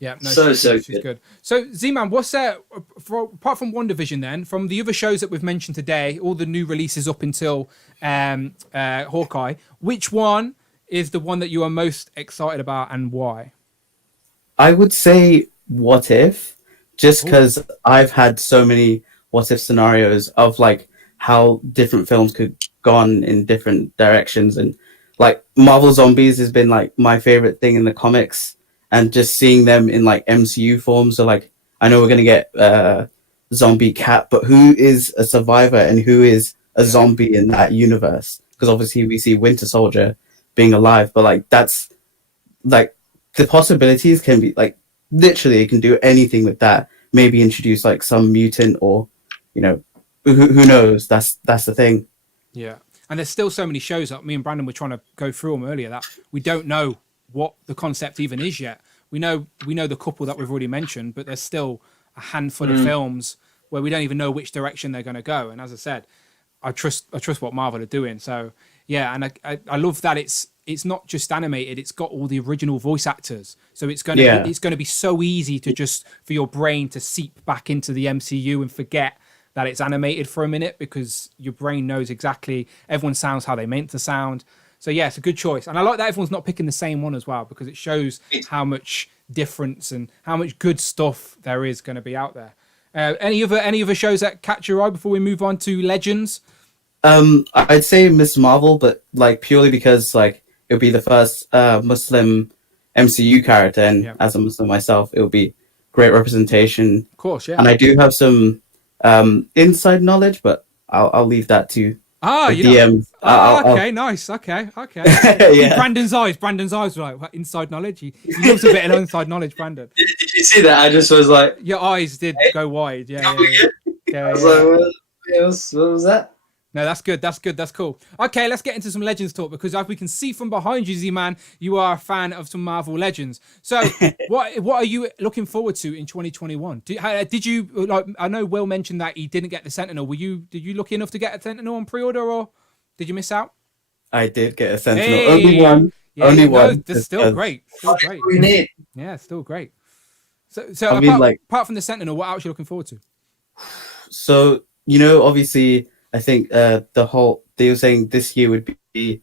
Yeah, no, she's good. So Z-Man, what's that apart from WandaVision? Then from the other shows that we've mentioned today, all the new releases up until Hawkeye, which one is the one that you are most excited about and why? I would say What If, just because I've had so many What If scenarios of like how different films could gone in different directions, and like Marvel Zombies has been like my favorite thing in the comics, and just seeing them in like MCU forms. So like I know we're gonna get Zombie Cat, but who is a survivor and who is a zombie in that universe? Because obviously we see Winter Soldier being alive, but like that's like the possibilities can be like literally it can do anything with that. Maybe introduce like some mutant, or you know, who knows? That's the thing. Yeah, and there's still so many shows that me and Brandon were trying to go through them earlier that we don't know what the concept even is yet. We know the couple that we've already mentioned, but there's still a handful of films where we don't even know which direction they're going to go. And as I said, I trust what Marvel are doing. So yeah, and I love that it's not just animated; it's got all the original voice actors. So it's going to be so easy to just for your brain to seep back into the MCU and forget that it's animated for a minute, because your brain knows exactly everyone sounds how they meant to sound. So yeah, it's a good choice, and I like that everyone's not picking the same one as well, because it shows how much difference and how much good stuff there is going to be out there. Any other shows that catch your eye before we move on to Legends? I'd say Miss Marvel, but like purely because like it would be the first Muslim MCU character, and as a Muslim myself, it would be great representation. Of course, yeah. And I do have some inside knowledge, but I'll leave that to DMs. Okay, nice. Okay. Yeah. Brandon's eyes were like, what, inside knowledge? He loves a bit of inside knowledge, Brandon. Did you see that? I just was like, your eyes did go wide. Yeah. I was like, what was that? No, that's good. That's cool. Okay, let's get into some Legends talk, because as we can see from behind you, Z-Man, you are a fan of some Marvel Legends. So, what are you looking forward to in 2021? Did you like? I know Will mentioned that he didn't get the Sentinel. Did you lucky enough to get a Sentinel on pre-order, or did you miss out? I did get a Sentinel. Hey! Only one. Yeah, only one. That's still great. Still great. We need. Yeah, still great. So I mean, apart from the Sentinel, what else are you looking forward to? So obviously, I think they were saying this year would be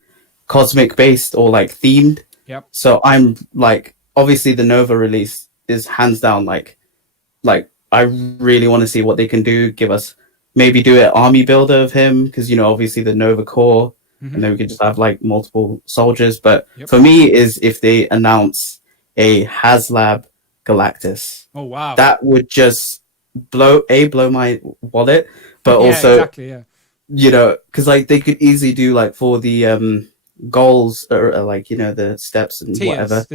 cosmic based or like themed. Yep. So I'm like, obviously the Nova release is hands down like I really want to see what they can do. Give us maybe do an army builder of him, because obviously the Nova core, and then we could just have like multiple soldiers. But for me is if they announce a HasLab Galactus. Oh wow. That would just blow my wallet, but also exactly, yeah. Because like they could easily do like for the goals or like the steps and tiers. Whatever.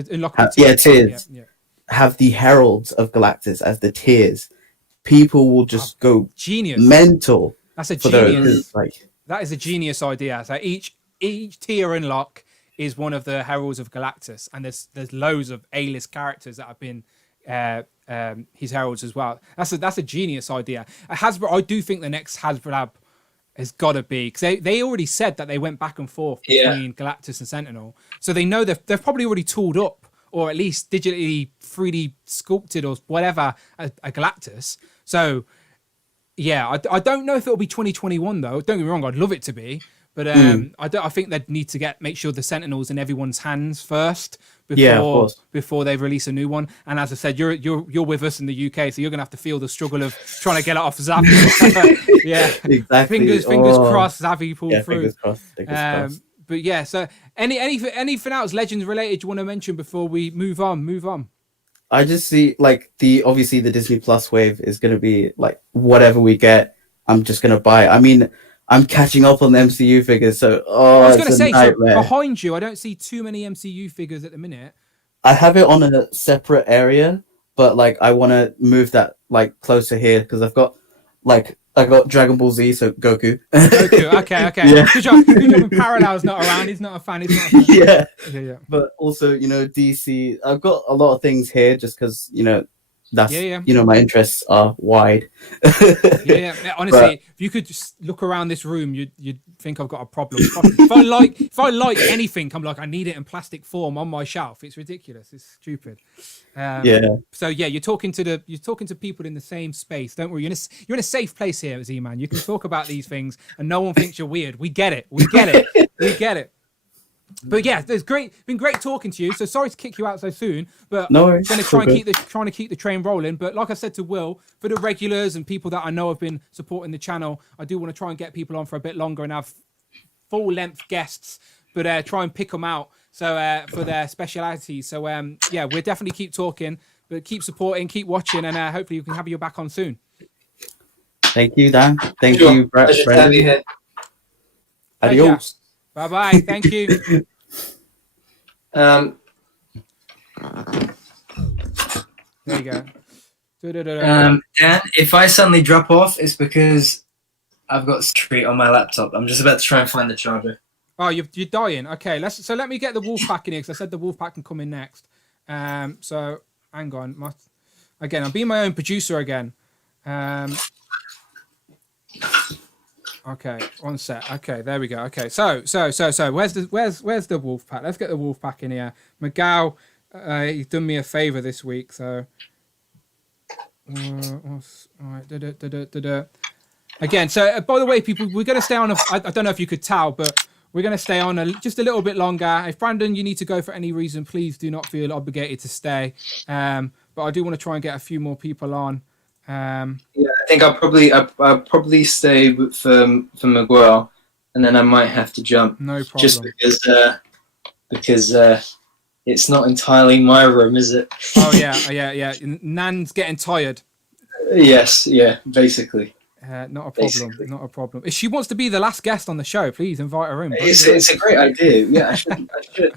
Tiers. Yeah. Have the heralds of Galactus as the tiers. People will just go genius, mental. That's a genius. Like that is a genius idea. So each tier unlock is one of the heralds of Galactus, and there's loads of A-list characters that have been his heralds as well. That's a genius idea. Hasbro, I do think the next HasLab has got to be, because they already said that they went back and forth between Galactus and Sentinel, so they know they've probably already tooled up, or at least digitally 3D sculpted or whatever a Galactus. So yeah, I don't know if it'll be 2021 though. Don't get me wrong, I'd love it to be, but I think they'd need to make sure the Sentinel's in everyone's hands first before they release a new one. And as I said, you're with us in the UK, so you're gonna have to feel the struggle of trying to get it off Zavi. Yeah, exactly. Fingers crossed, Zavi pulled through. Fingers crossed. But yeah, so anything else Legends related you want to mention before we move on? I just see like obviously the Disney Plus wave is gonna be like whatever we get, I'm just gonna buy. I mean, I'm catching up on the MCU figures, so I was going to say, so behind you, I don't see too many MCU figures at the minute. I have it on a separate area, but like I want to move that like closer here because I got Dragon Ball Z, so Goku. Goku. Okay. Yeah. Good job. Parallel's not around. He's not a fan. Yeah. Yeah. But also, DC. I've got a lot of things here just because that's Yeah. my interests are wide. Yeah. Honestly, if you could just look around this room, you'd think I've got a problem. If I like anything, I'm like, I need it in plastic form on my shelf. It's ridiculous. It's stupid. Yeah. So yeah, you're talking to people in the same space. Don't worry, you're in a safe place here, Z-Man. You can talk about these things, and no one thinks you're weird. We get it. We get it. But yeah, it's been great talking to you. So sorry to kick you out so soon, but No worries. I'm going to trying to keep the train rolling. But like I said to Will, for the regulars and people that I know have been supporting the channel, I do want to try and get people on for a bit longer and have full length guests, but try and pick them out for their specialities. So yeah, we'll definitely keep talking, but keep supporting, keep watching, and hopefully we can have you back on soon. Thank you, Dan. Thank Sure. you, Brad. Pleasure to have you here. Adios. Bye bye. Thank you. There you go. Dan, if I suddenly drop off, it's because I've got street on my laptop. I'm just about to try and find the charger. Oh, you're dying. Okay, let me get the wolf pack in here because I said the wolf pack can come in next. So hang on. Again, I'm being my own producer again. Okay, one sec. Okay, there we go. Okay, so where's the wolf pack? Let's get the wolf pack in here. McGow, he's done me a favor this week, so all right. Again, so by the way, people, we're going to stay on. I don't know if you could tell, but we're going to stay on just a little bit longer. If Brandon, you need to go for any reason, please do not feel obligated to stay. But I do want to try and get a few more people on. Yeah, I think I'll probably stay for Miguel, and then I might have to jump. No problem. Just because it's not entirely my room, is it? Oh yeah. Nan's getting tired. Yes, yeah, basically. Not a problem. Not a problem. If she wants to be the last guest on the show, please invite her in. It's a great idea. Yeah,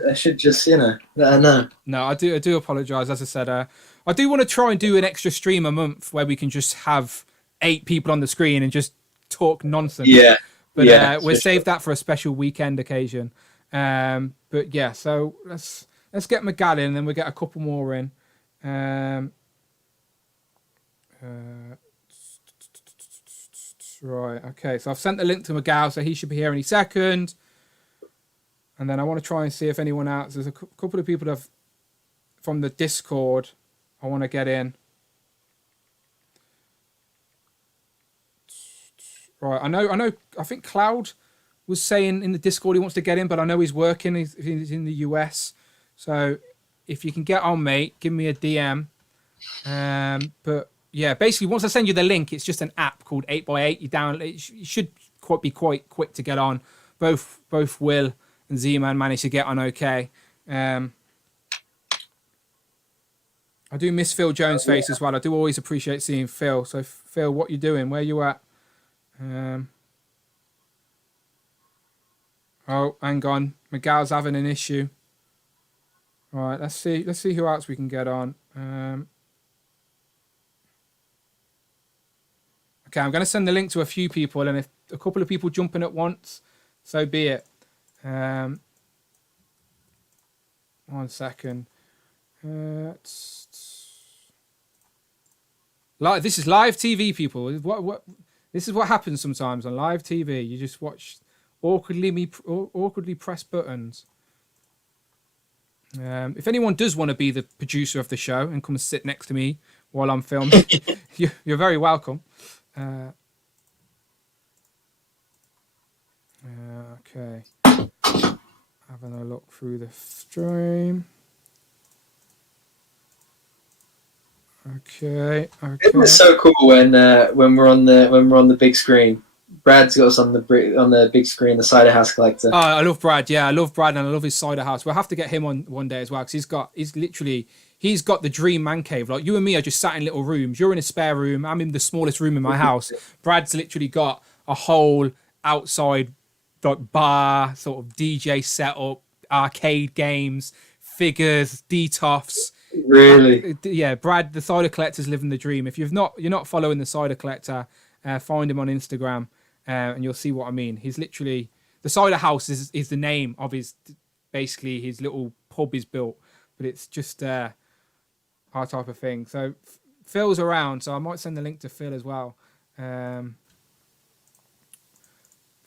I should just let her know. No, I do apologise. As I said, I do want to try and do an extra stream a month where we can just have 8 people on the screen and just talk nonsense. Yeah. But we'll save that for a special weekend occasion. But yeah, so let's get McGall in, and then we'll get a couple more in. Right, okay, so I've sent the link to McGow, so he should be here any second. And then I want to try and see if anyone else, there's a couple of people that have, from the Discord, I want to get in. Right, I know, I think Cloud was saying in the Discord he wants to get in, but I know he's working, he's in the US. So if you can get on, mate, give me a DM. But yeah, basically, once I send you the link, it's just an app called 8x8. You download it. You should be quite quick to get on. Both Will and Z-Man managed to get on okay. I do miss Phil Jones' face as well. I do always appreciate seeing Phil. So Phil, what you doing? Where you at? Oh, hang on. Miguel's having an issue. All right, let's see who else we can get on. Okay, I'm going to send the link to a few people, and if a couple of people jump in at once, so be it. 1 second. This is live TV, people. This is what happens sometimes on live TV. You just watch awkwardly press buttons. If anyone does want to be the producer of the show and come and sit next to me while I'm filming, you're very welcome. Okay. Having a look through the stream. Okay. It was so cool when we're on the big screen. Brad's got us on the big screen, the Cider House Collector. Oh, I love Brad. Yeah, I love Brad, and I love his cider house. We'll have to get him on one day as well, because he's got the dream man cave. Like, you and me are just sat in little rooms. You're in a spare room. I'm in the smallest room in my house. Brad's literally got a whole outside bar sort of DJ setup, arcade games, figures, detofs. Really? Yeah, Brad, the Cider Collector's living the dream. If you're not following the Cider Collector, find him on Instagram, and you'll see what I mean. He's literally the Cider House is the name of his little pub is built, but it's just our type of thing. So Phil's around, so I might send the link to Phil as well.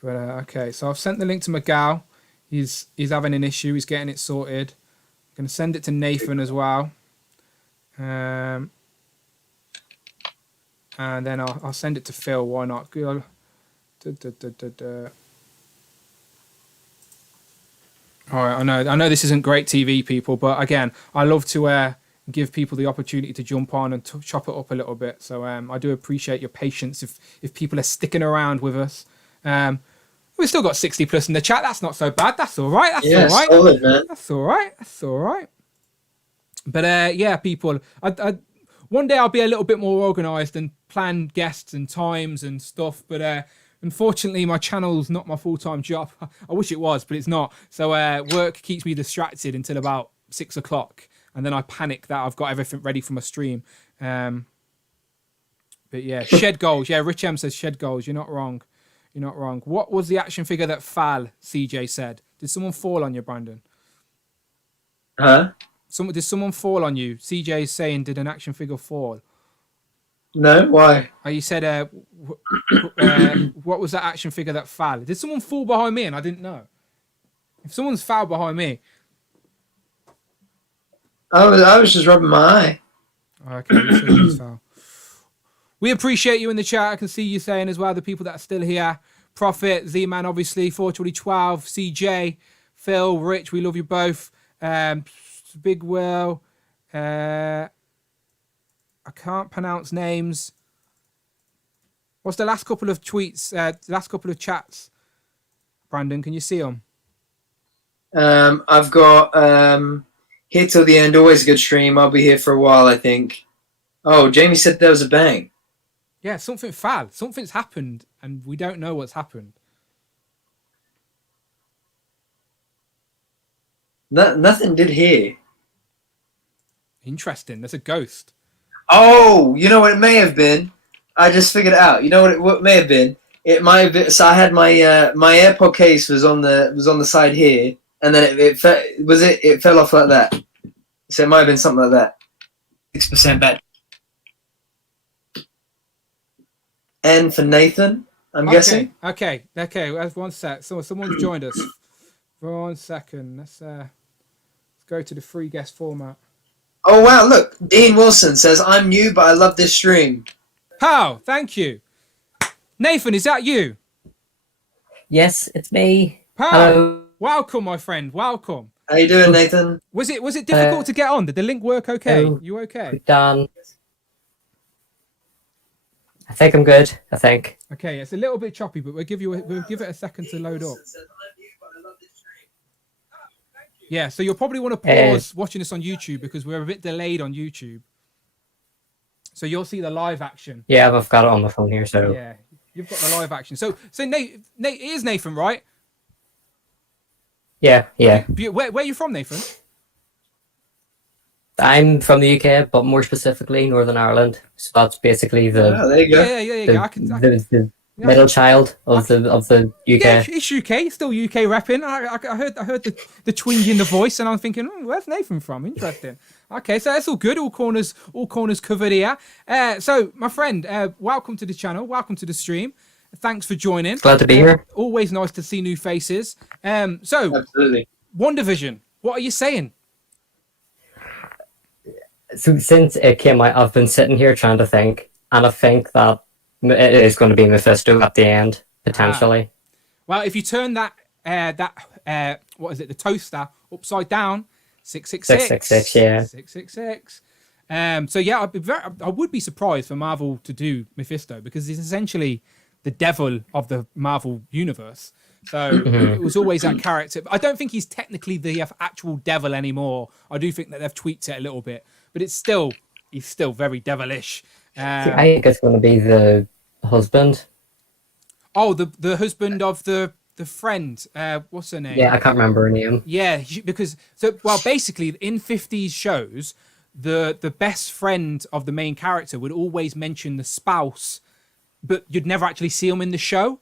Okay, so I've sent the link to Miguel. He's having an issue. He's getting it sorted. I'm going to send it to Nathan as well. And then I'll send it to Phil. Why not? All right, I know this isn't great TV, people, but again, I love to give people the opportunity to jump on and chop it up a little bit. So I do appreciate your patience if people are sticking around with us. We've still got 60 plus in the chat. That's not so bad. That's all right. That's all right. Solid, man. That's all right. That's all right. But yeah, people, one day I'll be a little bit more organised and plan guests and times and stuff. But unfortunately, my channel's not my full-time job. I wish it was, but it's not. So work keeps me distracted until about 6 o'clock. And then I panic that I've got everything ready for my stream. But yeah, shed goals. Yeah, Rich M says shed goals. You're not wrong. You're not wrong. What was the action figure that fell, CJ said? Did someone fall on you, Brandon? Huh? Did someone fall on you? CJ is saying, did an action figure fall? No, why? You said, what was that action figure that fell? Did someone fall behind me and I didn't know? If someone's fouled behind me. I was just rubbing my eye. Okay, so he's foul. We appreciate you in the chat. I can see you saying as well, the people that are still here. Prophet, Z-Man, obviously, 42012, CJ, Phil, Rich, we love you both. Big Will. I can't pronounce names. What's the last couple of tweets, the last couple of chats? Brandon, can you see them? I've got here till the end, always a good stream. I'll be here for a while, I think. Oh, Jamie said there was a bang. Yeah, something foul. Something's happened, and we don't know what's happened. Nothing did here. Interesting. There's a ghost. Oh, you know what it may have been? I just figured it out. You know what it may have been? It might have been. So I had my my AirPod case was on the side here, and then it fell off like that. So it might have been something like that. 6% battery. N for Nathan, I'm guessing. Okay. One sec. Someone's joined us. For 1 second. Let's go to the free guest format. Oh wow! Look, Dean Wilson says I'm new, but I love this stream. How? Thank you, Nathan. Is that you? Yes, it's me. How? Hello. Welcome, my friend. Welcome. How you doing, Nathan? Was it difficult to get on? Did the link work okay? You okay? Done. I think I'm good. I think. Okay, it's a little bit choppy, but we'll give it a second to load up. Yeah, so you'll probably want to pause watching this on YouTube because we're a bit delayed on YouTube. So you'll see the live action. Yeah, I've got it on my phone here. So yeah, you've got the live action. So Nate, it is Nathan, right? yeah. Where are you from, Nathan? I'm from the UK, but more specifically Northern Ireland. So that's basically the Oh, there you go. Yeah. the middle child of the UK. Yeah, it's UK. It's still UK repping. I heard the twinge in the voice, and I'm thinking, where's Nathan from? Interesting. Okay, so that's all good. All corners covered here. So my friend, welcome to the channel. Welcome to the stream. Thanks for joining. Glad to be here. Always nice to see new faces. So Absolutely. WandaVision, what are you saying? So since it came out, I've been sitting here trying to think, and I think that it is going to be Mephisto at the end potentially. Well, if you turn that what is it, the toaster upside down, 666. 666, yeah. 666. So yeah, I would be surprised for Marvel to do Mephisto because he's essentially the devil of the Marvel universe. So it was always that character. I don't think he's technically the actual devil anymore. I do think that they've tweaked it a little bit, but he's still very devilish. I think it's going to be the husband. Oh, the husband of the the friend. What's her name? Yeah, I can't remember her name. Yeah, because basically in 50s shows, the best friend of the main character would always mention the spouse, but you'd never actually see them in the show.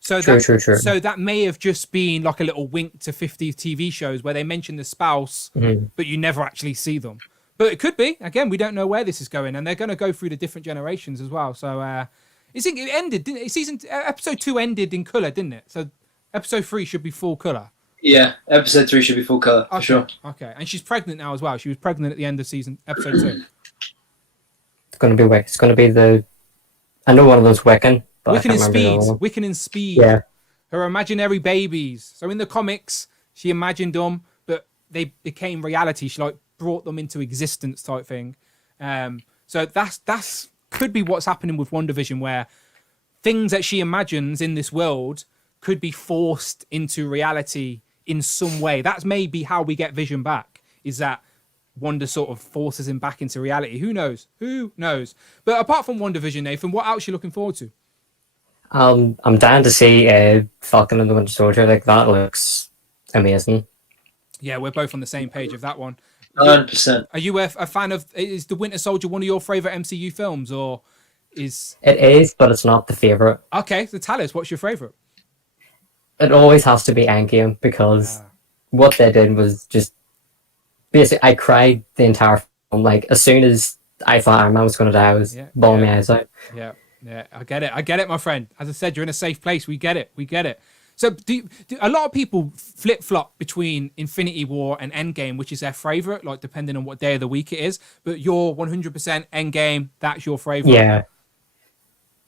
So True. So that may have just been like a little wink to 50s TV shows where they mention the spouse, but you never actually see them. But it could be. Again, we don't know where this is going, and they're going to go through the different generations as well. So it ended, didn't it? Episode 2 ended in colour, didn't it? So episode 3 should be full colour. Yeah, episode 3 should be full colour, for sure. Okay, and she's pregnant now as well. She was pregnant at the end of episode 2. It's going to be the... I know one of them's Wiccan, but Wiccan I can't remember the other one. Wiccan and Speed. Yeah. Her imaginary babies. So in the comics, she imagined them, but they became reality. She like brought them into existence, type thing. So that's could be what's happening with WandaVision, where things that she imagines in this world could be forced into reality in some way. That's maybe how we get Vision back. Is that Wanda sort of forces him back into reality? Who knows? Who knows? But apart from WandaVision, Nathan, what else are you looking forward to? I'm down to see Falcon and the Winter Soldier. Like, that looks amazing. Yeah, we're both on the same page of that one. 100%. Are you a fan of? Is the Winter Soldier one of your favorite MCU films, or is It is, but it's not the favorite. okay? So tell us, what's your favorite? It always has to be Endgame, because what they did was just basically, I cried the entire film. Like, as soon as I thought Iron Man was going to die, I was bawling my eyes out. Yeah, I get it, my friend. As I said, you're in a safe place. We get it. So do a lot of people flip-flop between Infinity War and Endgame, which is their favorite, like depending on what day of the week it is, but you're 100% Endgame, that's your favorite? Yeah.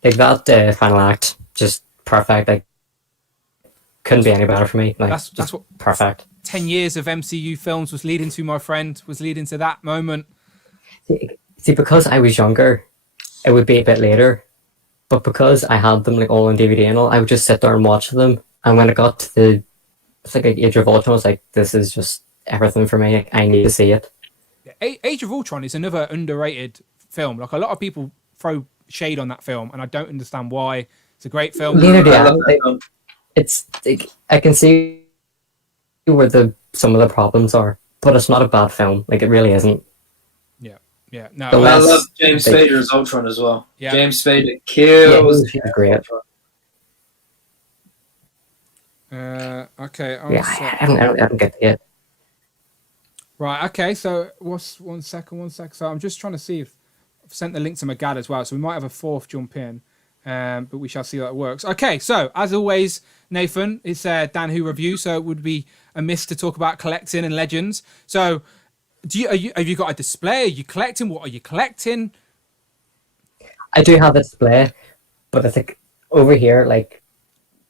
Like, that final act, just perfect. Like, couldn't be any better for me. Like, That's what perfect. 10 years of MCU films was leading to, my friend, was leading to that moment. See, because I was younger, it would be a bit later. But because I had them like all on DVD and all, I would just sit there and watch them. And when it got to the Age of Ultron, I was like, this is just everything for me. I need to see it. Age of Ultron is another underrated film. Like, a lot of people throw shade on that film, and I don't understand why. It's a great film. Neither do I. Like, it's like, I can see where some of the problems are, but it's not a bad film. Like, it really isn't. Yeah, no. I love James Spader as Ultron as well. Yeah. James Spader kills. Yeah, great. Okay. I don't get it. Right. Okay. So what's one second. So I'm just trying to see if I've sent the link to my dad as well. So we might have a fourth jump in, but we shall see how it works. Okay. So as always, Nathan, it's Dan Who Review. So it would be amiss to talk about collecting and legends. So have you got a display? Are you collecting? What are you collecting? I do have a display, but I think over here, like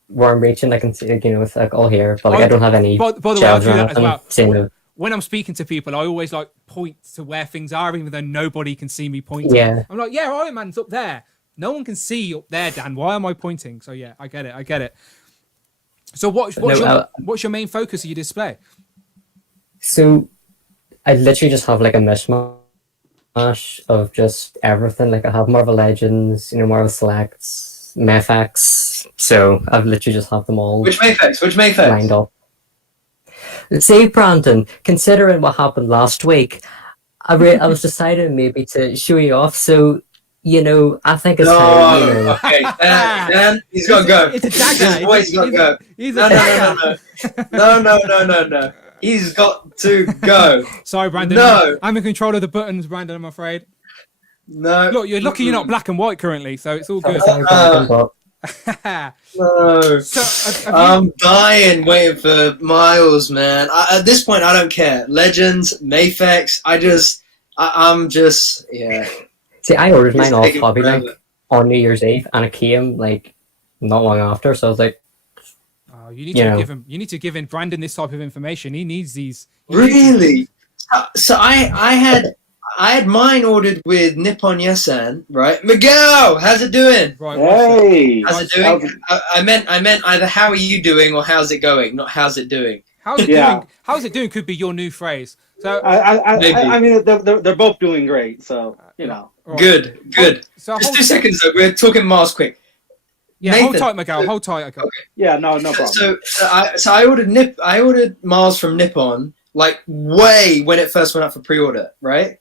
where I'm reaching, I can see, it's like all here, but like I don't have any. By the way, I shelves do or that as anything, well. When I'm speaking to people, I always like point to where things are, even though nobody can see me pointing. Yeah. I'm like, yeah, Iron Man's up there. No one can see up there, Dan. Why am I pointing? So yeah, I get it. So what's your main focus of your display? So I literally just have like a mishmash of just everything. Like, I have Marvel Legends, Marvel Selects, Mayfax. So I've literally just have them all. Which Mayfax? Lined up. See, Brandon, considering what happened last week, I was deciding maybe to show you off. So, I think it's okay. Dan, he's got to go. It's a dagger. His voice got to go. He's a dagger. No. He's got to go. Sorry, Brandon. No. I'm in control of the buttons, Brandon, I'm afraid. No. Look, you're lucky you're not black and white currently, so it's all good. No. So, I'm dying waiting for Miles, man. At this point, I don't care. Legends, Mayfax, I'm just, yeah. See, I ordered mine off Hobbylink on New Year's Eve, and it came, like, not long after, so I was like, you need to give Brandon this type of information. He needs these. Really? So I had mine ordered with Nippon Yasan, right? Miguel, how's it doing? Right. Hey. How's it doing? I meant either how are you doing or how's it going, not how's it doing. How's it doing? How's it doing could be your new phrase. So I mean, they're both doing great. So Right. Good. So Just 2 seconds though. We're talking Mars quick. Yeah, Nathan, hold tight, Miguel. Hold tight. Okay. Yeah, no problem. So I ordered I ordered Mars from Nippon like way when it first went up for pre-order, right?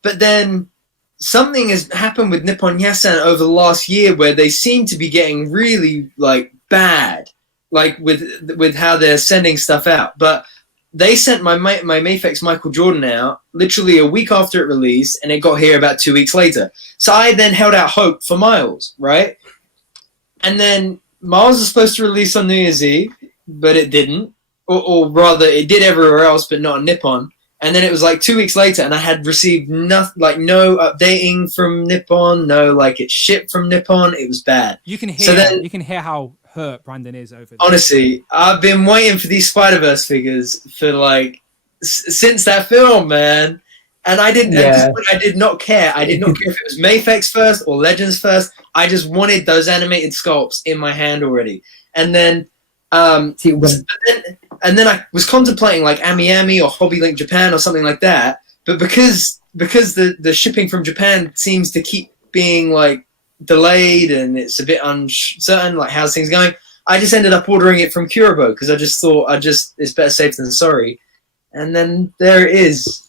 But then something has happened with Nippon Yasan over the last year where they seem to be getting really like bad, like with how they're sending stuff out. But they sent my Mafex Michael Jordan out literally a week after it released, and it got here about 2 weeks later. So I then held out hope for Miles, right? And then Miles was supposed to release on New Year's Eve, but it didn't. Or rather, it did everywhere else, but not on Nippon. And then it was like 2 weeks later, and I had received no updating from Nippon, no like it shipped from Nippon. It was bad. You can hear how hurt Brandon is over this. Honestly, I've been waiting for these Spider-Verse figures for like since that film, man. And I didn't. Yeah. I did not care. I did not care if it was Mafex first or Legends first. I just wanted those animated sculpts in my hand already. And then, and then I was contemplating like Ami or Hobby Link Japan or something like that. But because the shipping from Japan seems to keep being like delayed and it's a bit uncertain, like how's things going, I just ended up ordering it from Kuribo because I just thought it's better safe than sorry. And then there it is.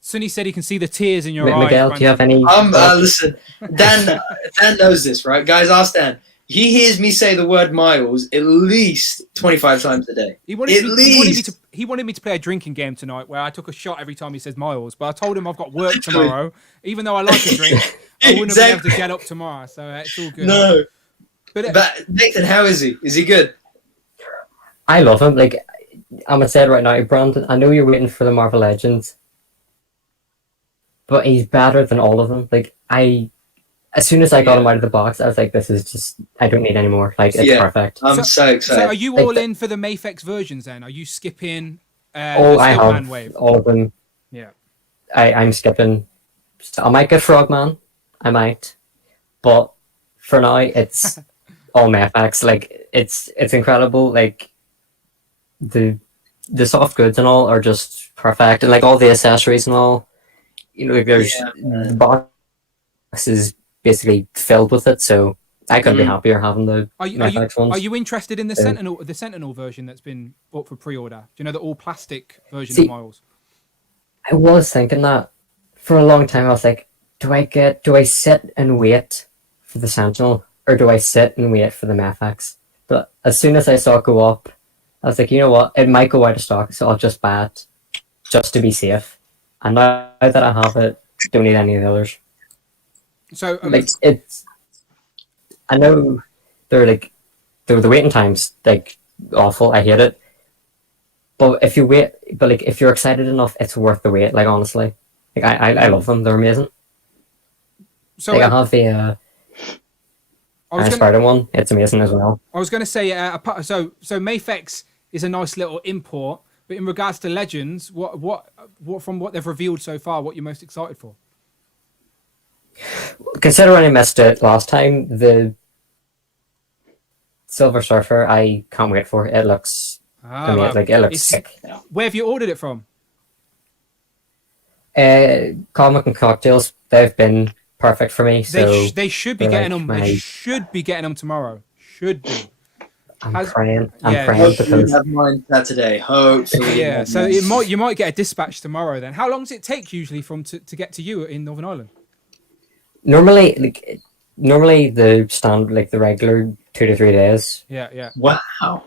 Sunny said he can see the tears in your eyes. Miguel, do you have any? Listen, Dan knows this, right? Guys, ask Dan. He hears me say the word Miles at least 25 times a day. He wanted me to play a drinking game tonight where I took a shot every time he says Miles, but I told him I've got work tomorrow. Even though I like a drink, I wouldn't have been able to get up tomorrow, so it's all good. No. But Nathan, how is he? Is he good? I love him. Like, I'm gonna say it right now, Brandon. I know you're waiting for the Marvel Legends, but he's better than all of them. Like, as soon as I got him out of the box, I was like, this is just, I don't need any more. Like, it's perfect. I'm so excited. So are you all in for the Mafex versions then? Are you skipping I have wave? all of them. Yeah. I'm skipping. I might get Frogman. I might. But for now, it's all Mafex. Like, it's incredible. Like, the soft goods and all are just perfect. And, like, all the accessories and all, you know, like, there's the box is basically filled with it, so I couldn't be happier having the Mafex ones. Are you interested in the Sentinel version that's been bought for pre-order? Do you know the all plastic version of Miles? I was thinking that for a long time. I was like, do I sit and wait for the Sentinel, or do I sit and wait for the Mafex? But as soon as I saw it go up, I was like, you know what, it might go out of stock, so I'll just buy it just to be safe. And now that I have it, don't need any of the others. So like, it's, I know they're like the waiting times like awful. I hate it. But if you're excited enough, it's worth the wait. Like, honestly, like I love them. They're amazing. So like, I have the Spider one. It's amazing as well. I was going to say, so Mafex is a nice little import. But in regards to Legends, what from what they've revealed so far, what you're most excited for? Considering I missed it last time, the Silver Surfer, I can't wait for it. It looks like it looks sick. Where have you ordered it from? Comic and Cocktails. They've been perfect for me. They should be getting them. They should be getting them tomorrow. Should be. I'm praying because you have mine Saturday. Hopefully. Yeah. So you might get a dispatch tomorrow. Then how long does it take usually to get to you in Northern Ireland? Normally the standard, like the regular 2 to 3 days. Yeah. Wow.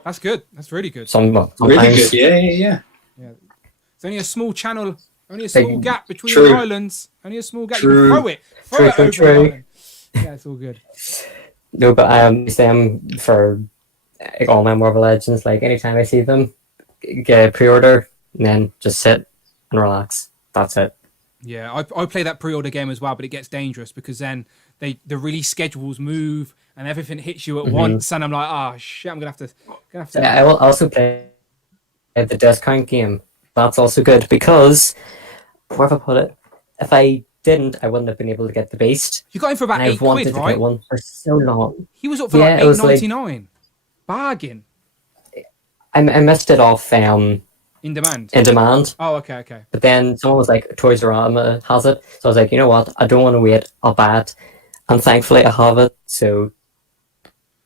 That's good. That's really good. Sometimes. Really good. Yeah. It's only a small channel, only a small gap between the islands. Only a small gap. True. You can throw it over the island. Yeah, it's all good. No, but I them for like all my Marvel Legends. Like, anytime I see them, get a pre-order and then just sit and relax. That's it. Yeah, I play that pre-order game as well, but it gets dangerous because then the release schedules move and everything hits you at once, and I'm like, oh shit, I'm gonna have to. Yeah, I will also play the discount game. That's also good because where have I put it? If I didn't, I wouldn't have been able to get the Beast. You got him for about £8, I've wanted right? to get one for so long. He was up for like £8.99. Bargain. I missed it off. In demand. Oh, okay. But then someone was like, Toys R Us has it. So I was like, you know what? I don't want to wait. I'll buy it. And thankfully I have it. So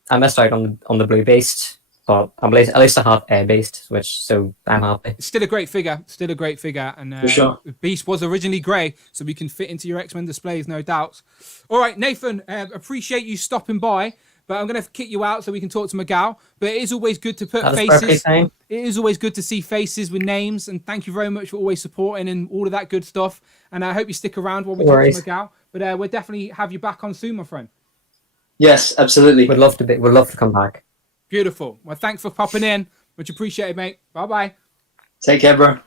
I missed out on the blue beast, but at least I have a beast, so I'm happy. Still a great figure. Still a great figure. And For sure. Beast was originally grey, so we can fit into your X-Men displays, no doubts. All right, Nathan, appreciate you stopping by, but I'm going to kick you out so we can talk to Miguel. But it is always good to put faces. It is always good to see faces with names, and thank you very much for always supporting and all of that good stuff. And I hope you stick around while we talk to Miguel. But we'll definitely have you back on soon, my friend. Yes, absolutely. Would love to come back. Beautiful. Well, thanks for popping in. Much appreciated, mate. Bye-bye. Take care, bro.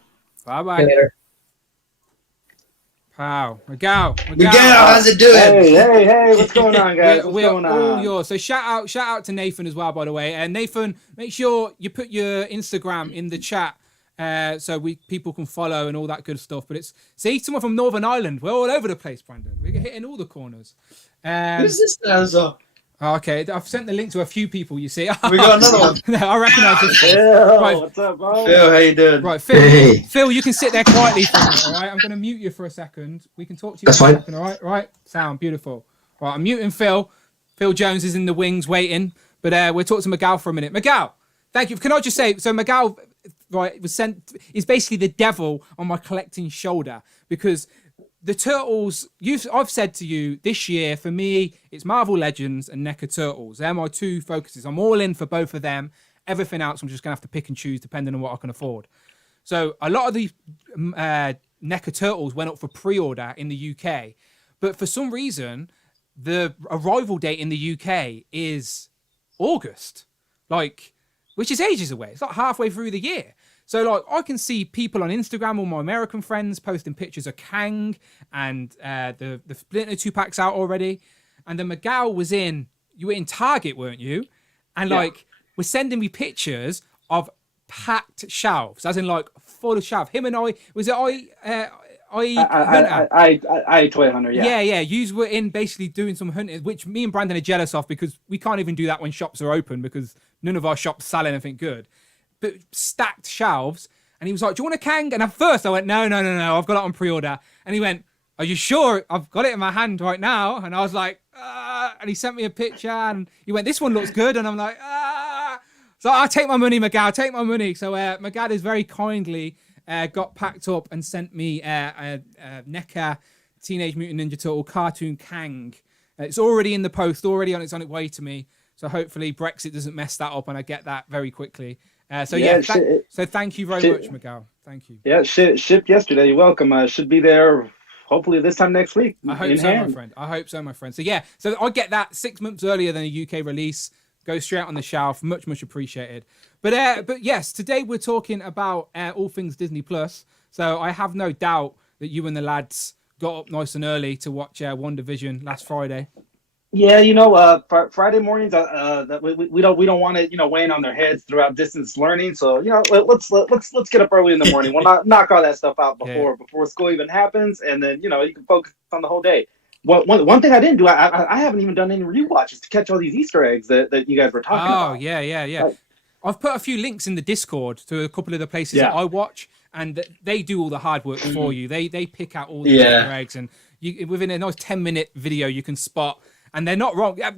Bye-bye. See you later. Wow. Miguel, how's it doing? Hey, what's going on, guys? What's going on? All yours. So shout out to Nathan as well, by the way. And Nathan, make sure you put your Instagram in the chat so people can follow and all that good stuff. But see, someone from Northern Ireland. We're all over the place, Brandon. We're hitting all the corners. Who's this now? Okay, I've sent the link to a few people, you see. We got another one. No, I recognise this. Phil, Right. what's up, bro? Phil, how you doing? Right, Phil. Phil, you can sit there quietly for a minute, all right? I'm going to mute you for a second. We can talk to you That's for a fine. second, all right? Right, sound beautiful. Right, I'm muting Phil. Phil Jones is in the wings waiting, but we'll talk to Miguel for a minute. Miguel, thank you. Can I just say, so Miguel, right, is basically the devil on my collecting shoulder, because the Turtles, I've said to you this year, for me, it's Marvel Legends and NECA Turtles. They're my two focuses. I'm all in for both of them. Everything else, I'm just going to have to pick and choose depending on what I can afford. So a lot of the NECA Turtles went up for pre-order in the UK. But for some reason, the arrival date in the UK is August, which is ages away. It's like halfway through the year. So, I can see people on Instagram, all my American friends, posting pictures of Kang and the Splinter 2-packs out already. And then Miguel you were in Target, weren't you? And, we're sending me pictures of packed shelves, as in, full of shelves. Him and I Toy Hunter, yeah. Yeah. Yous were in basically doing some hunting, which me and Brandon are jealous of because we can't even do that when shops are open because none of our shops sell anything good. But stacked shelves, and he was like, "Do you want a Kang?" And at first I went, "No, I've got it on pre-order." And he went, "Are you sure? I've got it in my hand right now." And I was like, and he sent me a picture, and he went, "This one looks good," and I'm like, So I'll take my money, Miguel. Take my money. So Miguel has very kindly got packed up and sent me a NECA Teenage Mutant Ninja Turtle cartoon Kang. It's already in the post, already on its way to me. So hopefully Brexit doesn't mess that up, and I get that very quickly. So thank you very much, Miguel. Thank you. Yeah, shipped yesterday. You're welcome. Should be there hopefully this time next week. I hope so, my friend. I hope so, my friend. So yeah, so I get that 6 months earlier than a UK release. Go straight on the shelf. Much appreciated. But yes, today we're talking about all things Disney Plus. So I have no doubt that you and the lads got up nice and early to watch WandaVision last Friday. Yeah, Friday mornings, we don't want it, weighing on their heads throughout distance learning. So, let's get up early in the morning. We'll knock all that stuff out before school even happens, and then you can focus on the whole day. One thing I didn't do, I haven't even done any rewatches to catch all these Easter eggs that you guys were talking about. Oh yeah. I've put a few links in the Discord to a couple of the places that I watch, and they do all the hard work for you. They pick out all the Easter eggs, and within a nice 10-minute video you can spot. And they're not wrong. I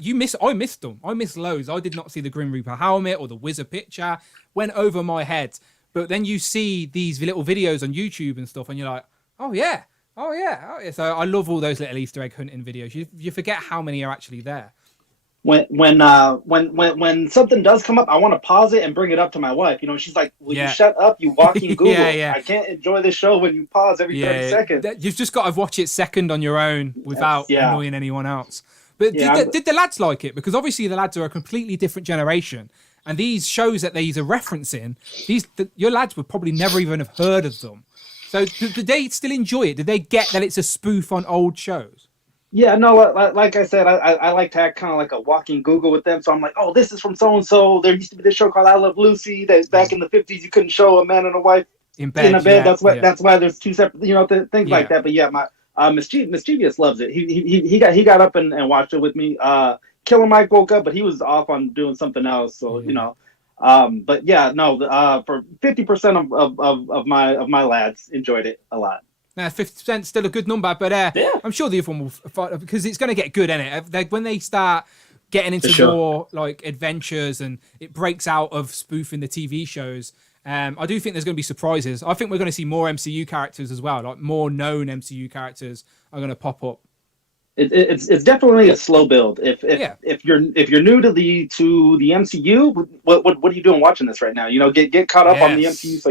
missed them. I missed loads. I did not see the Grim Reaper helmet or the Wizard picture. Went over my head. But then you see these little videos on YouTube and stuff, and you're like, oh yeah. So I love all those little Easter egg hunting videos. You forget how many are actually there. When something does come up, I want to pause it and bring it up to my wife. She's like, "Will you shut up, you walking Google? I can't enjoy this show when you pause every 30 seconds." You've just got to watch it second on your own without annoying anyone else. But did the lads like it? Because obviously the lads are a completely different generation, and these shows that these are referencing, your lads would probably never even have heard of them. So did they still enjoy it? Did they get that it's a spoof on old shows? Yeah, no, like I said, I like to act kind of like a walking Google with them. So I'm like, oh, this is from so-and-so. There used to be this show called I Love Lucy that back in the 50s you couldn't show a man and a wife in a bed. That's why there's two separate, things like that. But yeah, my Mischievous loves it. He got up and watched it with me. Killer Mike woke up, but he was off on doing something else. So but yeah, no. For 50% of my lads enjoyed it a lot. 50% still a good number, but I'm sure the other one will fight because it's going to get good, isn't it? When they start getting into sure. more like adventures, and it breaks out of spoofing the TV shows. I do think there's going to be surprises. I think we're going to see more MCU characters as well, like more known MCU characters are going to pop up. It's definitely a slow build. If you're new to the MCU, what are you doing watching this right now? You know, get caught up on the MCU so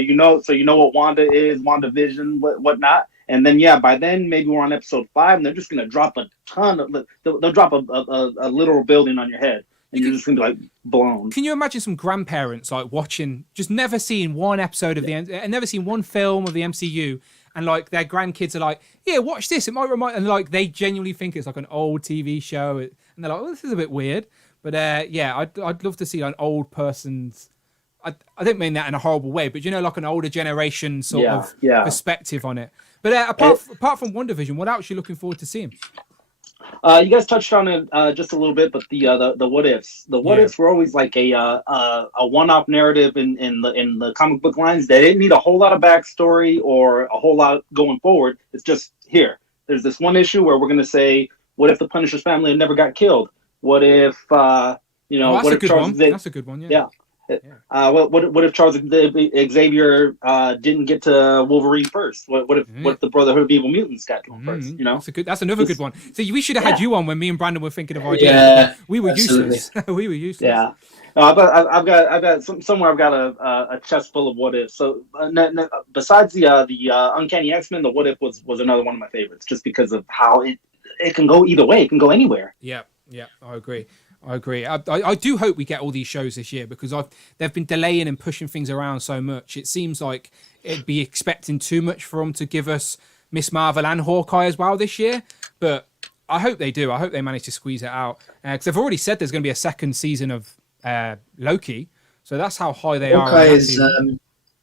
you know what Wanda is, WandaVision, whatnot. And then by then maybe we're on episode 5, and they're just gonna drop a ton of they'll drop a literal building on your head. And you're just gonna be like blown. Can you imagine some grandparents like watching, just never seen one episode of never seen one film of the MCU, and like their grandkids are like, "Yeah, watch this. It might remind," and like they genuinely think it's like an old TV show, and they're like, "Oh, this is a bit weird." But I'd love to see an old person's. I don't mean that in a horrible way, but like an older generation sort of perspective on it. But apart from WandaVision, what else are you looking forward to seeing? You guys touched on it just a little bit, but the what ifs. The what ifs were always like a one-off narrative in the comic book lines. They didn't need a whole lot of backstory or a whole lot going forward. It's just here. There's this one issue where we're going to say, what if the Punisher's family had never got killed? What if that's a good one. Yeah. What if Charles Xavier didn't get to Wolverine first? What if the Brotherhood of Evil Mutants got to him first? You know, that's another good one. So we should have had you on when me and Brandon were thinking of ideas. Yeah, we were useless. We were useless. Yeah, I've got somewhere. I've got a chest full of what ifs. So besides the Uncanny X-Men, the what if was another one of my favorites, just because of how it can go either way. It can go anywhere. Yeah, I agree. I do hope we get all these shows this year, because they've been delaying and pushing things around so much. It seems like it'd be expecting too much for them to give us Miss Marvel and Hawkeye as well this year. But I hope they do. I hope they manage to squeeze it out, because they've already said there's going to be a second season of Loki. So that's how high they are.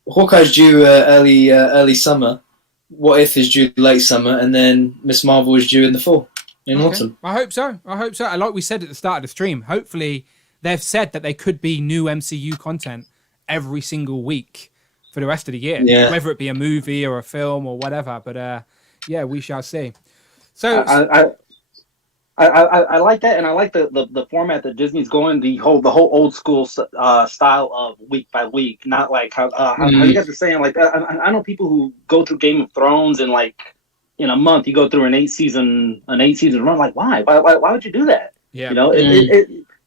Hawkeye's due early summer. What If is due late summer, and then Miss Marvel is due in the fall. Autumn. I hope so. And like we said at the start of the stream, hopefully they've said that they could be new MCU content every single week for the rest of the year. Yeah. Whether it be a movie or a film or whatever. But we shall see. So I like that, and I like the format that Disney's going, the whole old school style of week by week, not like how you guys are saying. Like I know people who go through Game of Thrones and like, in a month you go through an 8 season run. Like, why would you do that? Yeah. You know,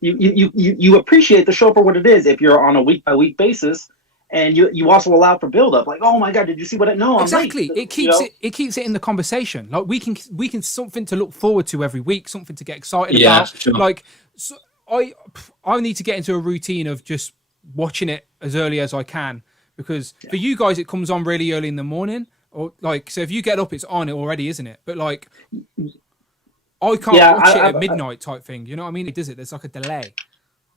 you appreciate the show for what it is if you're on a week by week basis, and you also allow for build up. Like, oh my god, did you see what it? No, exactly. It keeps it keeps it in the conversation. Like we can something to look forward to every week, something to get excited about. Sure. Like, so I need to get into a routine of just watching it as early as I can, because for you guys it comes on really early in the morning. Or like, so if you get up, it's on it already, isn't it? But like, I can't watch it at midnight type thing. You know what I mean? It does it. There's like a delay.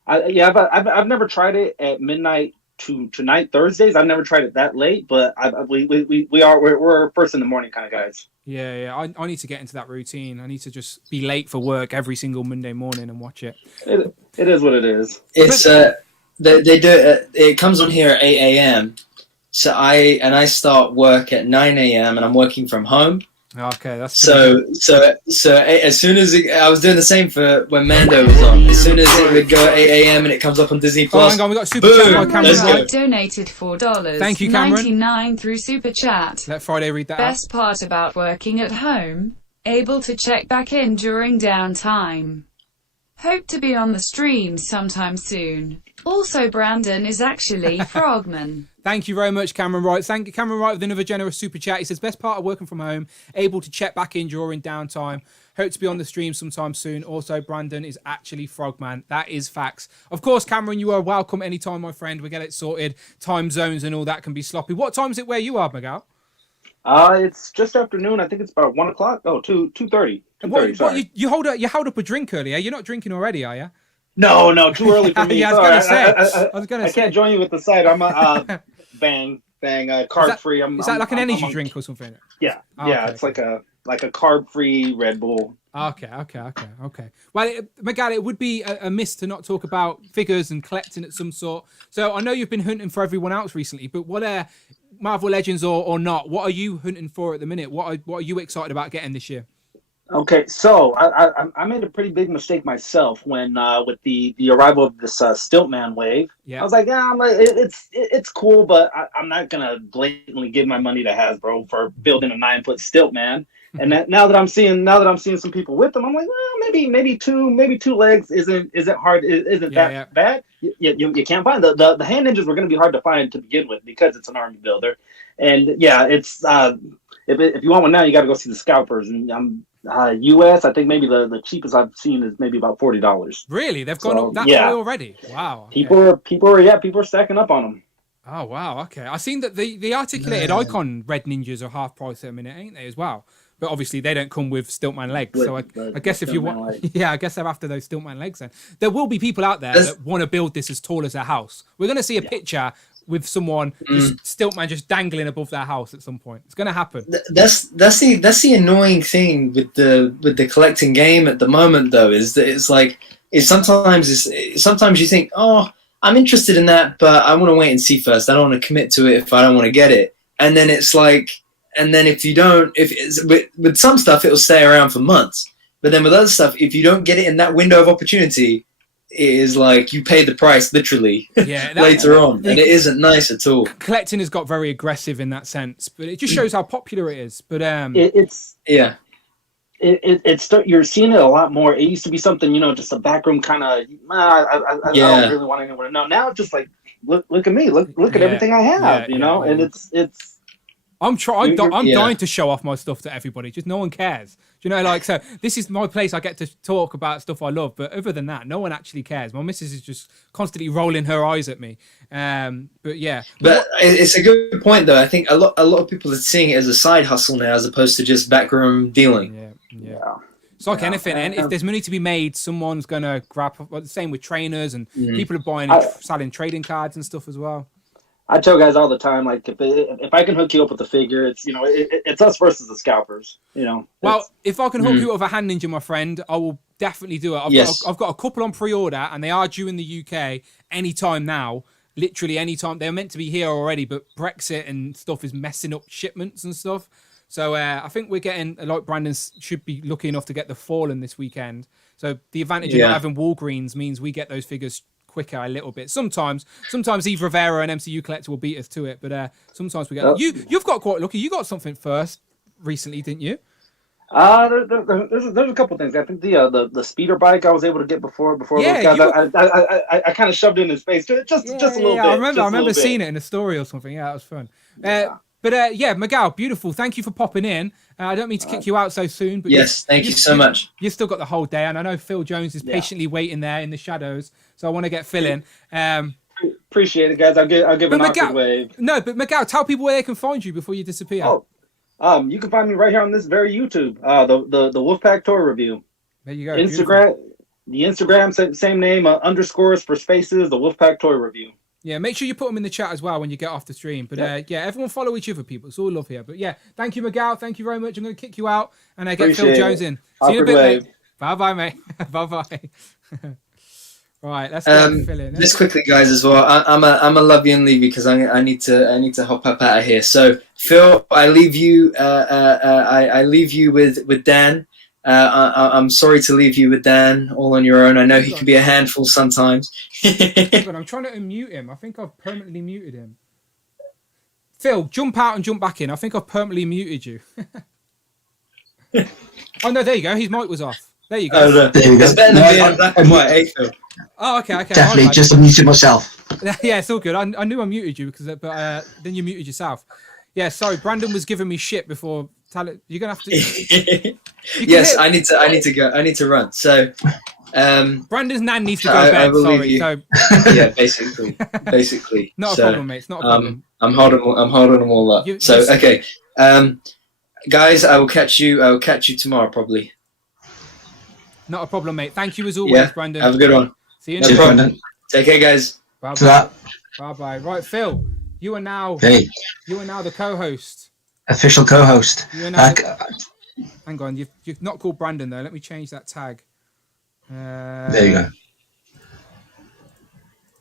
I've never tried it at midnight to night Thursdays. I've never tried it that late, but we're first in the morning kind of guys. Yeah. I need to get into that routine. I need to just be late for work every single Monday morning and watch it. It is what it is. It's they do it. It comes on here at 8 a.m. So I start work at 9 a.m. and I'm working from home. Okay, that's so as soon as I was doing the same for when Mando was on. As soon as it would go at 8 a.m. and it comes up on Disney Plus. Hang on, we got super chat by Cameron. Right. Donated $4. Thank you, Cameron. 99 through super chat. Let Friday read that. Best part about working at home, able to check back in during downtime. Hope to be on the stream sometime soon. Also, Brandon is actually Frogman. Thank you very much, Cameron Wright. Thank you, Cameron Wright, with another generous super chat. He says, best part of working from home, able to check back in during downtime. Hope to be on the stream sometime soon. Also, Brandon is actually Frogman. That is facts. Of course, Cameron, you are welcome anytime, my friend. We get it sorted. Time zones and all that can be sloppy. What time is it where you are, Miguel? It's just afternoon. I think it's about 1 o'clock. Oh, 2:30. You hold up a drink earlier. You're not drinking already, are you? No, too early for me. Yeah, I was gonna say. I can't join you with the side. I'm bang, carb free. Is that like an energy drink or something? Yeah, Oh, yeah. okay. It's like a carb free Red Bull. Okay. Well, Miguel, it would be a miss to not talk about figures and collecting at some sort. So I know you've been hunting for everyone else recently, but what Marvel Legends or not, what are you hunting for at the minute? What are you excited about getting this year? Okay, so I made a pretty big mistake myself when with the arrival of this Stiltman wave. Yeah. I was like, yeah, it's cool, but I'm not gonna blatantly give my money to Hasbro for building a 9-foot Stiltman. And now that I'm seeing some people with them, I'm like, well, maybe two legs isn't hard, isn't that bad. You can't find the hand ninjas were gonna be hard to find to begin with because it's an army builder, and yeah, it's if you want one now, you got to go see the scalpers and US, I think maybe the cheapest I've seen is maybe about $40. Really, they've gone up that high already. Wow. Okay. People are stacking up on them. Oh wow. Okay, I seen that the articulated icon red ninjas are half price at a minute, ain't they as well? But obviously they don't come with Stiltman legs. So I guess if you want, I guess they're after those Stiltman legs. Then there will be people out there that want to build this as tall as their house. We're gonna see a picture with someone just Stiltman just dangling above their house at some point. It's gonna happen. That's the annoying thing with the collecting game at the moment, though, is that sometimes you think, oh, I'm interested in that, but I want to wait and see first. I don't want to commit to it if I don't want to get it. And then it's like, and then if you don't, with some stuff, it'll stay around for months. But then with other stuff, if you don't get it in that window of opportunity, it is like you pay the price literally later on, and it isn't nice at all. Collecting has got very aggressive in that sense, but it just shows how popular it is. But you're seeing it a lot more. It used to be something, just a backroom kind of. I don't really want anyone to know. Now it's just like, look at me, look at everything I have, and it's. I'm dying to show off my stuff to everybody. Just no one cares. So this is my place. I get to talk about stuff I love, but other than that, no one actually cares. My missus is just constantly rolling her eyes at me. But yeah. But it's a good point, though. I think a lot of people are seeing it as a side hustle now, as opposed to just backroom dealing. Yeah. It's like anything, and if there's money to be made, someone's gonna grab. The same with trainers, and people are buying and selling trading cards and stuff as well. I tell guys all the time, like if I can hook you up with a figure, it's it's us versus the scalpers. Well, if I can hook you up with a hand ninja, my friend, I will definitely do it. I've got a couple on pre-order, and they are due in the UK anytime now. Literally anytime. They're meant to be here already, but Brexit and stuff is messing up shipments and stuff. So I think we're getting, like Brandon should be lucky enough to get the Fallen this weekend. So the advantage of not having Walgreens means we get those figures quicker a little bit. Sometimes Eve Rivera and MCU Collector will beat us to it, but sometimes we get you've got quite lucky. You got something first recently, didn't you? There's a couple things. I think the speeder bike I was able to get before those guys. I kind of shoved it in his face just a little bit. I remember seeing it in a story or something. Yeah, that was fun. But Miguel, beautiful. Thank you for popping in. I don't mean to kick you out so soon, but yes, thank you so much. You've still got the whole day, and I know Phil Jones is patiently waiting there in the shadows, so I want to get Phil in. Appreciate it, guys. I'll give an awkward wave. No, but Miguel, tell people where they can find you before you disappear. You can find me right here on this very YouTube, the Wolfpack Toy Review. There you go. Instagram, the Instagram same name, underscores for spaces, the Wolfpack Toy Review. Yeah, make sure you put them in the chat as well when you get off the stream. But everyone follow each other, people. It's all love here. But yeah, thank you, Miguel. Thank you very much. I'm going to kick you out and I get Phil Jones in. See you in a bit, mate. Bye-bye, mate. Bye-bye. Right, let's get Phil in. Just quickly, guys, as well. I'm a love you and leave you because I need to hop up out of here. So Phil, I leave you. I leave you with Dan. I'm sorry to leave you with Dan all on your own. I know he can be a handful sometimes. But I'm trying to unmute him. I think I've permanently muted him. Phil, jump out and jump back in. I think I've permanently muted you. Oh no, there you go. His mic was off. There you go. Oh, no. There you go. It's better than being black and white, eh, Phil? Oh, okay. Definitely, just unmuted myself. Yeah, it's all good. I knew I muted you but then you muted yourself. Yeah, sorry. Brandon was giving me shit before. You're gonna have to. Yes, I need to go. I need to run. So, Brandon's nan needs to go to bed. Sorry. So. Yeah, basically. Not a problem, mate. It's not a problem. I'm holding them all up. Okay, guys, I will catch you tomorrow probably. Not a problem, mate. Thank you as always, Brandon. Have a good one. See you next time. Take care, guys. Bye bye. Right, Phil. You are now. Hey. You are now the co-host. Official co-host. Hang on, you've not called Brandon though. Let me change that tag. There you go.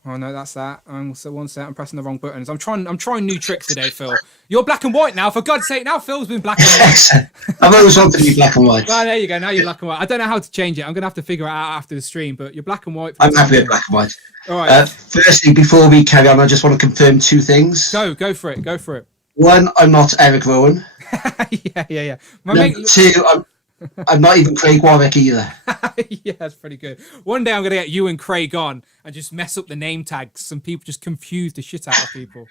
Oh no, that's that. So one set, I'm pressing the wrong buttons. I'm trying new tricks today, Phil. You're black and white now, for God's sake. Now Phil's been black and white. I've always wanted to be black and white. Oh, there you go. Now you're black and white. I don't know how to change it. I'm gonna have to figure it out after the stream. But you're black and white. I'm happy with black and white. All right. Firstly, before we carry on, I just want to confirm 2 things. Go for it. Go for it. One, I'm not Eric Rowan. yeah. Number 2, I'm not even Craig Warwick either. Yeah, that's pretty good. One day I'm gonna get you and Craig on and just mess up the name tags. Some people just confuse the shit out of people.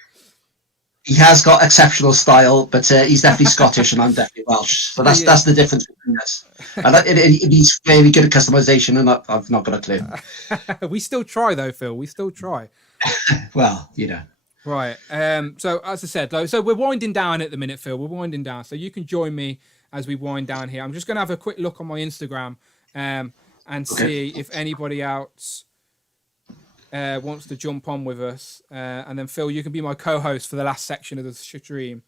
He has got exceptional style, but he's definitely Scottish and I'm definitely Welsh. So that's the difference between us. And he's very good at customization, and I've not got a clue. We still try though, Phil. We still try. Well, you know. Right. So as I said, though, so we're winding down at the minute, Phil. We're winding down. So you can join me as we wind down here. I'm just going to have a quick look on my Instagram and see if anybody else wants to jump on with us. And then, Phil, you can be my co-host for the last section of the stream.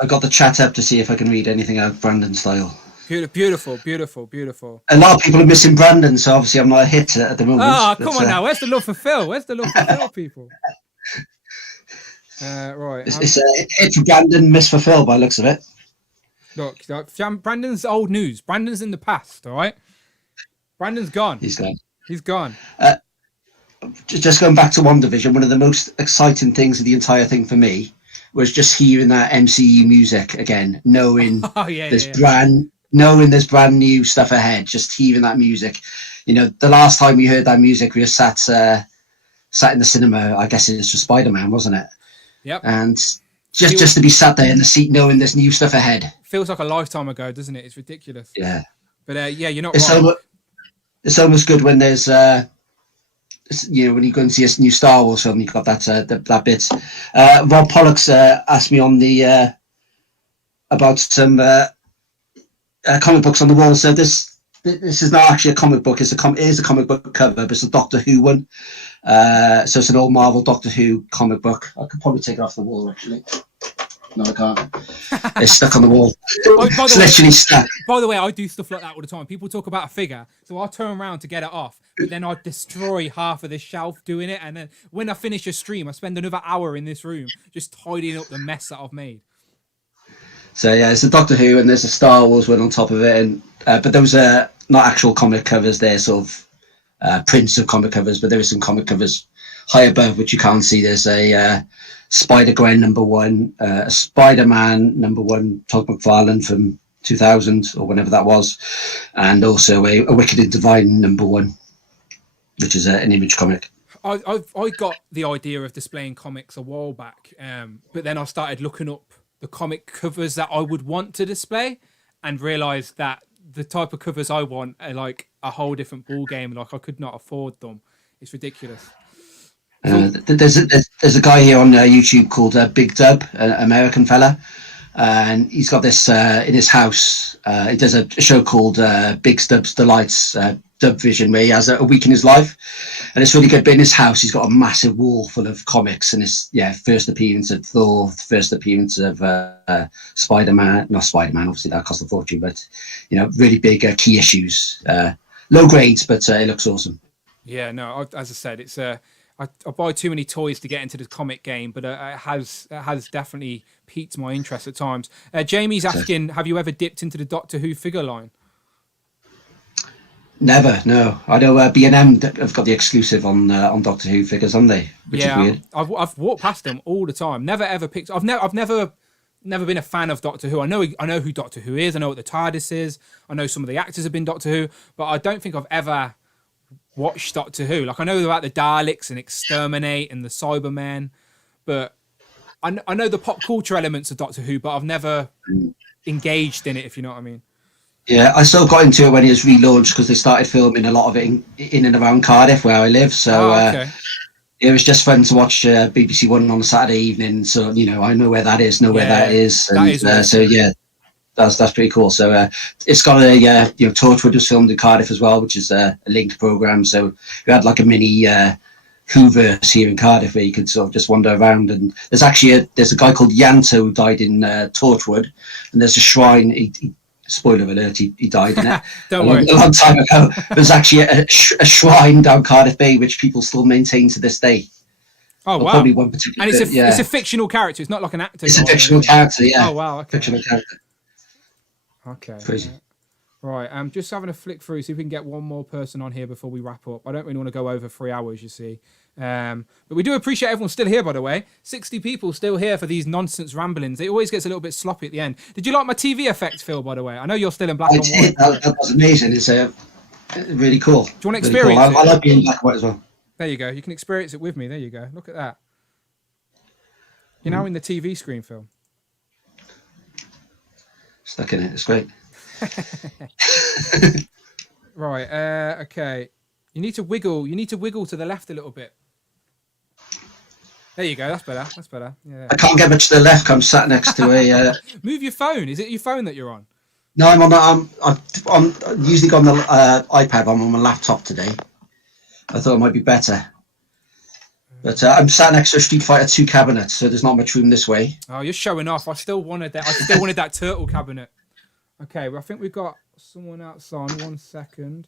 I got the chat up to see if I can read anything out of Brandon's style. Beautiful. A lot of people are missing Brandon, so obviously I'm not a hit at the moment. Oh, come on now. Where's the love for Phil? Where's the love for Phil, people? Right. It's a hit for Brandon, miss for Phil by the looks of it. Look, Brandon's old news. Brandon's in the past, all right? Brandon's gone. He's gone. Just going back to WandaVision, one of the most exciting things of the entire thing for me was just hearing that MCU music again, knowing there's brand new stuff ahead, just hearing that music. You know, the last time we heard that music, we were sat in the cinema, I guess it was for Spider-Man, wasn't it? Yep. And just to be sat there in the seat knowing there's new stuff ahead. Feels like a lifetime ago, doesn't it? It's ridiculous. Yeah. But you're not right. It's almost good when there's, when you go and see a new Star Wars film, you've got that bit. Rob Pollock's asked me on the about some comic books on the wall. So this is not actually a comic book. It is a comic book cover, but it's a Doctor Who one. So it's an old Marvel Doctor Who comic book. I could probably take it off the wall, actually. No, I can't. It's stuck on the wall. It's literally stuck. By the way, I do stuff like that all the time. People talk about a figure, so I'll turn around to get it off, but then I destroy half of this shelf doing it, and then when I finish a stream, I spend another hour in this room just tidying up the mess that I've made. So yeah, it's a Doctor Who, and there's a Star Wars one on top of it, and but those are not actual comic covers. They're sort of prints of comic covers, but there is some comic covers high above which you can't see. There's a Spider-Gwen #1, a Spider-Man #1, Todd McFarlane from 2000 or whenever that was, and also a Wicked and Divine #1, which is an Image comic. I got the idea of displaying comics a while back, but then I started looking up the comic covers that I would want to display and realised that the type of covers I want are like a whole different ball game. Like I could not afford them. It's ridiculous. There's a guy here on YouTube called Big Dub, an American fella, and he's got this in his house. He does a show called Big Dub's Delights, WandaVision, where he has a week in his life, and it's really good. But in his house, he's got a massive wall full of comics, and it's first appearance of Thor, first appearance of Spider-Man, not Spider-Man, obviously that cost a fortune, but really big key issues, low grades, but it looks awesome. Yeah, no, as I said, it's I buy too many toys to get into the comic game, but it has definitely piqued my interest at times. Jamie's asking, have you ever dipped into the Doctor Who figure line? Never, no. I know B&M have got the exclusive on Doctor Who figures, haven't they? Which is weird. I've walked past them all the time. Never ever picked. I've never been a fan of Doctor Who. I know who Doctor Who is. I know what the TARDIS is. I know some of the actors have been Doctor Who, but I don't think I've ever watched Doctor Who. Like I know about the Daleks and Exterminate and the Cybermen, but I know the pop culture elements of Doctor Who, but I've never engaged in it, if you know what I mean. Yeah, I still got into it when it was relaunched because they started filming a lot of it in and around Cardiff, where I live. So it was just fun to watch BBC One on a Saturday evening. So I know where that is, where that is, and so yeah, that's pretty cool. So it's got a Torchwood was filmed in Cardiff as well, which is a linked program. So we had like a mini Whoverse here in Cardiff where you could sort of just wander around. And there's a guy called Yanto who died in Torchwood, and there's a shrine. spoiler alert, he died in it. Don't worry. A long time ago. There's actually a shrine down Cardiff Bay which people still maintain to this day. Oh, wow. Probably one particular. And it's a fictional character. It's not like an actor. It's a fictional character, yeah. Oh, wow. Okay. Fictional character. Okay. Crazy. Right. I'm just having a flick through, see if we can get one more person on here before we wrap up. I don't really want to go over 3 hours, you see. But we do appreciate everyone still here, by the way. 60 people still here for these nonsense ramblings. It always gets a little bit sloppy at the end. Did you like my TV effect, Phil, by the way? I know you're still in black and white. That was amazing. It's really cool. Do you want to experience it? I like being in black and white as well. There you go. You can experience it with me. There you go. Look at that. You're now in the TV screen, Phil. Stuck in it. It's great. Right. Okay. You need to wiggle. You need to wiggle to the left a little bit. There you go. That's better. That's better. Yeah. I can't get much to the left. I'm sat next to a. Move your phone. Is it your phone that you're on? No, I'm usually got on the iPad. I'm on my laptop today. I thought it might be better. But I'm sat next to a Street Fighter 2 cabinet, so there's not much room this way. Oh, you're showing off. I still wanted that. I still wanted that turtle cabinet. Okay, well, I think we've got someone outside. 1 second.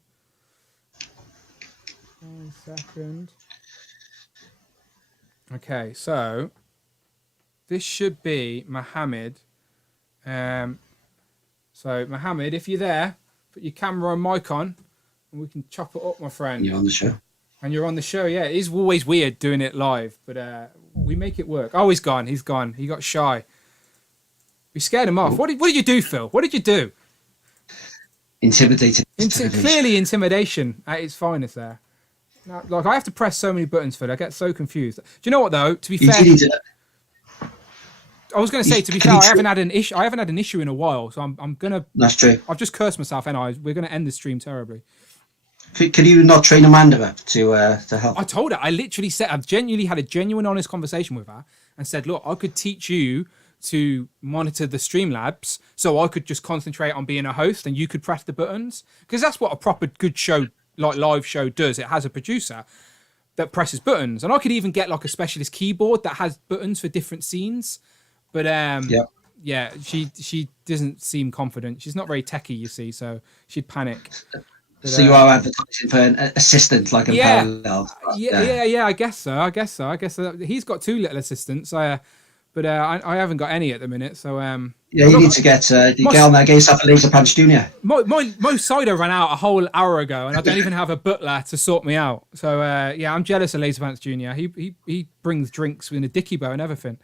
1 second. Okay, so this should be Mohammed. So Mohammed, if you're there, put your camera and mic on, and we can chop it up, my friend. You're on the show. And you're on the show, yeah. It is always weird doing it live, but we make it work. Oh, he's gone. He's gone. He got shy. We scared him off. What did you do, Phil? What did you do? Intimidated. Clearly intimidation at its finest there. Now, like, I have to press so many buttons, Phil. I get so confused. Do you know what, though? To be fair... I was going to say, to be fair, I haven't had an issue in a while, so I'm going to... That's true. I've just cursed myself, and we're going to end the stream terribly. Can you not train Amanda up to help? I told her. I literally said, I've genuinely had a genuine, honest conversation with her and said, look, I could teach you to monitor the Streamlabs so I could just concentrate on being a host and you could press the buttons. Because that's what a proper good show, like live show, does. It has a producer that presses buttons. And I could even get like a specialist keyboard that has buttons for different scenes. But yeah, she doesn't seem confident. She's not very techie, you see, so she'd panic. But, so you are advertising for an assistant, like a parallel. Yeah. I guess so. He's got 2 little assistants, but I haven't got any at the minute. So yeah, you need to get on there. Get yourself a Laser Punch Junior. My cider ran out a whole hour ago, and I don't even have a butler to sort me out. So yeah, I'm jealous of Laser Pants Junior. He brings drinks with a dicky bow and everything.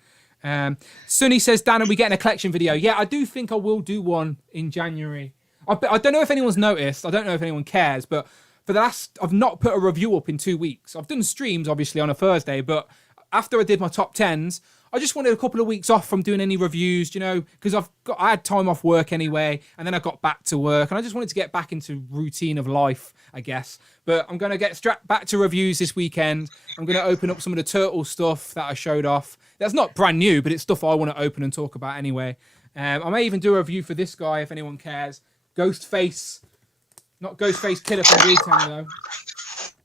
Sunny says, Dan, are we getting a collection video? Yeah, I do think I will do one in January. I don't know if anyone's noticed. I don't know if anyone cares, but I've not put a review up in 2 weeks. I've done streams, obviously, on a Thursday, but after I did my top 10s, I just wanted a couple of weeks off from doing any reviews, you know, because I had time off work anyway, and then I got back to work, and I just wanted to get back into routine of life, I guess. But I'm going to get strapped back to reviews this weekend. I'm going to open up some of the Turtle stuff that I showed off. That's not brand new, but it's stuff I want to open and talk about anyway. I may even do a review for this guy if anyone cares. Ghostface, not Ghostface Killer from Wu-Tang though.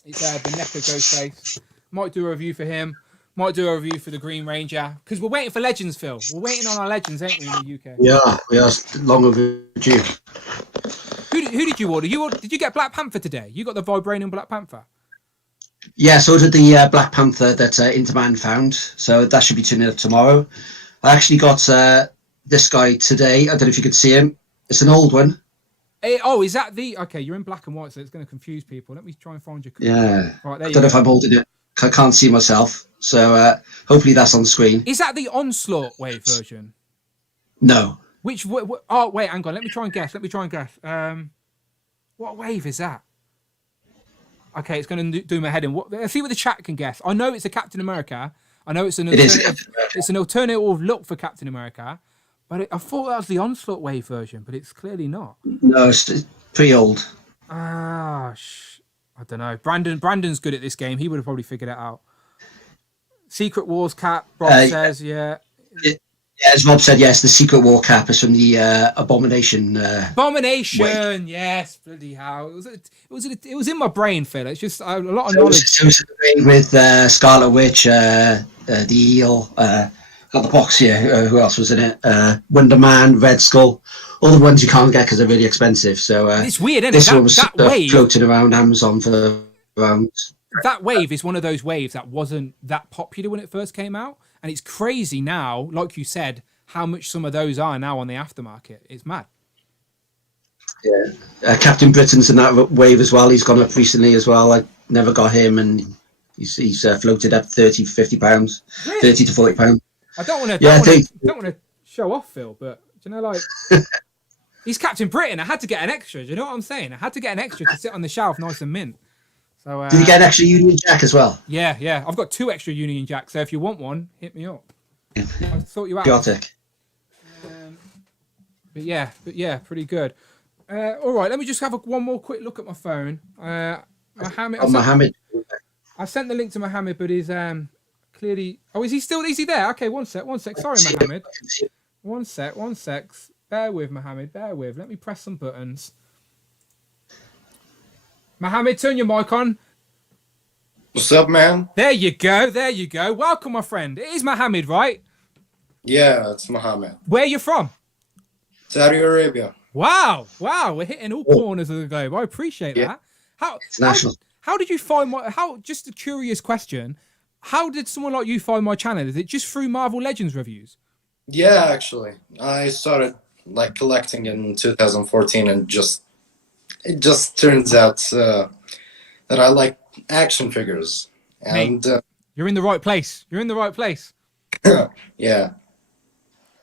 It's the NECA Ghostface. Might do a review for him. Might do a review for the Green Ranger. Because we're waiting for Legends, Phil. We're waiting on our Legends, ain't we, in the UK? Yeah, we are long overdue. Who did you order? Did you get Black Panther today? You got the Vibranium Black Panther? Yeah, so did the Black Panther that Interman found. So that should be turning up tomorrow. I actually got this guy today. I don't know if you could see him. It's an old one. Is that the... Okay, you're in black and white, so it's going to confuse people. Let me try and find your... Yeah. Right, there I don't know if I'm holding it. I can't see myself. So hopefully that's on screen. Is that the Onslaught Wave version? No. Which... Oh, wait, hang on. Let me try and guess. What wave is that? Okay, it's going to do my head in. Let's see what the chat can guess. I know it's a Captain America. I know it's an alternative... It's an alternative look for Captain America. But I thought that was the Onslaught Wave version, but it's clearly not. No, it's pretty old. I don't know. Brandon's good at this game. He would have probably figured it out. Secret Wars cap, Rob says, yeah. As Rob said, yes, the Secret War cap is from the Abomination. Abomination, yes, bloody hell. It was in my brain, Phil. It's just a lot of knowledge. It was with Scarlet Witch, the Eel, got the box here. Who else was in it? Wonder Man, Red Skull, all the ones you can't get because they're really expensive. So it's weird, isn't this it? one was That wave floating around Amazon for around. That wave is one of those waves that wasn't that popular when it first came out, and it's crazy now. Like you said, how much some of those are now on the aftermarket. It's mad. Yeah, Captain Britain's in that wave as well. He's gone up recently as well. I never got him, and he's floated up 30, 50 pounds, Really? 30 to 40 pounds. I don't want Yeah, to show off Phil, but do you know, like he's Captain Britain. I had to get an extra. Do you know what I'm saying? I had to get an extra to sit on the shelf, nice and mint. So did you get an extra Union Jack as well? Yeah. I've got 2 extra Union Jacks. So if you want one, hit me up. I'll sort you out. Chaotic. But yeah, pretty good. All right, let me just have one more quick look at my phone. Mohammed. I sent the link to Mohammed, but he's clearly. Oh, is he there? Okay, one sec. Sorry, Mohammed. One sec. Bear with, Mohammed. Let me press some buttons. Mohammed, turn your mic on. What's up, man? There you go. Welcome, my friend. It is Mohammed, right? Yeah, it's Mohammed. Where are you from? Saudi Arabia. Wow. We're hitting all corners of the globe. I appreciate that. How did you find just a curious question. How did someone like you find my channel? Is it just through Marvel Legends reviews? Yeah, actually. I started collecting in 2014 and it just turns out that I like action figures. And you're in the right place. Yeah.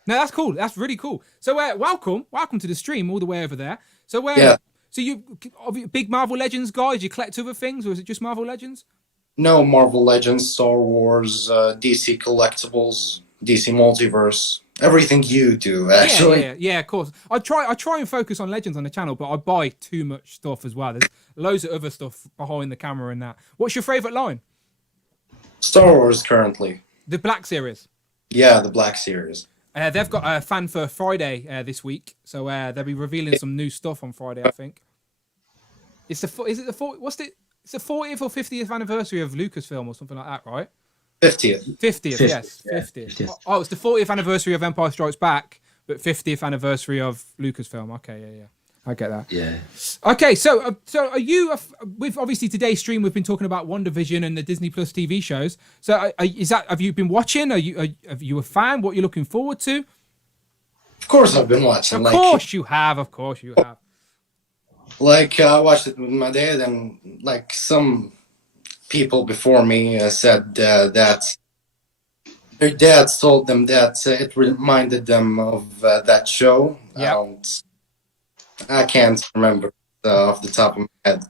No, that's cool. That's really cool. So, welcome to the stream all the way over there. So, yeah. So you big Marvel Legends guy? Do you collect other things, or is it just Marvel Legends? No, Marvel Legends, Star Wars, DC collectibles, DC Multiverse, everything you do, actually. Yeah, of course. I try and focus on Legends on the channel, but I buy too much stuff as well. There's loads of other stuff behind the camera and that. What's your favorite line? Star Wars currently. The Black Series. Yeah, the Black Series. They've got a Fan for Friday this week, so they'll be revealing some new stuff on Friday, I think. It's the 40th or 50th anniversary of Lucasfilm or something like that, right? 50th. 50th, yes. 50th. Oh, it's the 40th anniversary of Empire Strikes Back, but 50th anniversary of Lucasfilm. Okay, yeah. I get that. Yeah. Okay, so are you? With obviously today's stream, we've been talking about WandaVision and the Disney Plus TV shows. So have you been watching? Are you a fan? What you're looking forward to? Of course, I've been watching. Of course you have. I watched it with my dad, and some people before me said that their dads told them that it reminded them of that show. Yeah. I can't remember off the top of my head.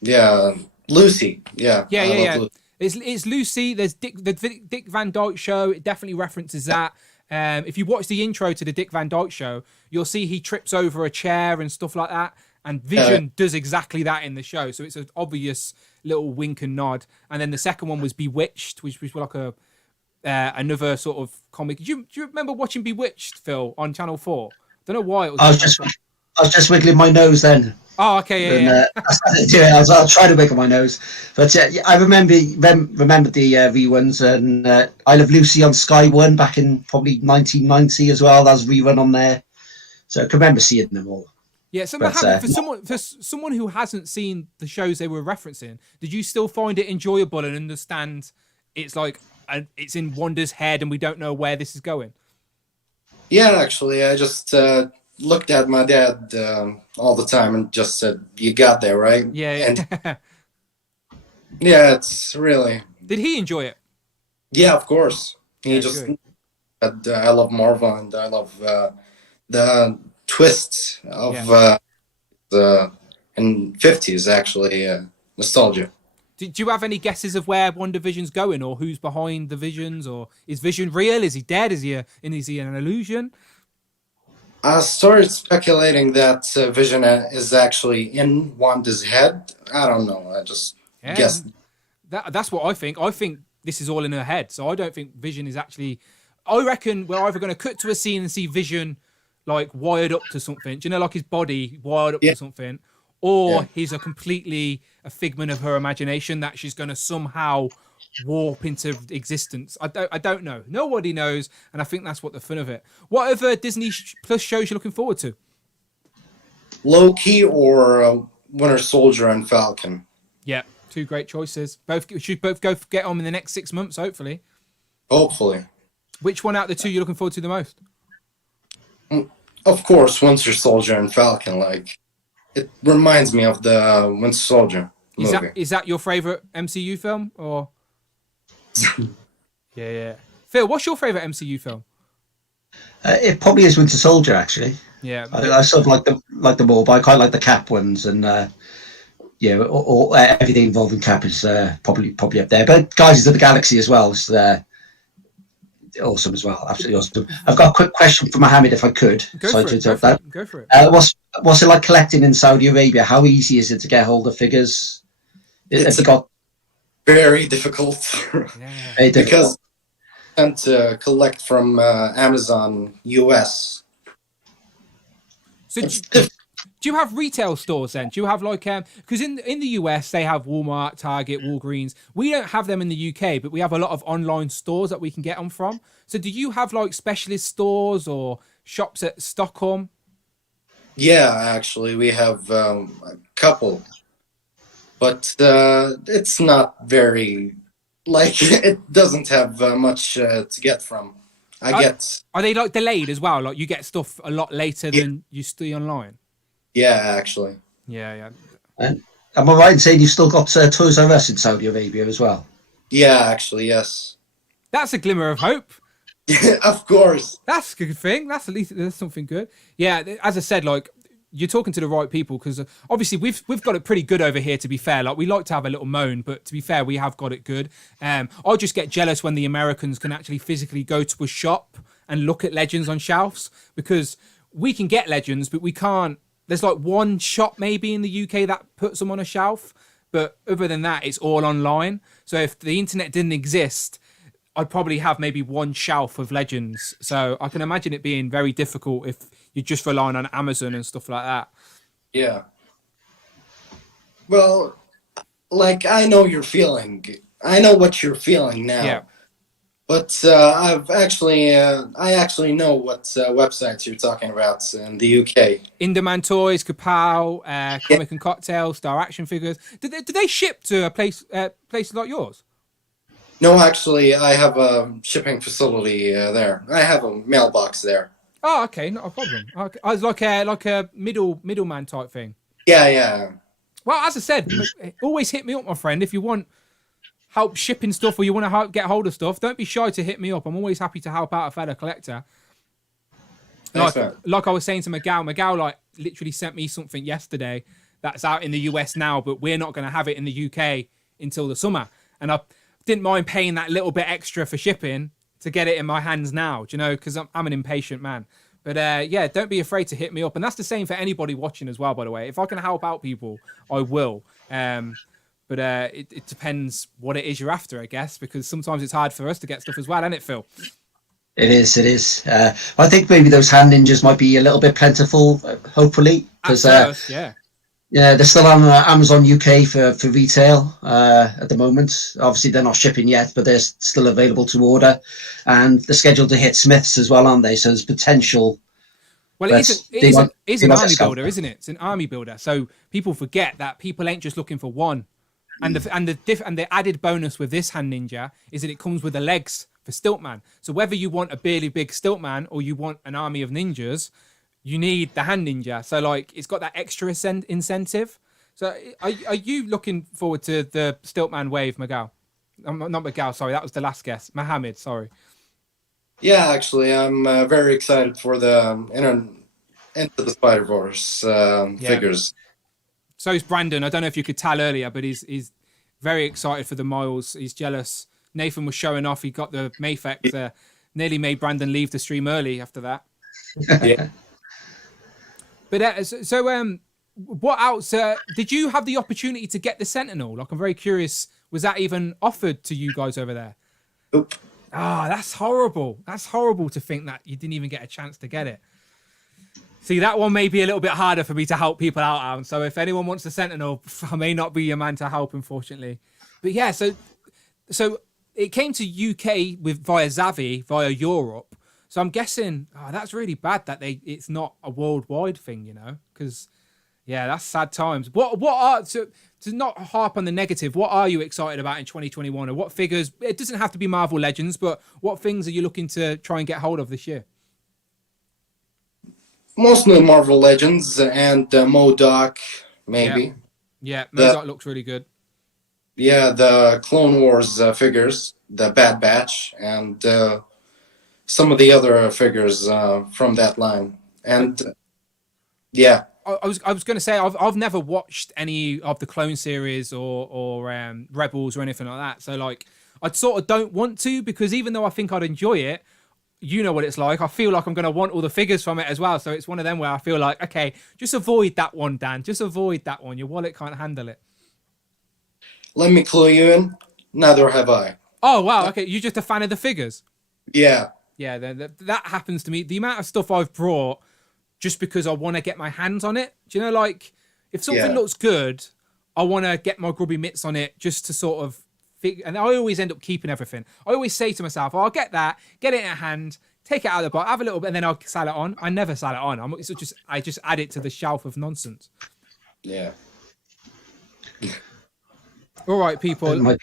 Yeah, Lucy. Yeah. Lucy. It's Lucy. There's the Dick Van Dyke Show. It definitely references that. If you watch the intro to the Dick Van Dyke Show, you'll see he trips over a chair and stuff like that. And Vision does exactly that in the show. So it's an obvious little wink and nod. And then the second one was Bewitched, which was like another sort of comic. Do you remember watching Bewitched, Phil, on Channel 4? I don't know why it was. I was just wiggling my nose then. Oh, okay, yeah. I was trying to wiggle my nose, but I remember the reruns, and I Love Lucy on Sky One back in probably 1990 as well. That was rerun on there, so I can remember seeing them all. Yeah, so for someone who hasn't seen the shows they were referencing, did you still find it enjoyable and understand it's it's in Wanda's head and we don't know where this is going? Yeah, actually, I just looked at my dad all the time and just said, "You got there, right?" Yeah. And yeah, it's really. Did he enjoy it? Yeah, of course. He just said, "I love Marvel and I love the twists of the in 50s actually nostalgia." Do you have any guesses of where WandaVision's going, or who's behind the visions, or is Vision real? Is he dead? Is he an illusion? I started speculating that Vision is actually in Wanda's head. I don't know. I just guessed. That's what I think. I think this is all in her head. So I don't think Vision is actually. I reckon we're either going to cut to a scene and see Vision wired up to something. Do you know, like his body wired up to something, or he's a figment of her imagination that she's going to somehow warp into existence. I don't know. Nobody knows, and I think that's what the fun of it. What other Disney Plus shows you're looking forward to? Loki or Winter Soldier and Falcon. Yeah, two great choices. Should both get on in the next 6 months, hopefully. Hopefully. Which one out of the two you're looking forward to the most? Of course, Winter Soldier and Falcon. Like, it reminds me of the Winter Soldier movie. Is that your favorite MCU film, or? Yeah. Phil, what's your favorite MCU film? It probably is Winter Soldier, actually. Yeah, I sort of like them all, but I quite like the Cap ones, and or everything involving Cap is probably up there. But Guardians of the Galaxy as well is awesome as well, absolutely awesome. I've got a quick question for Mohammed, if I could. Go for it. What's it like collecting in Saudi Arabia? How easy is it to get hold of figures? It's very difficult. Because I tend to collect from Amazon US. So do you have retail stores then? Do you have because in the US they have Walmart, Target, Walgreens. We don't have them in the UK, but we have a lot of online stores that we can get them from. So do you have specialist stores or shops at Stockholm? Yeah, actually, we have a couple, but it's not very it doesn't have much to get from. Are they delayed as well? You get stuff a lot later than you see online? Yeah, actually. Yeah. Am I right in saying you've still got Toys R Us in Saudi Arabia as well? Yeah, actually, yes. That's a glimmer of hope. Of course. That's a good thing. That's at least there's something good. Yeah, as I said, you're talking to the right people, because obviously we've got it pretty good over here, to be fair. We like to have a little moan, but to be fair, we have got it good. I just get jealous when the Americans can actually physically go to a shop and look at Legends on shelves, because we can get Legends, but we can't. There's one shop maybe in the UK that puts them on a shelf, but other than that, it's all online. So if the internet didn't exist, I'd probably have maybe one shelf of Legends. So I can imagine it being very difficult if you're just relying on Amazon and stuff like that. Yeah. Well, I know you're feeling. I know what you're feeling now. Yeah. But I actually know what websites you're talking about in the UK. In-Demand Toys, Kapow, Comic and Cocktail, Star Action Figures. Do they ship to places like yours? No, actually, I have a shipping facility there. I have a mailbox there. Oh, okay, not a problem. Okay. It's like a middleman type thing. Yeah. Well, as I said, always hit me up, my friend, if you want help shipping stuff or you want to get hold of stuff. Don't be shy to hit me up. I'm always happy to help out a fellow collector. Like I was saying to Miguel literally sent me something yesterday that's out in the US now, but we're not going to have it in the UK until the summer. And I didn't mind paying that little bit extra for shipping to get it in my hands now, because I'm an impatient man. But don't be afraid to hit me up. And that's the same for anybody watching as well, by the way. If I can help out people, I will. But it depends what it is you're after, I guess, because sometimes it's hard for us to get stuff as well, isn't it, Phil? It is. I think maybe those hand ninjas might be a little bit plentiful, hopefully. Because they're still on Amazon UK for retail at the moment. Obviously, they're not shipping yet, but they're still available to order. And they're scheduled to hit Smiths as well, aren't they? So there's potential. Well, it is an army builder, isn't it? It's an army builder. So people forget that people ain't just looking for one. And the added bonus with this hand ninja is that it comes with the legs for Stiltman. So whether you want a really big Stiltman or you want an army of ninjas, you need the hand ninja. So it's got that extra incentive. So are you looking forward to the Stiltman wave, Miguel? Not Miguel, sorry, that was the last guest. Mohammed, sorry. Yeah, actually, I'm very excited for the Into the Spider-Verse figures. So is Brandon. I don't know if you could tell earlier, but he's very excited for the Miles. He's jealous. Nathan was showing off. He got the Mayfex. Nearly made Brandon leave the stream early after that. Yeah. But what else? Did you have the opportunity to get the Sentinel? I'm very curious. Was that even offered to you guys over there? Nope. That's horrible. That's horrible to think that you didn't even get a chance to get it. See, that one may be a little bit harder for me to help people out on. So if anyone wants the Sentinel, I may not be your man to help, unfortunately. But yeah, so it came to UK via Zavi, via Europe. So I'm guessing that's really bad that it's not a worldwide thing, you know? Because yeah, that's sad times. What are to not harp on the negative? What are you excited about in 2021, or what figures? It doesn't have to be Marvel Legends, but what things are you looking to try and get hold of this year? Mostly Marvel Legends and MODOK, maybe. Yeah, MODOK looks really good. Yeah, the Clone Wars figures, the Bad Batch, and some of the other figures from that line. And yeah. I was going to say I've never watched any of the Clone series or Rebels or anything like that. So like I sort of don't want to, because even though I think I'd enjoy it, you know what it's like. I feel like I'm going to want all the figures from it as well. So it's one of them where I feel like, okay, just avoid that one, Dan. Just avoid that one. Your wallet can't handle it. Let me clue you in. Neither have I. Oh, wow. Okay. You're just a fan of the figures. Yeah. Yeah, that happens to me. The amount of stuff I've brought just because I want to get my hands on it. Do you know, like, if something looks good, I want to get my grubby mitts on it just to sort of and I always end up keeping everything. I always say to myself, I'll get that, get it in a hand, take it out of the box, have a little bit, and then I'll sell it on. I never sell it on. I just add it to the shelf of nonsense. Yeah. All right, people.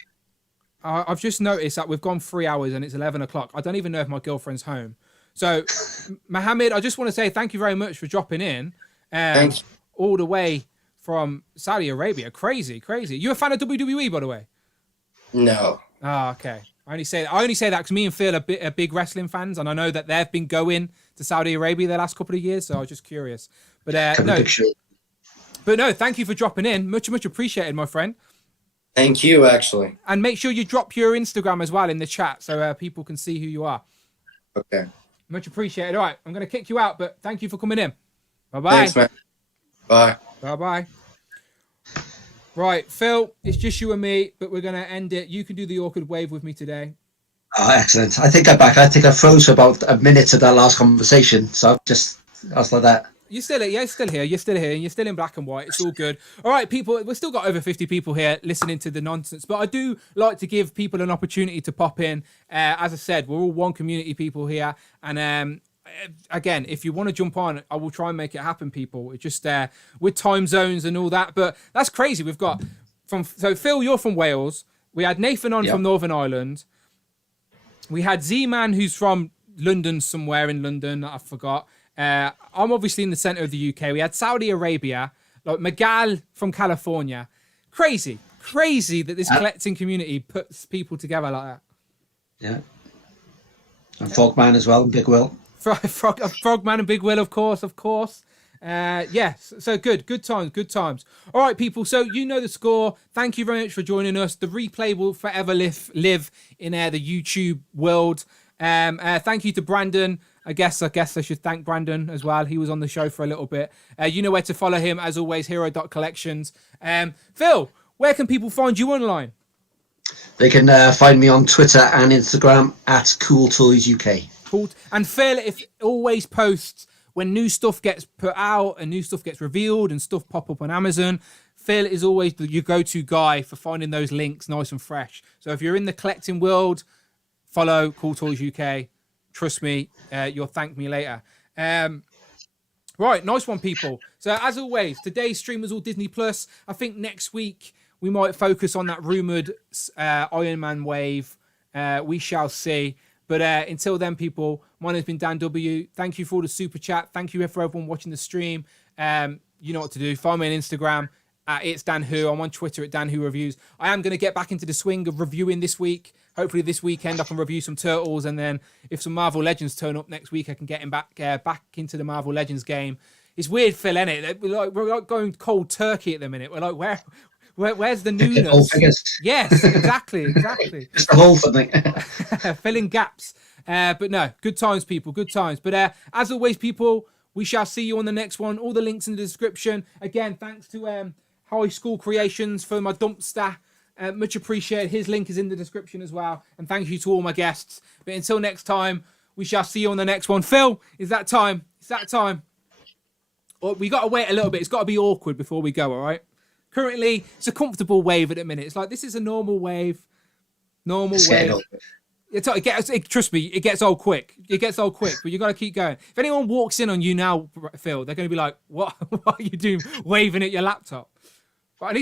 I've just noticed that we've gone 3 hours and it's 11 o'clock. I don't even know if my girlfriend's home. So, Mohammed, I just want to say thank you very much for dropping in. Thanks. All the way from Saudi Arabia. Crazy. You a fan of WWE, by the way? No. Oh, okay. I only say that because me and Phil are big wrestling fans, and I know that they've been going to Saudi Arabia the last couple of years, so I was just curious. But no, thank you for dropping in. Much appreciated, my friend. Thank you, actually. And make sure you drop your Instagram as well in the chat so people can see who you are. Okay. Much appreciated. All right, I'm going to kick you out, but thank you for coming in. Bye-bye. Thanks, man. Bye. Bye-bye. Right, Phil, it's just you and me, but we're going to end it. You can do the awkward wave with me today. Oh, excellent. I think I'm back. I think I froze for about a minute of that last conversation. So I was like that. You're still here. And you're still in black and white. It's all good. All right, people, we've still got over 50 people here listening to the nonsense, but I do like to give people an opportunity to pop in. As I said, we're all one community people here. And again, if you want to jump on, I will try and make it happen, people. It's just with time zones and all that. But that's crazy. We've got so Phil, you're from Wales. We had Nathan on from Northern Ireland. We had Z-Man, who's from London, somewhere in London, I forgot. I'm obviously in the center of the UK. We had Saudi Arabia, like Miguel from California. Crazy that this collecting community puts people together like that. Yeah. And Frogman as well, Big Will. Frogman and Big Will, of course. Yes, so good times. All right, people, so you know the score. Thank you very much for joining us. The replay will forever live in the YouTube world. Thank you to Brandon. I guess I should thank Brandon as well. He was on the show for a little bit. You know where to follow him, as always, hero.collections. Phil, where can people find you online? They can find me on Twitter and Instagram at Cool Toys UK. Cool. And Phil, if always posts when new stuff gets put out and new stuff gets revealed and stuff pop up on Amazon, Phil is always your go-to guy for finding those links nice and fresh. So if you're in the collecting world, follow Cool Toys UK. Trust me, you'll thank me later. Right, nice one, people. So as always, today's stream was all Disney Plus. I think next week we might focus on that rumored Iron Man wave. We shall see. But until then, people, my name's been Dan W. Thank you for all the super chat. Thank you for everyone watching the stream. You know what to do. Find me on Instagram at It's Dan Who. I'm on Twitter at Dan Who Reviews. I am going to get back into the swing of reviewing this week. Hopefully this weekend I can review some Turtles, and then if some Marvel Legends turn up next week, I can get him back into the Marvel Legends game. It's weird, Phil, isn't it? We're like going cold turkey at the minute. We're like, where's the newness? Yes, exactly. Just a whole something. Filling gaps. But no, good times, people, good times. But as always, people, we shall see you on the next one. All the links in the description. Again, thanks to High School Creations for my dumpster. Much appreciated. His link is in the description as well. And thank you to all my guests. But until next time, we shall see you on the next one. Phil, it's that time. we got to wait a little bit. It's got to be awkward before we go. All right. Currently, it's a comfortable wave at the minute. It's like this is a normal wave. Normal wave. Trust me, it gets old quick. It gets old quick, but you got to keep going. If anyone walks in on you now, Phil, they're going to be like, "What? What are you doing, waving at your laptop?" But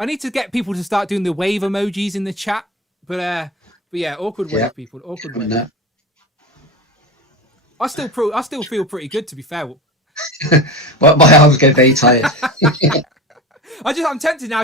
I need to get people to start doing the wave emojis in the chat. But yeah, awkward wave, people. Awkward wave. I still feel pretty good, to be fair. Well, my arms get very tired. I'm tempted now